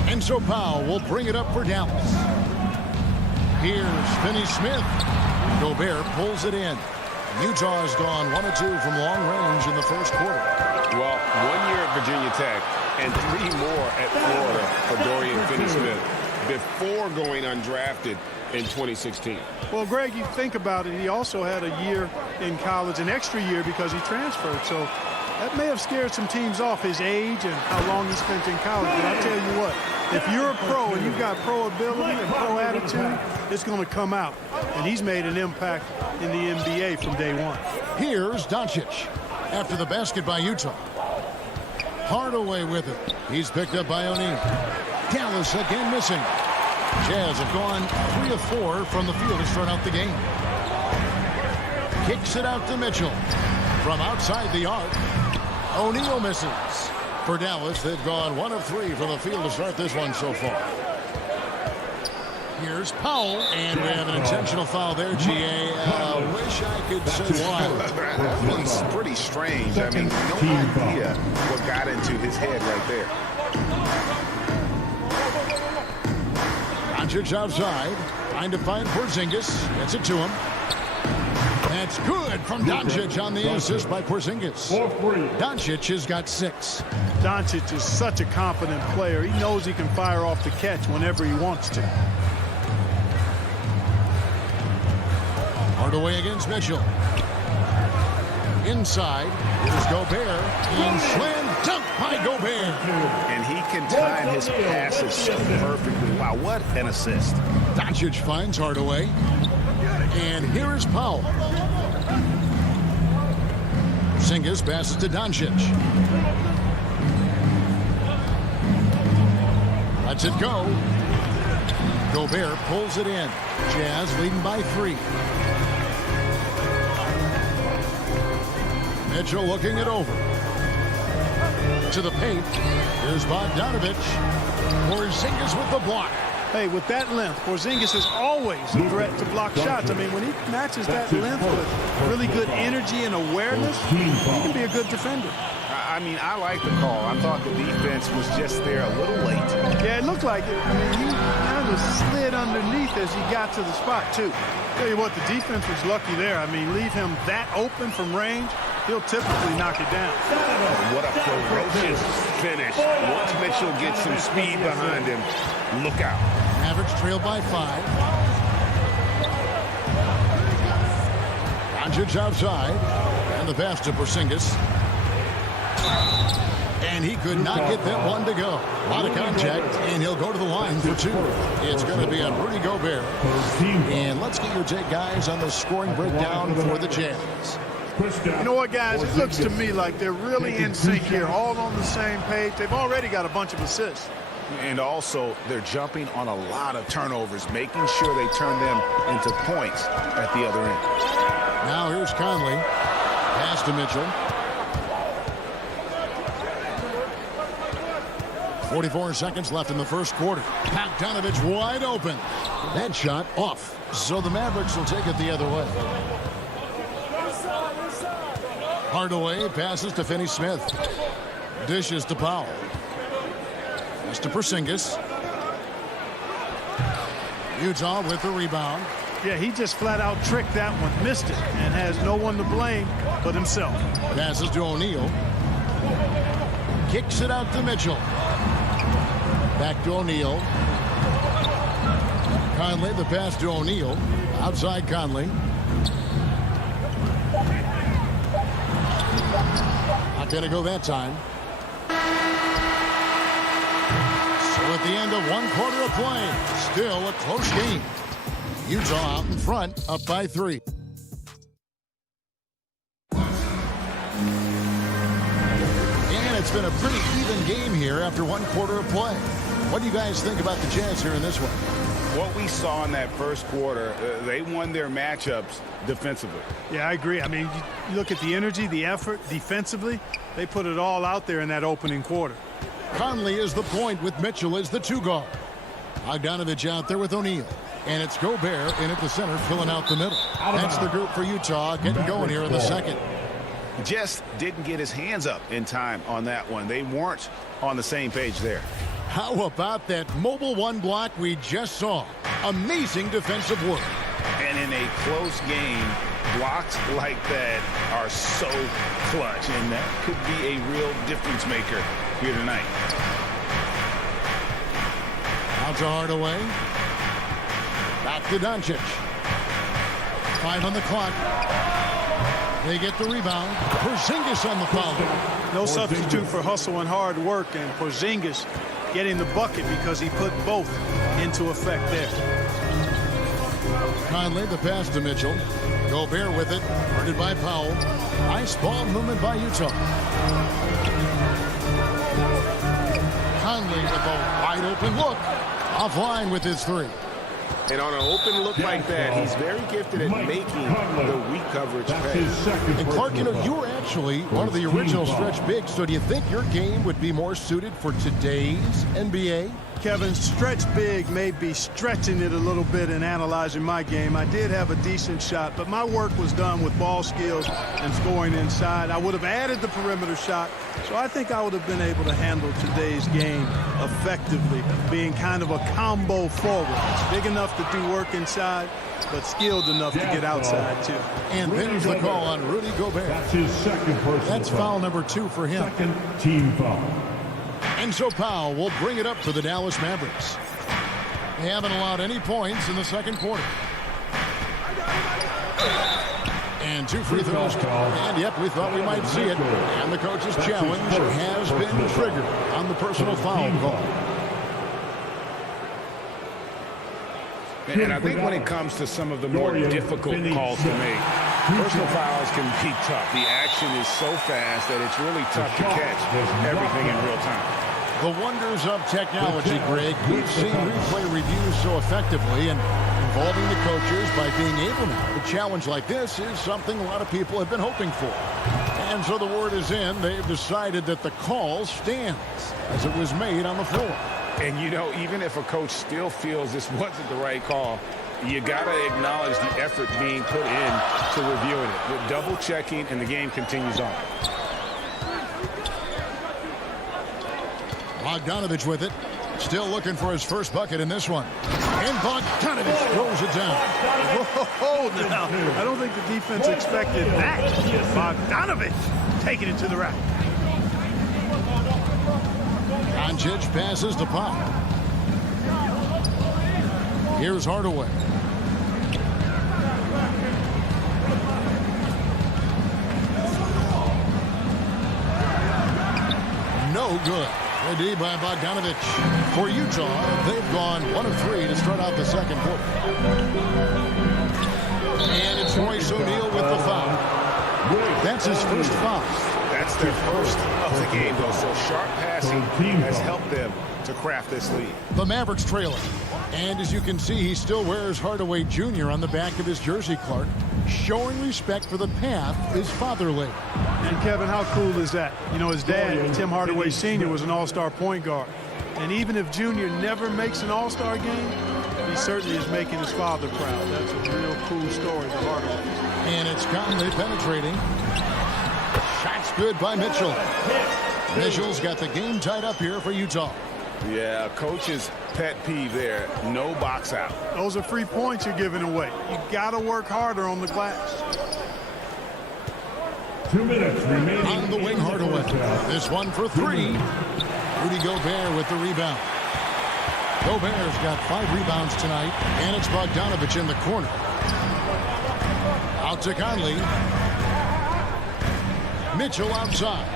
And so Powell will bring it up for Dallas. Here's Finney-Smith. Gobert pulls it in. Utah has gone 1 of 2 from long range in the first quarter. Well, 1 year at Virginia Tech and 3 more at Florida for Dorian Finney-Smith before going undrafted in 2016. Well, Greg, you think about it, he also had a year in college, an extra year because he transferred. So that may have scared some teams off, his age and how long he spent in college. But I'll tell you what, if you're a pro and you've got pro ability and pro attitude, it's going to come out. And he's made an impact in the NBA from day one. Here's Doncic after the basket by Utah. Hardaway with it. He's picked up by O'Neal. Dallas again missing. Jazz have gone 3 of 4 from the field to start out the game. Kicks it out to Mitchell. From outside the arc, O'Neal misses. For Dallas, they've gone 1 of 3 from the field to start this one so far. Here's Powell, and we have an intentional foul there, G.A. Wish I could say why. That's pretty strange. I mean, no idea what got into his head right there. Doncic outside, trying to find Porzingis. Gets it to him. That's good from Doncic on the assist by Porzingis. Doncic has got 6. Doncic is such a confident player. He knows he can fire off the catch whenever he wants to. Hardaway against Mitchell. Inside, here's Gobert. And slam dunk by Gobert. And he can time his passes so perfectly. Wow, what an assist. Doncic finds Hardaway. And here is Powell. Porzingis passes to Doncic. Lets it go. Gobert pulls it in. Jazz leading by 3. Mitchell looking it over. To the paint. Here's Bogdanovich. Porzingis with the block. Hey, with that length, Porzingis is always a threat to block shots. I mean, when he matches that length with really good energy and awareness, he can be a good defender. I mean, I like the call. I thought the defense was just there a little late. Yeah, it looked like it. I mean, he kind of slid underneath as he got to the spot, too. Tell you what, the defense was lucky there. I mean, leave him that open from range, he'll typically knock it down. What a ferocious finish. Once Mitchell gets some speed behind him, look out. Mavericks trail by 5. Doncic outside. And the pass to Porzingis. And he could not get that one to go. A lot of contact, and he'll go to the line for 2. It's going to be on Rudy Gobert. And let's get your take, guys, on the scoring breakdown for the Jazz. You know what, guys? It looks to me like they're really in sync here, all on the same page. They've already got a bunch of assists. And also, they're jumping on a lot of turnovers, making sure they turn them into points at the other end. Now here's Conley. Pass to Mitchell. 44 seconds left in the first quarter. Bogdanovich wide open. That shot off. So the Mavericks will take it the other way. Hardaway passes to Finney Smith. Dishes to Powell. Pass to Porzingis. Utah with the rebound. Yeah, he just flat out tricked that one, missed it, and has no one to blame but himself. Passes to O'Neal. Kicks it out to Mitchell. Back to O'Neal. Conley, the pass to O'Neal. Outside Conley. Not going to go that time. So at the end of 1 quarter of play, still a close game. Utah out in front, up by 3. And it's been a pretty even game here after 1 quarter of play. What do you guys think about the Jazz here in this one? What we saw in that first quarter, they won their matchups defensively. Yeah, I agree. I mean, you look at the energy, the effort defensively, they put it all out there in that opening quarter. Conley is the point with Mitchell as the 2 guard. Bogdanovich out there with O'Neal. And it's Gobert in at the center, filling out the middle. That's the group for Utah getting going here in the second. Just didn't get his hands up in time on that one. They weren't on the same page there. How about that mobile 1 block we just saw? Amazing defensive work. And in a close game, blocks like that are so clutch, and that could be a real difference maker here tonight. Out to Hardaway. Back to Doncic. 5 on the clock. They get the rebound. Porzingis on the foul. No substitute for hustle and hard work, and Porzingis getting the bucket because he put both into effect there. Conley, the pass to Mitchell. Gobert with it. Guarded by Powell. Nice ball movement by Utah. Conley with a wide open look. Offline with his 3. And on an open look like that, he's very gifted at making the weak coverage pay. And Clark, you know, you were actually one of the original stretch bigs, so do you think your game would be more suited for today's NBA? Kevin, stretch big may be stretching it a little bit in analyzing my game. I did have a decent shot, but my work was done with ball skills and scoring inside. I would have added the perimeter shot, so I think I would have been able to handle today's game effectively, being kind of a combo forward. Big enough to do work inside, but skilled enough to get outside, too. And there's the call on Rudy Gobert. That's his second personal That's foul number 2 for him. Second team foul. And so Powell will bring it up for the Dallas Mavericks. They haven't allowed any points in the second quarter. And 2 free throws. And yep, we thought we might see it. And the coach's challenge has been triggered on the personal foul call. And I think when it comes to some of the more difficult calls to make, personal fouls can be tough. The action is so fast that it's really tough to catch everything in real time. The wonders of technology, Greg. We've seen replay reviews so effectively, and involving the coaches by being able now to challenge like this is something a lot of people have been hoping for. And so the word is in. They've decided that the call stands as it was made on the floor. And, you know, even if a coach still feels this wasn't the right call, you got to acknowledge the effort being put in to reviewing it. With double checking, and the game continues on. Bogdanovich with it. Still looking for his first bucket in this one. And Bogdanovich throws it down. Whoa, now, I don't think the defense expected that. Bogdanovich taking it to the rack. Doncic passes to Powell. Here's Hardaway. No good. The D by Bogdanovich. For Utah, they've gone 1 of 3 to start out the second quarter. And it's Royce O'Neal with the foul. That's his first foul. That's That's their first of the game, though, so sharp passing has helped them to craft this lead. The Mavericks trailing. And as you can see, he still wears Hardaway Jr. on the back of his jersey, Clark, showing respect for the path his father laid. And Kevin, how cool is that? You know, his dad, Tim Hardaway Sr., was an all-star point guard. And even if Junior never makes an all-star game, he certainly is making his father proud. That's a real cool story for Hardaway. And it's Conley penetrating. Shots good by Mitchell. Mitchell's got the game tied up here for Utah. Yeah, coach's pet peeve there. No box out. Those are free points you're giving away. You got to work harder on the glass. 2 minutes remaining. On the wing, Hardaway. This one for three. Rudy Gobert with the rebound. Gobert's got 5 rebounds tonight, and it's Bogdanovich in the corner. Out to Conley. Mitchell outside.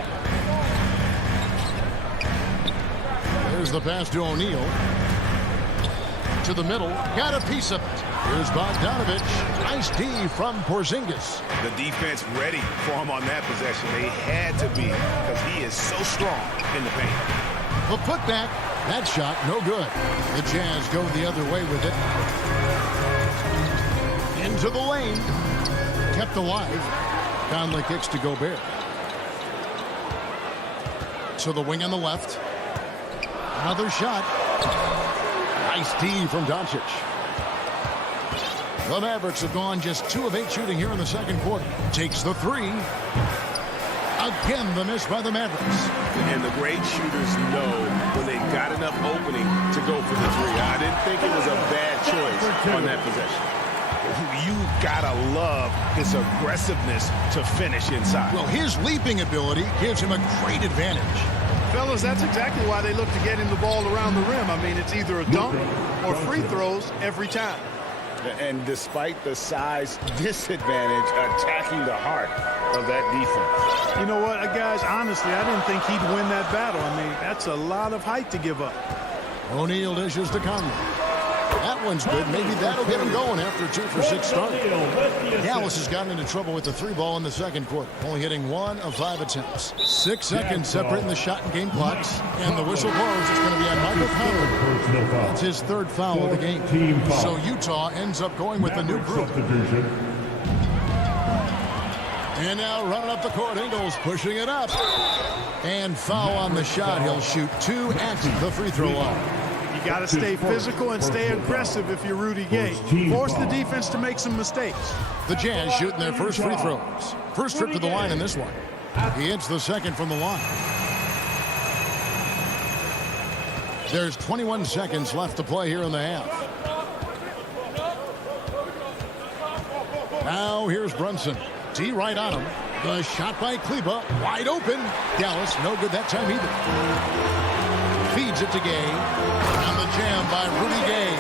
There's the pass to O'Neal. To the middle. Got a piece of it. Here's Bogdanovich. Nice D from Porzingis. The defense ready for him on that possession. They had to be because he is so strong in the paint. The putback. That shot, no good. The Jazz go the other way with it. Into the lane. Kept alive. Conley kicks to Gobert. To the wing on the left. Another shot. Nice D from Doncic. The Mavericks have gone just 2 of 8 shooting here in the second quarter. Takes the 3. Again, the miss by the Mavericks. And the great shooters know when they got enough opening to go for the 3. I didn't think it was a bad choice on that possession. You gotta love his aggressiveness to finish inside. Well, his leaping ability gives him a great advantage. Fellas, that's exactly why they look to get him the ball around the rim. I mean, it's either a dunk or free throws every time. And despite the size disadvantage, attacking the heart of that defense. You know what, guys, honestly, I didn't think he'd win that battle. I mean, that's a lot of height to give up. O'Neal dishes to Conley. That one's good. Maybe that'll get him going after a 2 for 6 start. Dallas has gotten into trouble with the 3 ball in the second quarter, only hitting 1 of 5 attempts. 6 seconds separating the shot and game clocks, and the whistle blows. It's going to be on Michael Conley. That's his 3rd foul of the game. So Utah ends up going with the new group. And now running up the court, Ingles pushing it up. And foul on the shot. He'll shoot 2 at the free throw line. You got to stay physical and stay aggressive if you're Rudy Gay. Force the defense to make some mistakes. The Jazz shooting their first free throws. First trip to the line in this one. He hits the second from the line. There's 21 seconds left to play here in the half. Now here's Brunson. D right on him. The shot by Kleba. Wide open. Dallas no good that time either. Feeds it to Gay. And the jam by Rudy Gay.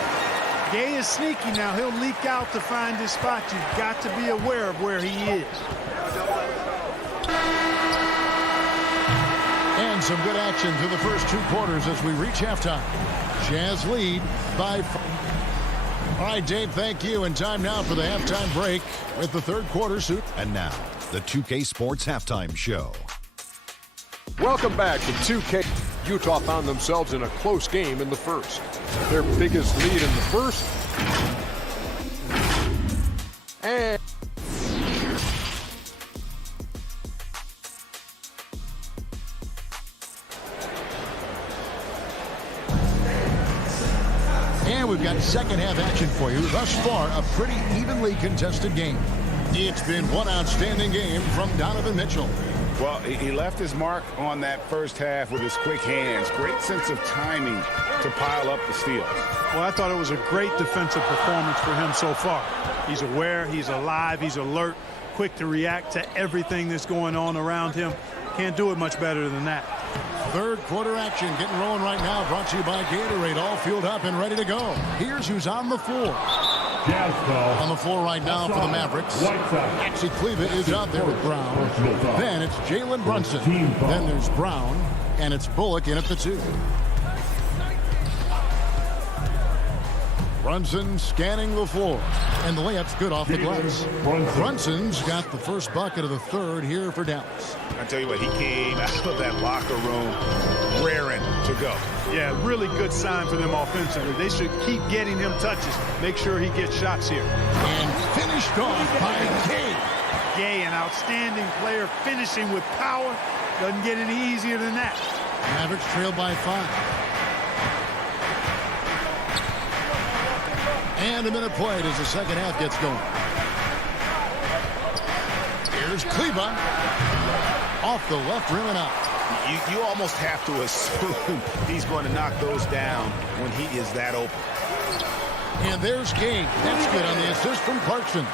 Gay is sneaky now. He'll leak out to find his spot. You've got to be aware of where he is. And some good action through the first 2 quarters as we reach halftime. Jazz lead by 5. All right, Dave, thank you. And time now for the halftime break with the 3rd quarter suit. And now, the 2K Sports Halftime Show. Welcome back to 2K. Utah found themselves in a close game in the first. Their biggest lead in the first. And we've got second half action for you. Thus far, a pretty evenly contested game. It's been one outstanding game from Donovan Mitchell. Well, he left his mark on that first half with his quick hands. Great sense of timing to pile up the steals. Well, I thought it was a great defensive performance for him so far. He's aware, he's alive, he's alert, quick to react to everything that's going on around him. Can't do it much better than that. 3rd quarter action getting rolling right now, brought to you by Gatorade, all fueled up and ready to go. Here's who's on the floor. On the floor right now for the Mavericks. Maxi Kleba is out there with Brown. Then it's Jalen Brunson. Then there's Brown, and it's Bullock in at the 2. Brunson scanning the floor. And the layup's good off the glass. Brunson's got the first bucket of the third here for Dallas. I tell you what, he came out of that locker room raring to go. Yeah, really good sign for them offensively. They should keep getting him touches. Make sure he gets shots here. And finished off by Gay. Gay, an outstanding player, finishing with power. Doesn't get any easier than that. Mavericks trail by 5. And a minute played as the second half gets going. Here's Kleba. Off the left rim and out. You almost have to assume he's going to knock those down when he is that open. And there's King. That's good on the assist from Clarkson.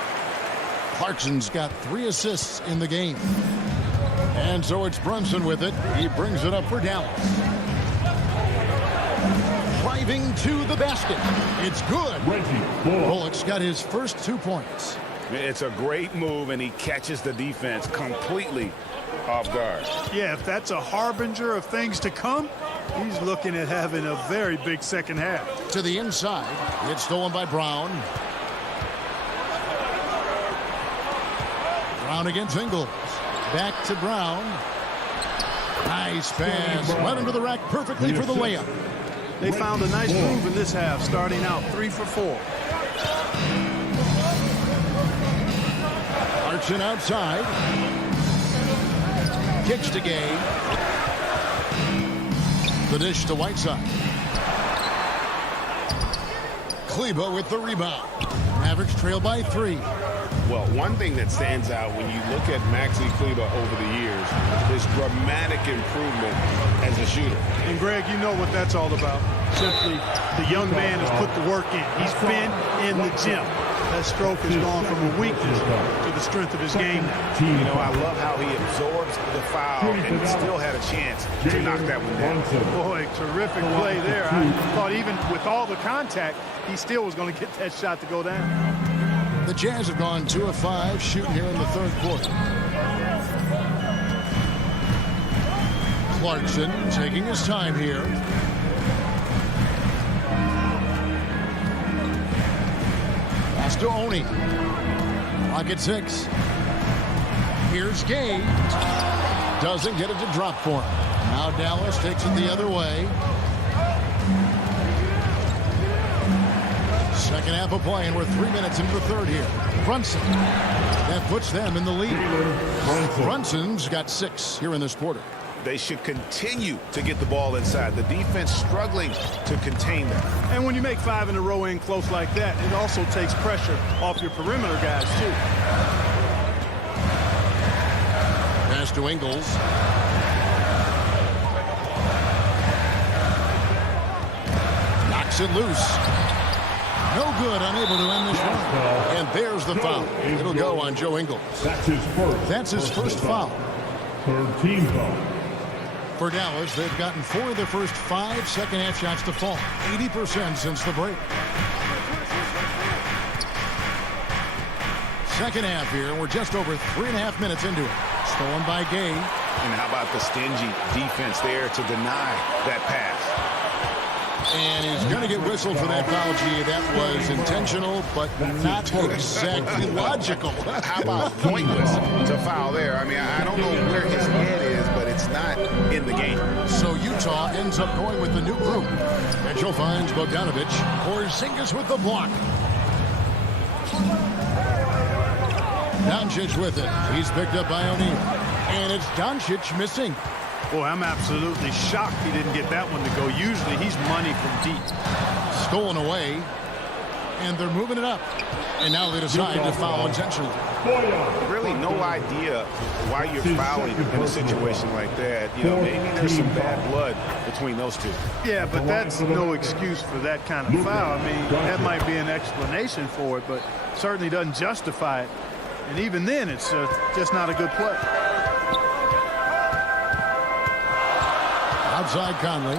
Clarkson's got 3 assists in the game. And so it's Brunson with it. He brings it up for Dallas. Driving to the basket. It's good. Bullock's got his first 2 points. It's a great move, and he catches the defense completely off guard. Yeah, if that's a harbinger of things to come, he's looking at having a very big second half. To the inside. It's stolen by Brown. Brown against Ingles. Back to Brown. Nice pass. Right under the rack perfectly for the layup. They found a nice groove in this half, starting out 3 for 4. Clarkson outside. Kicks to Gay. The dish to Whiteside. Kleba with the rebound. Mavericks trail by 3. Well, one thing that stands out when you look at Maxi Kleba over the years is dramatic improvement as a shooter. And Greg, you know what that's all about. Simply, the young man has put the work in. He's been in the gym. That stroke has gone from a weakness to the strength of his game now. You know, I love how he absorbs the foul and still had a chance to knock that one down. Boy, terrific play there. I thought even with all the contact, he still was going to get that shot to go down. The Jazz have gone 2 of 5 shooting here in the third quarter. Clarkson taking his time here. Pass to Oni. Clock at 6. Here's Gay. Doesn't get it to drop for him. Now Dallas takes it the other way. Second half of play, and we're 3 minutes into the third here. Brunson. That puts them in the lead. Brunson's got 6 here in this quarter. They should continue to get the ball inside. The defense struggling to contain them. And when you make 5 in a row in close like that, it also takes pressure off your perimeter guys, too. Pass to Ingles. Knocks it loose. No good, unable to end this run. And there's the foul. It'll go on Joe Ingles. That's his first foul. Third team foul. For Dallas, they've gotten 4 of their first 5 second-half shots to fall. 80% since the break. Second half here, and we're just over 3.5 minutes into it. Stolen by Gay. And how about the stingy defense there to deny that pass? And he's going to get whistled for that foul, G. That was intentional, but not exactly logical. How about pointless to foul there? I mean, I don't know where his head is, but it's not in the game. So Utah ends up going with the new group. Mitchell finds Bogdanovich. Porzingis with the block. Doncic with it. He's picked up by O'Neal. And it's Doncic missing. Boy, I'm absolutely shocked he didn't get that one to go. Usually he's money from deep. Stolen away. And they're moving it up. And now they decide to foul intentionally. Really no idea why you're fouling in a situation like that. You know, maybe there's some bad blood between those two. Yeah, but that's no excuse for that kind of foul. I mean, that might be an explanation for it, but certainly doesn't justify it. And even then, it's just not a good play. Outside Conley.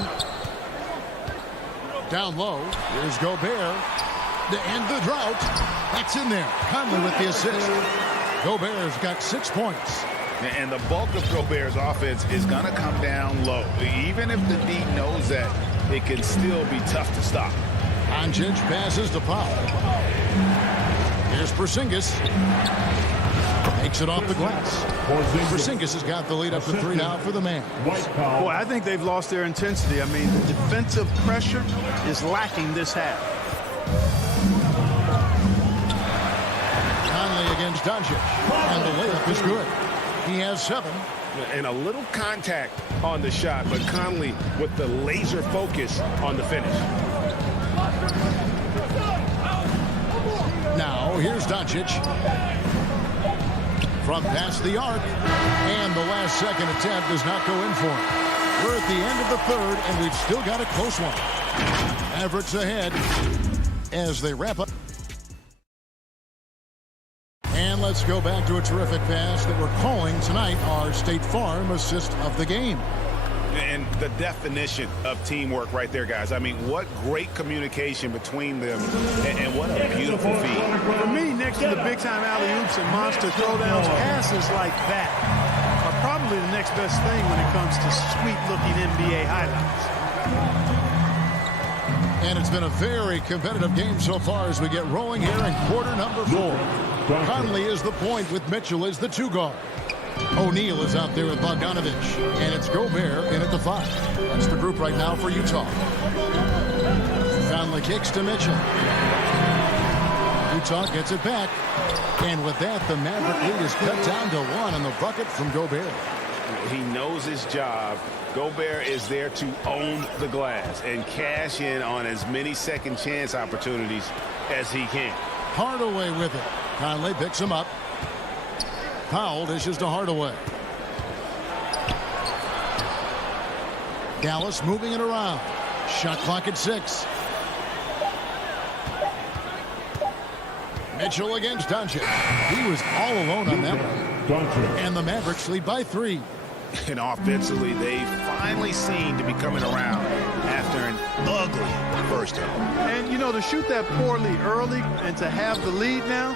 Down low. Here's Gobert. To end the drought. That's in there. Conley with the assist. Gobert's got 6 points. And the bulk of Gobert's offense is going to come down low. Even if the D knows that, it can still be tough to stop. Doncic passes to Powell. Here's Porzingis. Takes it off the glass. Porzingis has got the lead up to 3 now for the man. Boy, I think they've lost their intensity. I mean, the defensive pressure is lacking this half. Conley against Doncic. And the layup is good. He has 7. And a little contact on the shot, but Conley with the laser focus on the finish. Now, here's Doncic. From past the arc. And the last second attempt does not go in for him. We're at the end of the third, and we've still got a close one. Mavericks ahead as they wrap up. And let's go back to a terrific pass that we're calling tonight our State Farm assist of the game. And the definition of teamwork right there, guys. I mean, what great communication between them, and what a beautiful feat. For me, next to the big-time alley-oops and monster throwdowns, passes like that are probably the next best thing when it comes to sweet-looking NBA highlights. And it's been a very competitive game so far as we get rolling here in quarter number 4. Conley is the point with Mitchell as the 2 guard. O'Neal is out there with Bogdanovich. And it's Gobert in at the 5. That's the group right now for Utah. Conley kicks to Mitchell. Utah gets it back. And with that, the Maverick lead is cut down to 1 on the bucket from Gobert. He knows his job. Gobert is there to own the glass and cash in on as many second chance opportunities as he can. Hardaway with it. Conley picks him up. Powell dishes to Hardaway. Dallas moving it around. Shot clock at 6. Mitchell against Doncic. He was all alone on that one. And the Mavericks lead by 3. And offensively, they finally seem to be coming around after an ugly first half. And, you know, to shoot that poorly early and to have the lead now,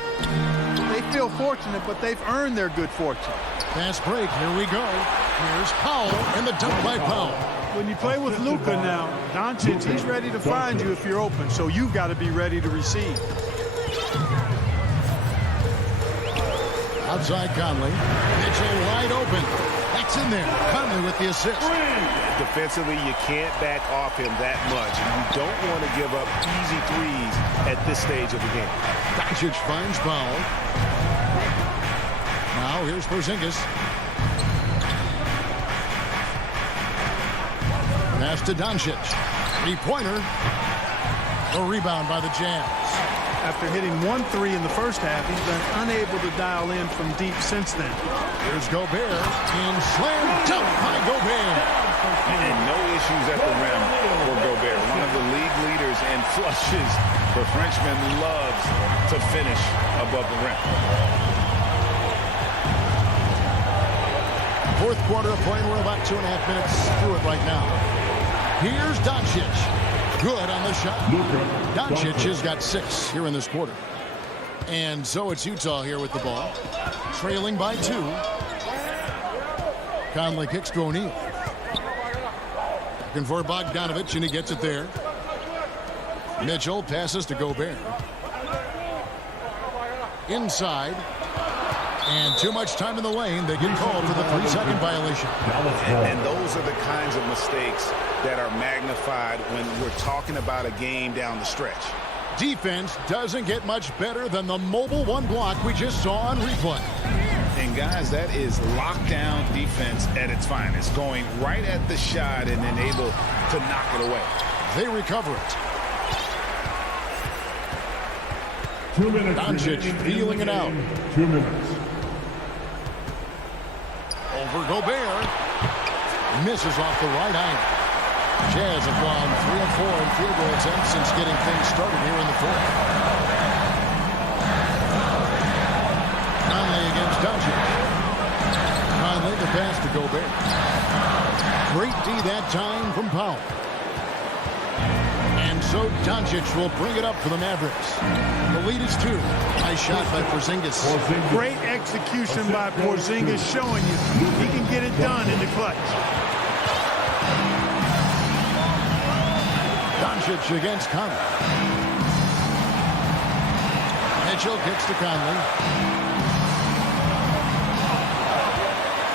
they feel fortunate, but they've earned their good fortune. Fast break. Here we go. Here's Powell and the dunk by Powell. When you play with Luka now, Doncic, he's ready to find you if you're open, so you've got to be ready to receive. Outside Conley. Mitchell wide open. That's in there. Conley with the assist. Defensively, you can't back off him that much. And you don't want to give up easy threes at this stage of the game. Doncic finds Powell. Now here's Porzingis. Pass to Doncic. 3-pointer. A rebound by the Jazz. After hitting 1 3 in the first half, he's been unable to dial in from deep since then. Here's Gobert. And slam dunk by Gobert. And no issues at the rim for Gobert. One of the league leaders in flushes. The Frenchman loves to finish above the rim. Fourth quarter of play. We're about 2.5 minutes through it right now. Here's Doncic. Good on the shot. Doncic has got 6 here in this quarter. And so it's Utah here with the ball. Trailing by 2. Conley kicks to O'Neal. Looking for Bogdanovich, and he gets it there. Mitchell passes to Gobert. Inside. And too much time in the lane. They get called for the 3-second violation. And those are the kinds of mistakes that are magnified when we're talking about a game down the stretch. Defense doesn't get much better than the mobile 1 block we just saw on replay. And guys, that is lockdown defense at its finest. Going right at the shot and then able to knock it away. They recover it. 2 minutes. Doncic feeling it out. 2 minutes. Over Gobert. Misses off the right angle. Jazz have gone 3 of 4 in field goal attempts since getting things started here in the fourth. Conley against Doncic. Conley the pass to Gobert. Great D that time from Powell. And so Doncic will bring it up for the Mavericks. The lead is 2. Nice shot by Porzingis. Great execution by Porzingis, showing you he can get it done in the clutch. Doncic against Conley. Mitchell kicks to Conley.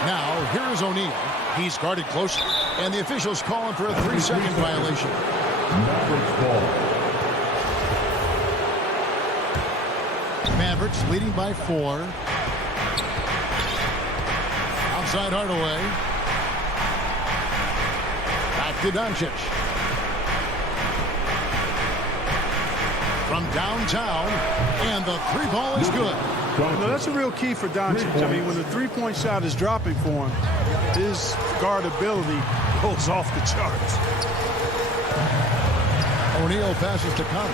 Now, here's O'Neal. He's guarded closely, and the officials calling for a 3-second violation. Mavericks leading by 4. Outside Hardaway. Back to Doncic. From downtown, and the 3-ball is good. No, that's a real key for Doncic. I mean, when the 3-point shot is dropping for him, his guardability goes off the charts. O'Neal passes to Conley.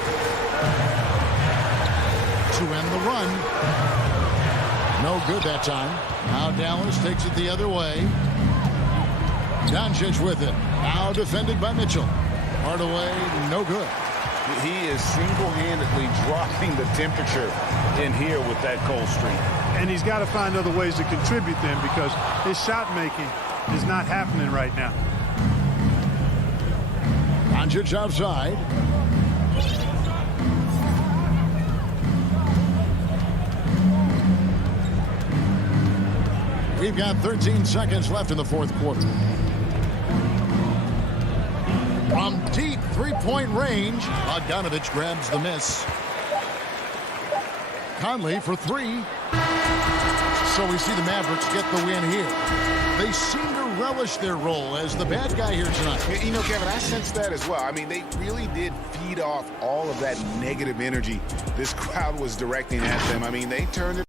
To end the run. No good that time. Now Dallas takes it the other way. Doncic with it. Now defended by Mitchell. Hardaway, no good. He is single-handedly dropping the temperature in here with that cold streak. And he's got to find other ways to contribute then, because his shot making is not happening right now. Doncic outside. We've got 13 seconds left in the fourth quarter. From deep 3-point range, Bogdanovich grabs the miss. Conley for 3. So we see the Mavericks get the win here. They seem to relish their role as the bad guy here tonight. You know, Kevin, I sense that as well. I mean, they really did feed off all of that negative energy this crowd was directing at them. I mean, they turned it.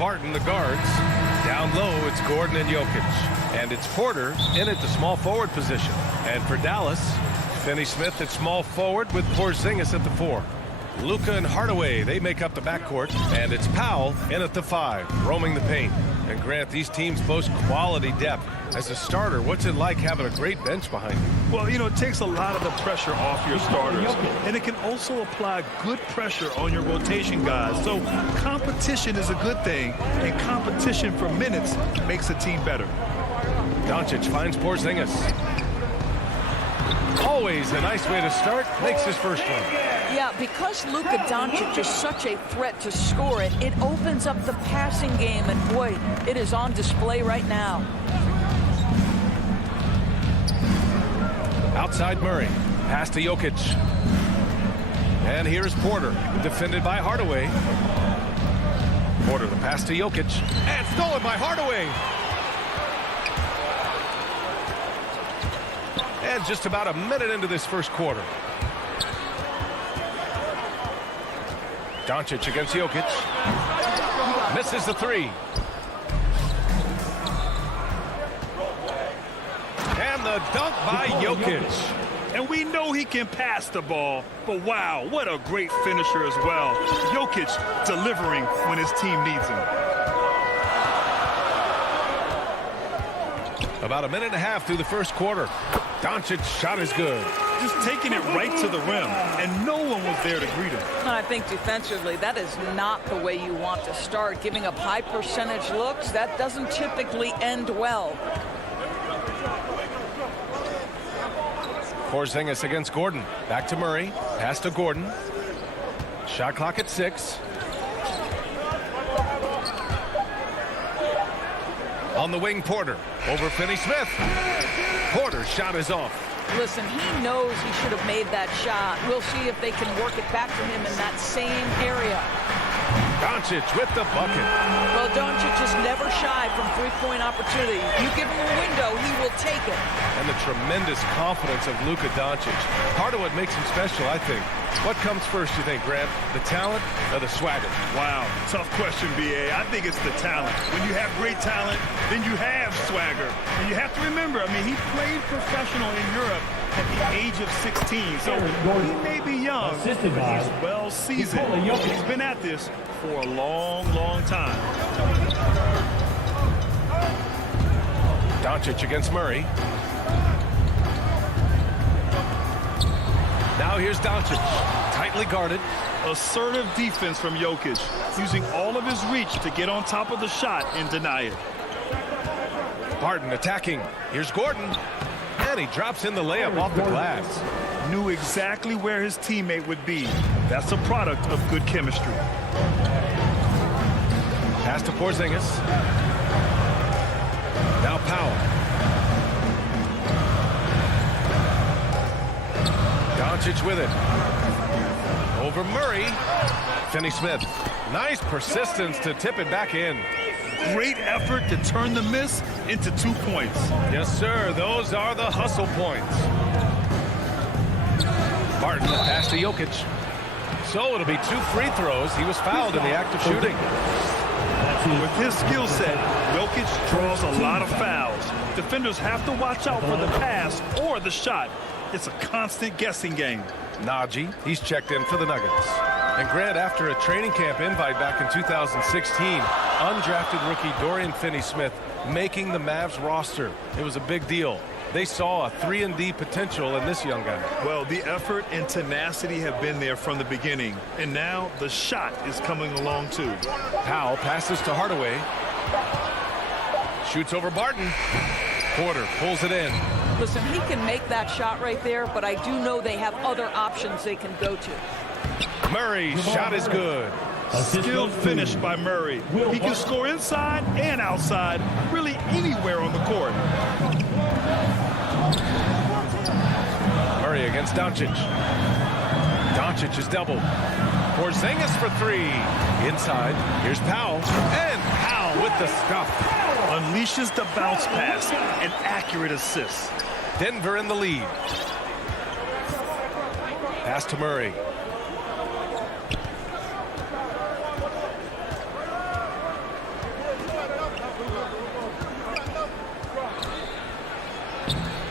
Barton, the guards. Down low, it's Gordon and Jokic. And it's Porter in at the small forward position. And for Dallas, Finney Smith at small forward with Porzingis at the 4. Luka and Hardaway, they make up the backcourt. And it's Powell in at the 5, roaming the paint. And Grant, these teams boast quality depth. As a starter, what's it like having a great bench behind you? Well, you know, it takes a lot of the pressure off your starters. And it can also apply good pressure on your rotation guys. So competition is a good thing. And competition for minutes makes a team better. Doncic finds Porzingis. Always a nice way to start. Makes his first one. Yeah, because Luka Doncic is such a threat to score it, it opens up the passing game. And boy, it is on display right now. Outside Murray. Pass to Jokic. And here's Porter, defended by Hardaway. Porter, the pass to Jokic. And stolen by Hardaway. And just about a minute into this first quarter. Doncic against Jokic. Misses the three. And the dunk by Jokic. And we know he can pass the ball, but wow, what a great finisher as well. Jokic delivering when his team needs him. About a minute and a half through the first quarter. Doncic's shot is good. Just taking it right to the rim, and no one was there to greet him. I think defensively, that is not the way you want to start. Giving up high percentage looks, that doesn't typically end well. Porzingis against Gordon. Back to Murray. Pass to Gordon. Shot clock at 6. On the wing, Porter. Over Finney-Smith. Porter's shot is off. Listen, he knows he should have made that shot. We'll see if they can work it back to him in that same area. Doncic with the bucket. Well, Doncic is never shy from three-point opportunity. You give him a window, he will take it. And the tremendous confidence of Luka Doncic. Part of what makes him special, I think. What comes first, you think, Grant? The talent or the swagger? Wow, tough question, B.A. I think it's the talent. When you have great talent, then you have swagger. And you have to remember, I mean, he played professional in Europe at the age of 16. So he may be young, but he's well seasoned. He's been at this for a long, long time. Doncic against Murray. Now here's Doncic, tightly guarded. Assertive defense from Jokic, using all of his reach to get on top of the shot and deny it. Barton attacking. Here's Gordon. And he drops in the layup off the glass. Knew exactly where his teammate would be. That's a product of good chemistry. Pass to Porzingis. Now Powell. Doncic with it. Over Murray. Finney-Smith. Nice persistence to tip it back in. Great effort to turn the miss into 2 points. Yes, sir. Those are the hustle points. Barton, pass to Jokic. So it'll be 2 free throws. He was fouled in the act of shooting. With his skill set, Jokic draws a lot of fouls. Defenders have to watch out for the pass or the shot. It's a constant guessing game. Najee, he's checked in for the Nuggets. And Grant, after a training camp invite back in 2016, undrafted rookie Dorian Finney-Smith making the Mavs roster. It was a big deal. They saw a 3-and-D potential in this young guy. Well, the effort and tenacity have been there from the beginning. And now the shot is coming along too. Powell passes to Hardaway. Shoots over Barton. Porter pulls it in. Listen, he can make that shot right there, but I do know they have other options they can go to. Murray's shot is good. Skilled finish by Murray. He can score inside and outside, really anywhere on the court. Murray against Doncic. Doncic is doubled. Porzingis for 3. Inside. Here's Powell. And Powell with the stuff. Unleashes the bounce pass. An accurate assist. Denver in the lead. Pass to Murray.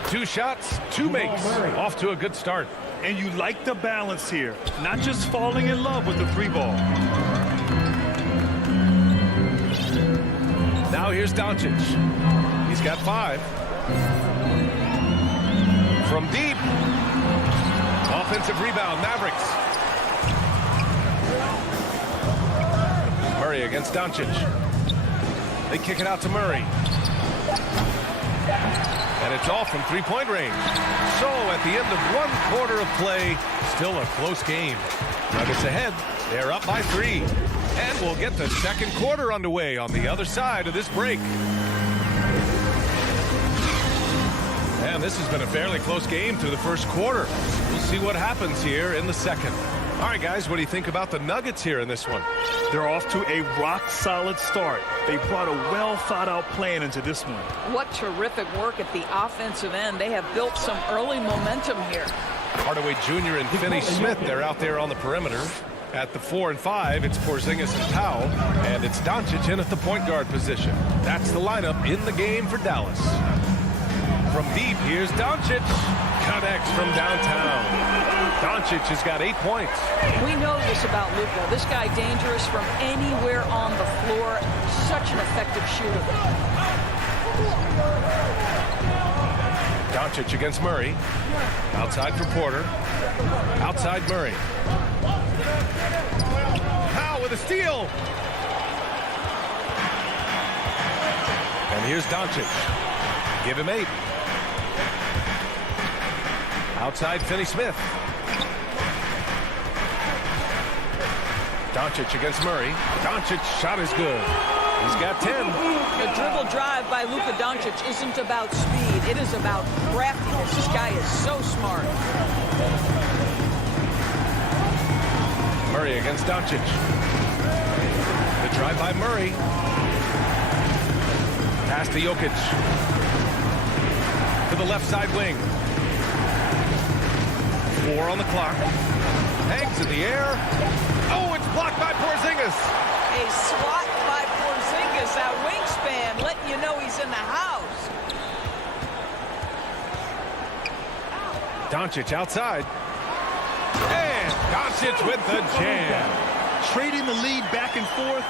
Two shots, 2 makes. Off to a good start. And you like the balance here. Not just falling in love with the 3-ball. Now here's Doncic. He's got 5. From deep. Offensive rebound, Mavericks. Murray against Doncic. They kick it out to Murray. And it's off from 3-point range. So at the end of 1 quarter of play, still a close game. Nuggets ahead. They're up by 3. And we'll get the second quarter underway on the other side of this break. And this has been a fairly close game through the first quarter. We'll see what happens here in the second. All right, guys, what do you think about the Nuggets here in this one? They're off to a rock-solid start. They brought a well-thought-out plan into this one. What terrific work at the offensive end. They have built some early momentum here. Hardaway Jr. and Finney Smith, they're out there on the perimeter. At the 4 and 5, it's Porzingis and Powell, and it's Doncic in at the point guard position. That's the lineup in the game for Dallas. From deep, here's Doncic. Connects from downtown. Doncic has got 8 points. We know this about Luka. This guy dangerous from anywhere on the floor. Such an effective shooter. Doncic against Murray. Outside for Porter. Outside Murray. Powell with a steal. And here's Doncic. Give him 8. Outside Finney Smith. Doncic against Murray. Doncic shot is good. He's got 10. The dribble drive by Luka Doncic isn't about speed. It is about craftiness. This guy is so smart. Murray against Doncic. The drive by Murray. Pass to Jokic. To the left side wing. 4 on the clock. Hangs in the air. Oh, it's blocked by Porzingis. A swat by Porzingis. That wingspan letting you know he's in the house. Doncic outside. And Doncic with the jam. Trading the lead back and forth,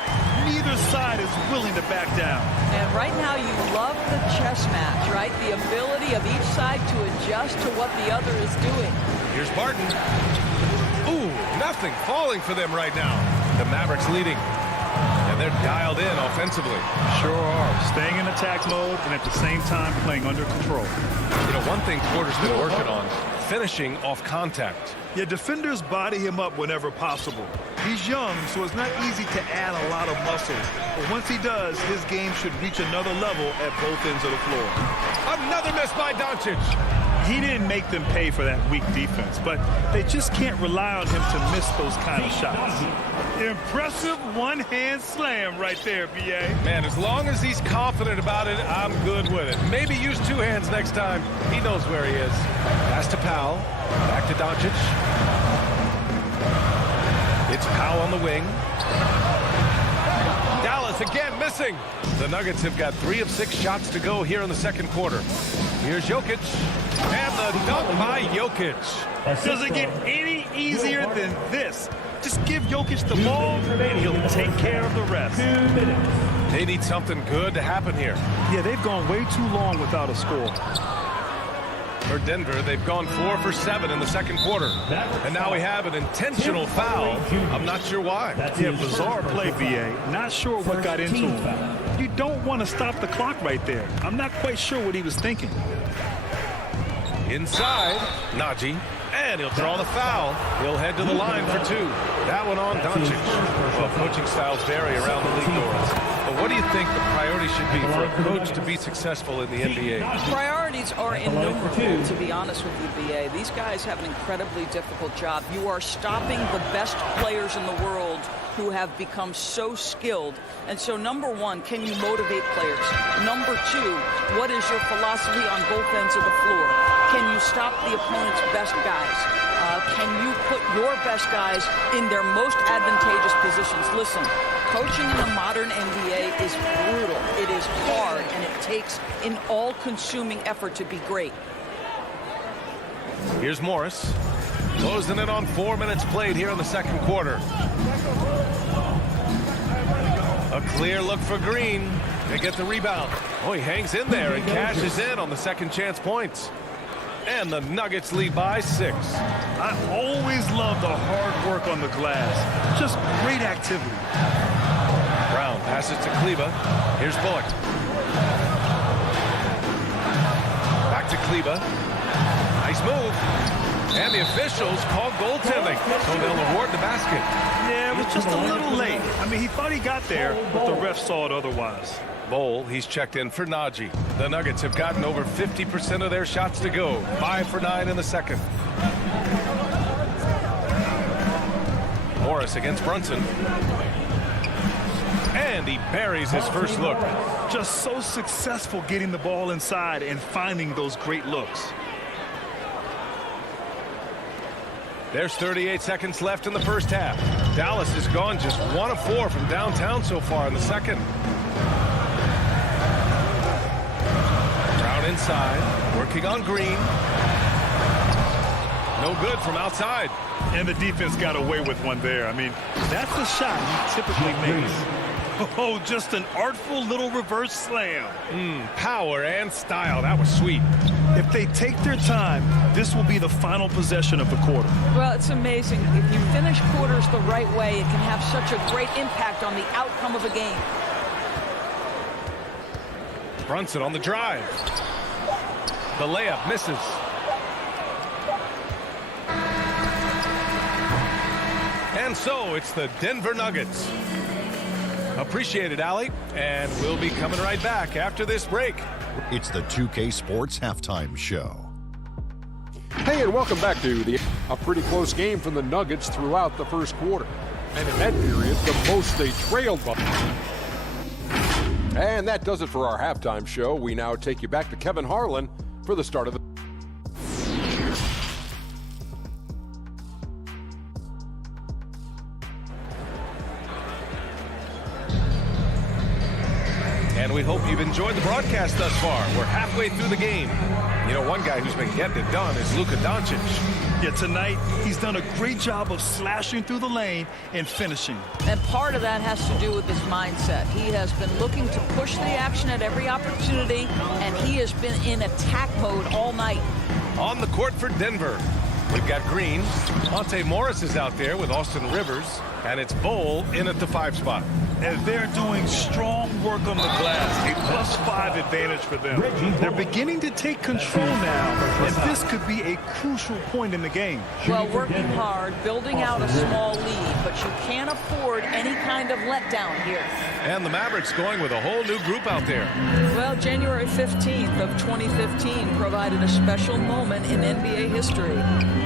neither side is willing to back down. And right now you love the chess match, right? The ability of each side to adjust to what the other is doing. Here's Barton. Ooh, nothing falling for them right now. The Mavericks leading. And they're dialed in offensively. Sure are. Staying in attack mode and at the same time playing under control. You know, one thing Porter's been working on, finishing off contact. Yeah, defenders body him up whenever possible. He's young, so it's not easy to add a lot of muscle. But once he does, his game should reach another level at both ends of the floor. Another miss by Doncic. He didn't make them pay for that weak defense, but they just can't rely on him to miss those kind of shots. Impressive one-hand slam right there, B.A. Man, as long as he's confident about it, I'm good with it. Maybe use 2 hands next time. He knows where he is. Pass to Powell. Back to Doncic. It's Powell on the wing. Dallas again missing. The Nuggets have got 3 of 6 shots to go here in the second quarter. Here's Jokic. And the dunk by Jokic. Does it get any easier than this? Just give Jokic the ball, and he'll take care of the rest. 2 minutes. They need something good to happen here. Yeah, they've gone way too long without a score. For Denver, they've gone 4 for 7 in the second quarter. And now we have an intentional foul. I'm not sure why. Yeah, bizarre play, VA. Not sure what got into him. You don't want to stop the clock right there. I'm not quite sure what he was thinking. Inside, Najee. And he'll draw the foul. He'll head to the line for 2. That one on Doncic. Well, coaching styles vary around the league doors. But what do you think the priority should be for a coach to be successful in the NBA? Priorities are innumerable, to be honest with you, BA. These guys have an incredibly difficult job. You are stopping the best players in the world who have become so skilled. And so, number 1, can you motivate players? Number 2, what is your philosophy on both ends of the floor? Can you stop the opponent's best guys? Can you put your best guys in their most advantageous positions? Listen, coaching in the modern NBA is brutal. It is hard, and it takes an all-consuming effort to be great. Here's Morris. Closing it on 4 minutes played here in the second quarter. A clear look for Green. They get the rebound. Oh, he hangs in there and cashes in on the second chance points. And the Nuggets lead by 6. I always love the hard work on the glass. Just great activity. Brown passes to Kleba. Here's Bullock. Back to Kleba. Nice move. And the officials call goaltending, so they'll award the basket. Yeah, it was just a little late. I mean, he thought he got there, but the ref saw it otherwise. Bowl, he's checked in for Najee. The Nuggets have gotten over 50% of their shots to go. 5 for 9 in the second. Morris against Brunson. And he buries his first look. Just so successful getting the ball inside and finding those great looks. There's 38 seconds left in the first half. Dallas has gone just 1 of 4 from downtown so far in the second. Brown inside, working on Green. No good from outside. And the defense got away with one there. I mean, that's the shot he typically makes. Oh, just an artful little reverse slam. Power and style. That was sweet. If they take their time, this will be the final possession of the quarter. Well, it's amazing. If you finish quarters the right way, it can have such a great impact on the outcome of a game. Brunson on the drive. The layup misses. And so it's the Denver Nuggets. Appreciate it, Allie. And we'll be coming right back after this break. It's the 2K Sports Halftime Show. Hey, and welcome back to a pretty close game from the Nuggets throughout the first quarter. And in that period, the most they trailed by. And that does it for our halftime show. We now take you back to Kevin Harlan for the start of the. And we hope you've enjoyed the broadcast thus far. We're halfway through the game. You know, one guy who's been getting it done is Luka Doncic. Yeah, tonight he's done a great job of slashing through the lane and finishing. And part of that has to do with his mindset. He has been looking to push the action at every opportunity, and he has been in attack mode all night. On the court for Denver, we've got Green. Monte Morris is out there with Austin Rivers, and it's Bowl in at the 5 spot. And they're doing strong work on the glass, a +5 advantage for them. They're beginning to take control now, and this could be a crucial point in the game. Well, working hard, building out a small lead, but you can't afford any kind of letdown here. And the Mavericks going with a whole new group out there. Well, January 15th of 2015 provided a special moment in NBA history.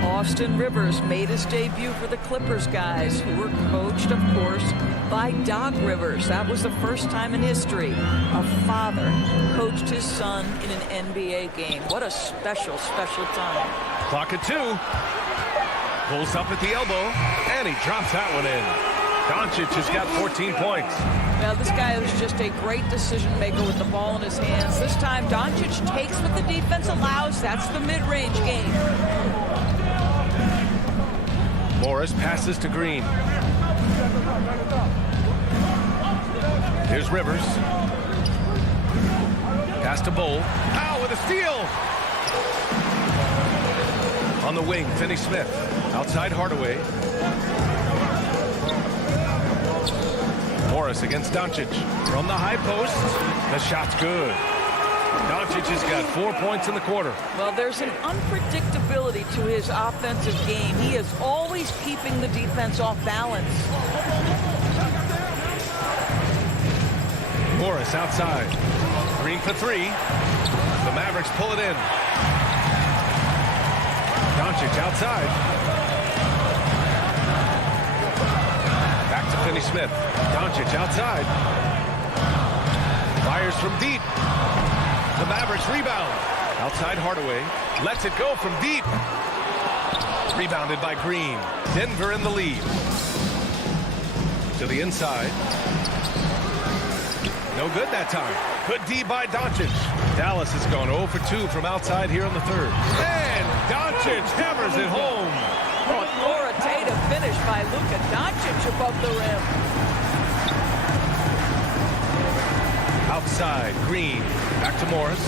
Austin Rivers made his debut for the Clippers guys, who were coached, of course, by Doc Rivers. That was the first time in history a father coached his son in an NBA game. What a special, special time. Clock at 2. Pulls up at the elbow, and he drops that one in. Doncic has got 14 points. Now, this guy is just a great decision maker with the ball in his hands. This time, Doncic takes what the defense allows. That's the mid-range game. Morris passes to Green. Here's Rivers. Pass to Bowl. Powell with a steal. On the wing, Finney-Smith. Outside Hardaway. Morris against Doncic. From the high post. The shot's good. Doncic has got 4 points in the quarter. Well, there's an unpredictability to his offensive game. He is always keeping the defense off balance. Morris outside. Green for 3. The Mavericks pull it in. Doncic outside. Back to Finney-Smith. Doncic outside. Fires from deep. The Mavericks rebound. Outside Hardaway. Lets it go from deep. Rebounded by Green. Denver in the lead. To the inside. No good that time. Good D by Doncic. Dallas has gone 0 for 2 from outside here in the third. And Doncic hammers it home. Authoritative finish by Luka Doncic above the rim. Outside, Green. Back to Morris.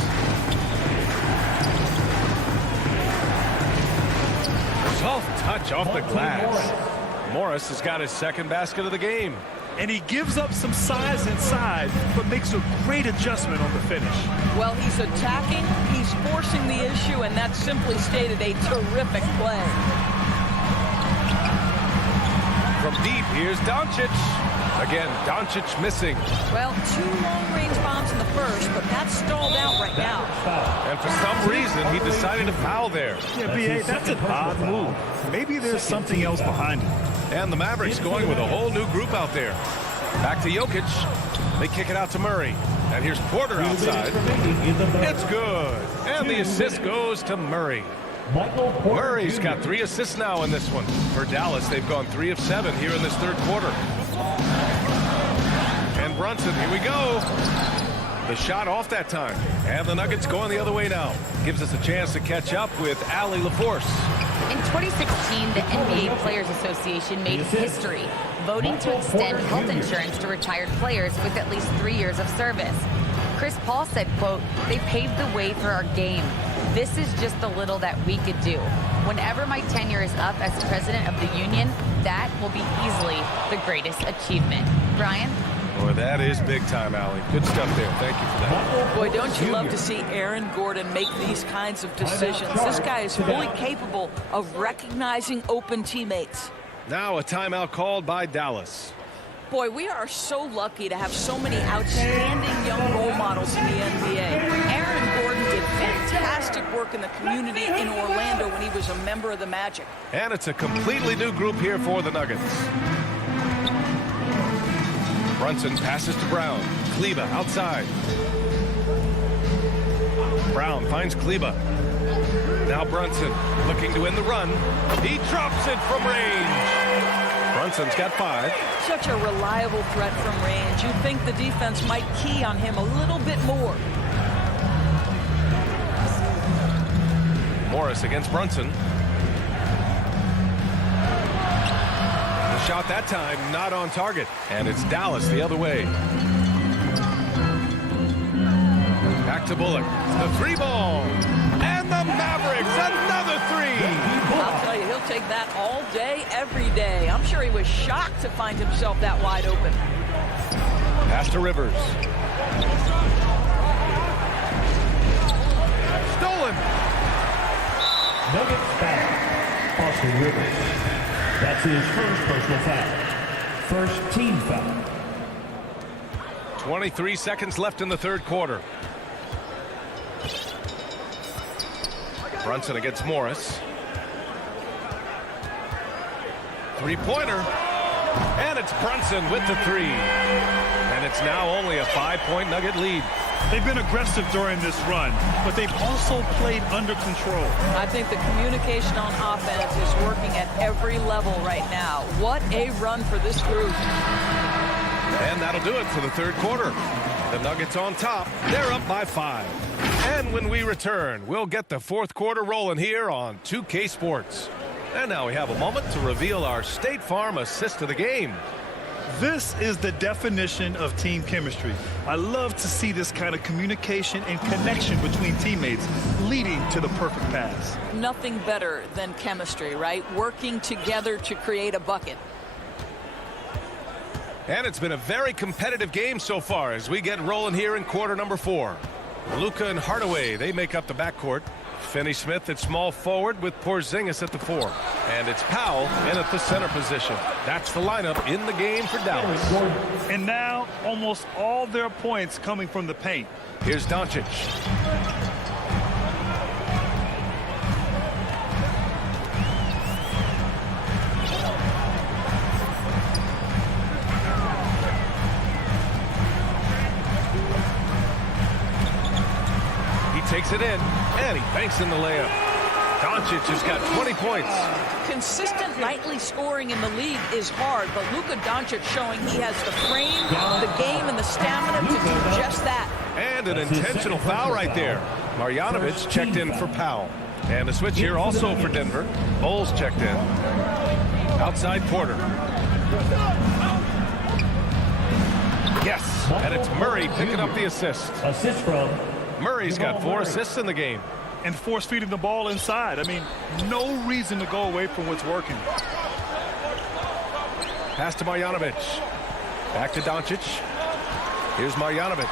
Soft touch off the glass. Morris has got his second basket of the game. And he gives up some size inside, but makes a great adjustment on the finish. Well, he's attacking, he's forcing the issue, and that simply stated a terrific play. From deep, here's Doncic. Again, Doncic missing. Well, 2 long-range bombs in the first, but that's stalled out right now. And for some reason, he decided to foul there. Yeah, B.A., that's an odd move. Maybe there's something else behind it. And the Mavericks going with a whole new group out there. Back to Jokic. They kick it out to Murray. And here's Porter outside. It's good. And the assist goes to Murray. Murray's got 3 assists now in this one. For Dallas, they've gone 3 of 7 here in this third quarter. And Brunson, here we go. The shot off that time. And the Nuggets going the other way now. Gives us a chance to catch up with Allie LaForce. In 2016, the NBA Players Association made history, voting to extend health insurance to retired players with at least 3 years of service. Chris Paul said, quote, "They paved the way for our game. This is just the little that we could do. Whenever my tenure is up as president of the union, that will be easily the greatest achievement." Brian? Boy, that is big time, Allie. Good stuff there. Thank you for that. Boy, don't you love to see Aaron Gordon make these kinds of decisions. This guy is fully capable of recognizing open teammates. Now a timeout called by Dallas. Boy, we are so lucky to have so many outstanding young role models in the NBA. Aaron Gordon did fantastic work in the community in Orlando when he was a member of the Magic. And it's a completely new group here for the Nuggets. Brunson passes to Brown. Kleba outside. Brown finds Kleba. Now Brunson looking to win the run. He drops it from range. Brunson's got 5. Such a reliable threat from range. You'd think the defense might key on him a little bit more. Morris against Brunson. The shot that time not on target. And it's Dallas the other way. Back to Bullock. The 3 ball. And the Mavericks, another 3. I'll tell you, he'll take that all day, every day. I'm sure he was shocked to find himself that wide open. Pass to Rivers. Stolen. Nuggets foul. Austin Rivers. That's his first personal foul. First team foul. 23 seconds left in the third quarter. Brunson against Morris. 3-pointer. And it's Brunson with the 3. And it's now only a 5-point Nugget lead. They've been aggressive during this run, but they've also played under control. I think the communication on offense is working at every level right now. What a run for this group. And that'll do it for the third quarter. The Nuggets on top. They're up by 5. And when we return, we'll get the fourth quarter rolling here on 2K Sports. And now we have a moment to reveal our State Farm assist of the game. This is the definition of team chemistry. I love to see this kind of communication and connection between teammates leading to the perfect pass. Nothing better than chemistry, right? Working together to create a bucket. And it's been a very competitive game so far as we get rolling here in quarter number 4. Luka and Hardaway, they make up the backcourt. Finney-Smith at small forward with Porzingis at the 4. And it's Powell in at the center position. That's the lineup in the game for Dallas. And now almost all their points coming from the paint. Here's Doncic. Takes it in, and he banks in the layup. Doncic has got 20 points. Consistent nightly scoring in the league is hard, but Luka Doncic showing he has the frame, the game, and the stamina to do just that. And an intentional foul right there. Marjanovic checked in for Powell. And the switch here also for Denver. Bowles checked in. Outside Porter. Yes, and it's Murray picking up the assist. Assist from Murray's got 4 assists in the game. And force feeding the ball inside. I mean, no reason to go away from what's working. Pass to Marjanovic. Back to Doncic. Here's Marjanovic.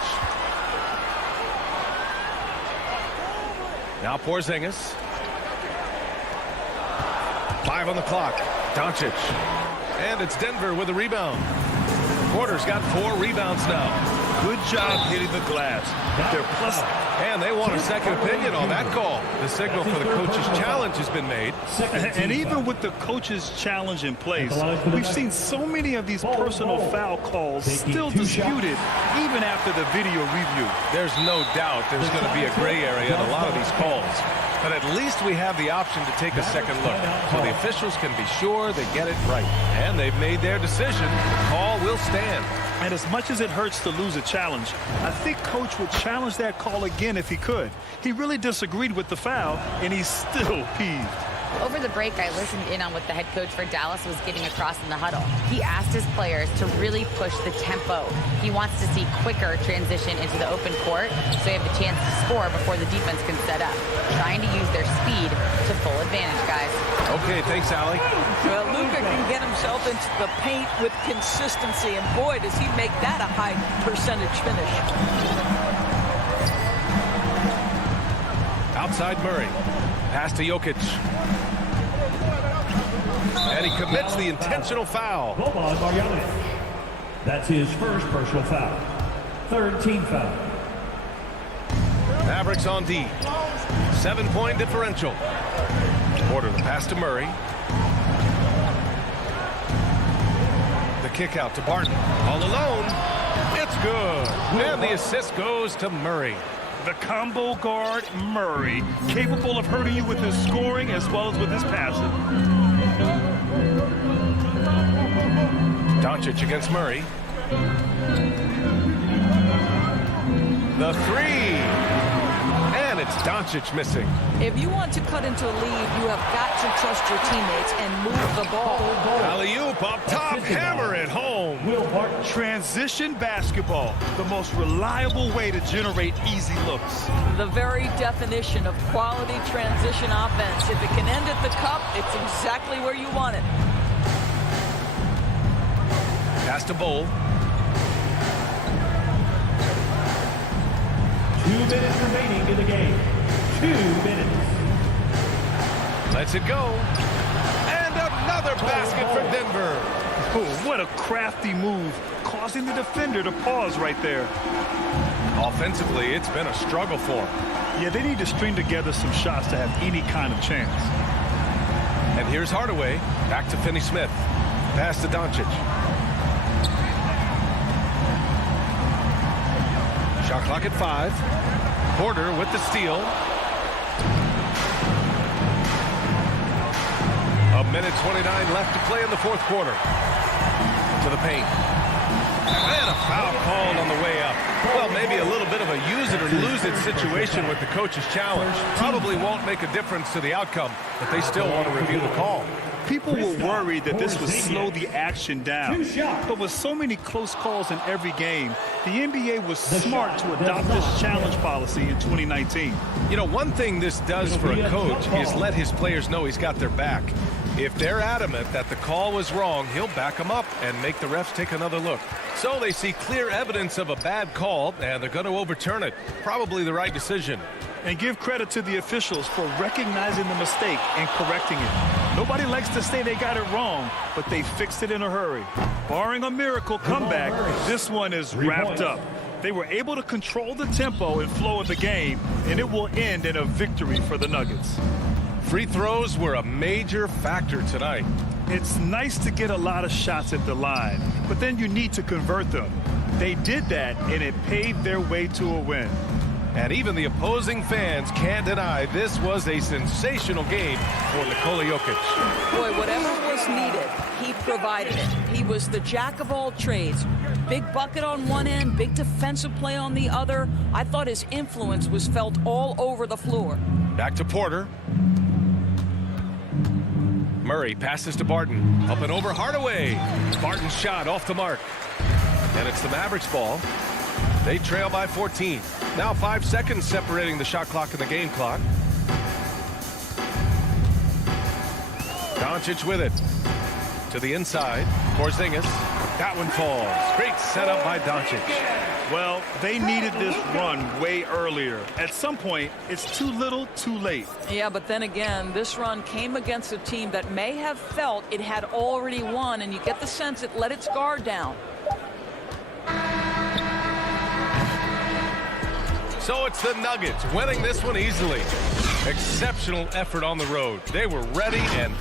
Now Porzingis. 5 on the clock. Doncic. And it's Denver with a rebound. Porter's got 4 rebounds now. Good job hitting the glass. They're plus. And they want a second opinion on that call. The signal for the coach's challenge has been made. And even with the coach's challenge in place, we've seen so many of these personal foul calls still disputed even after the video review. There's no doubt there's going to be a gray area in a lot of these calls. But at least we have the option to take a second look, so the officials can be sure they get it right. And they've made their decision. The call will stand. And as much as it hurts to lose a challenge, I think Coach would challenge that call again if he could. He really disagreed with the foul, and he's still peeved. Over the break, I listened in on what the head coach for Dallas was getting across in the huddle. He asked his players to really push the tempo. He wants to see quicker transition into the open court so they have the chance to score before the defense can set up. Trying to use their speed to full advantage, guys. Okay, thanks, Allie. Well, Luka can get himself into the paint with consistency, and boy, does he make that a high percentage finish. Outside Murray. Pass to Jokic. And he commits the intentional foul. That's his first personal foul. Third team foul. Mavericks on D. 7-point differential. Porter the pass to Murray. The kick out to Barton. All alone. It's good. And the assist goes to Murray. The combo guard, Murray, capable of hurting you with his scoring as well as with his passing. Doncic against Murray. The 3. And it's Doncic missing. If you want to cut into a lead, you have got to trust your teammates and move the ball. Alley-oop up top, hammer it home. Transition basketball, the most reliable way to generate easy looks. The very definition of quality transition offense. If it can end at the cup, it's exactly where you want it. Pass to Bull. 2 minutes remaining in the game. 2 minutes. Lets it go. And another basket for Denver. Oh, what a crafty move, causing the defender to pause right there. Offensively, it's been a struggle for him. Yeah, they need to string together some shots to have any kind of chance. And here's Hardaway. Back to Finney-Smith. Pass to Doncic. Shot clock at 5. Porter with the steal. A minute 29 left to play in the fourth quarter. To the paint. And a foul called on the way up. Well, maybe a little bit of a use it or lose it situation with the coach's challenge. Probably won't make a difference to the outcome, but they still want to review the call. People were worried that this would slow the action down. But with so many close calls in every game, the NBA was smart to adopt this challenge policy in 2019. You know, one thing this does for a coach is let his players know he's got their back. If they're adamant that the call was wrong, he'll back them up and make the refs take another look. So they see clear evidence of a bad call, and they're going to overturn it. Probably the right decision. And give credit to the officials for recognizing the mistake and correcting it. Nobody likes to say they got it wrong, but they fixed it in a hurry. Barring a miracle comeback, this one is wrapped up. They were able to control the tempo and flow of the game, and it will end in a victory for the Nuggets. Free throws were a major factor tonight. It's nice to get a lot of shots at the line, but then you need to convert them. They did that, and it paved their way to a win. And even the opposing fans can't deny this was a sensational game for Nikola Jokic. Boy, whatever was needed, he provided it. He was the jack of all trades. Big bucket on one end, big defensive play on the other. I thought his influence was felt all over the floor. Back to Porter. Murray passes to Barton. Up and over Hardaway. Barton's shot off the mark. And it's the Mavericks ball. They trail by 14. Now 5 seconds separating the shot clock and the game clock. Doncic with it. To the inside. Porzingis. That one falls. Great setup by Doncic. Well, they needed this run way earlier. At some point, it's too little, too late. Yeah, but then again, this run came against a team that may have felt it had already won, and you get the sense it let its guard down. So it's the Nuggets winning this one easily. Exceptional effort on the road. They were ready and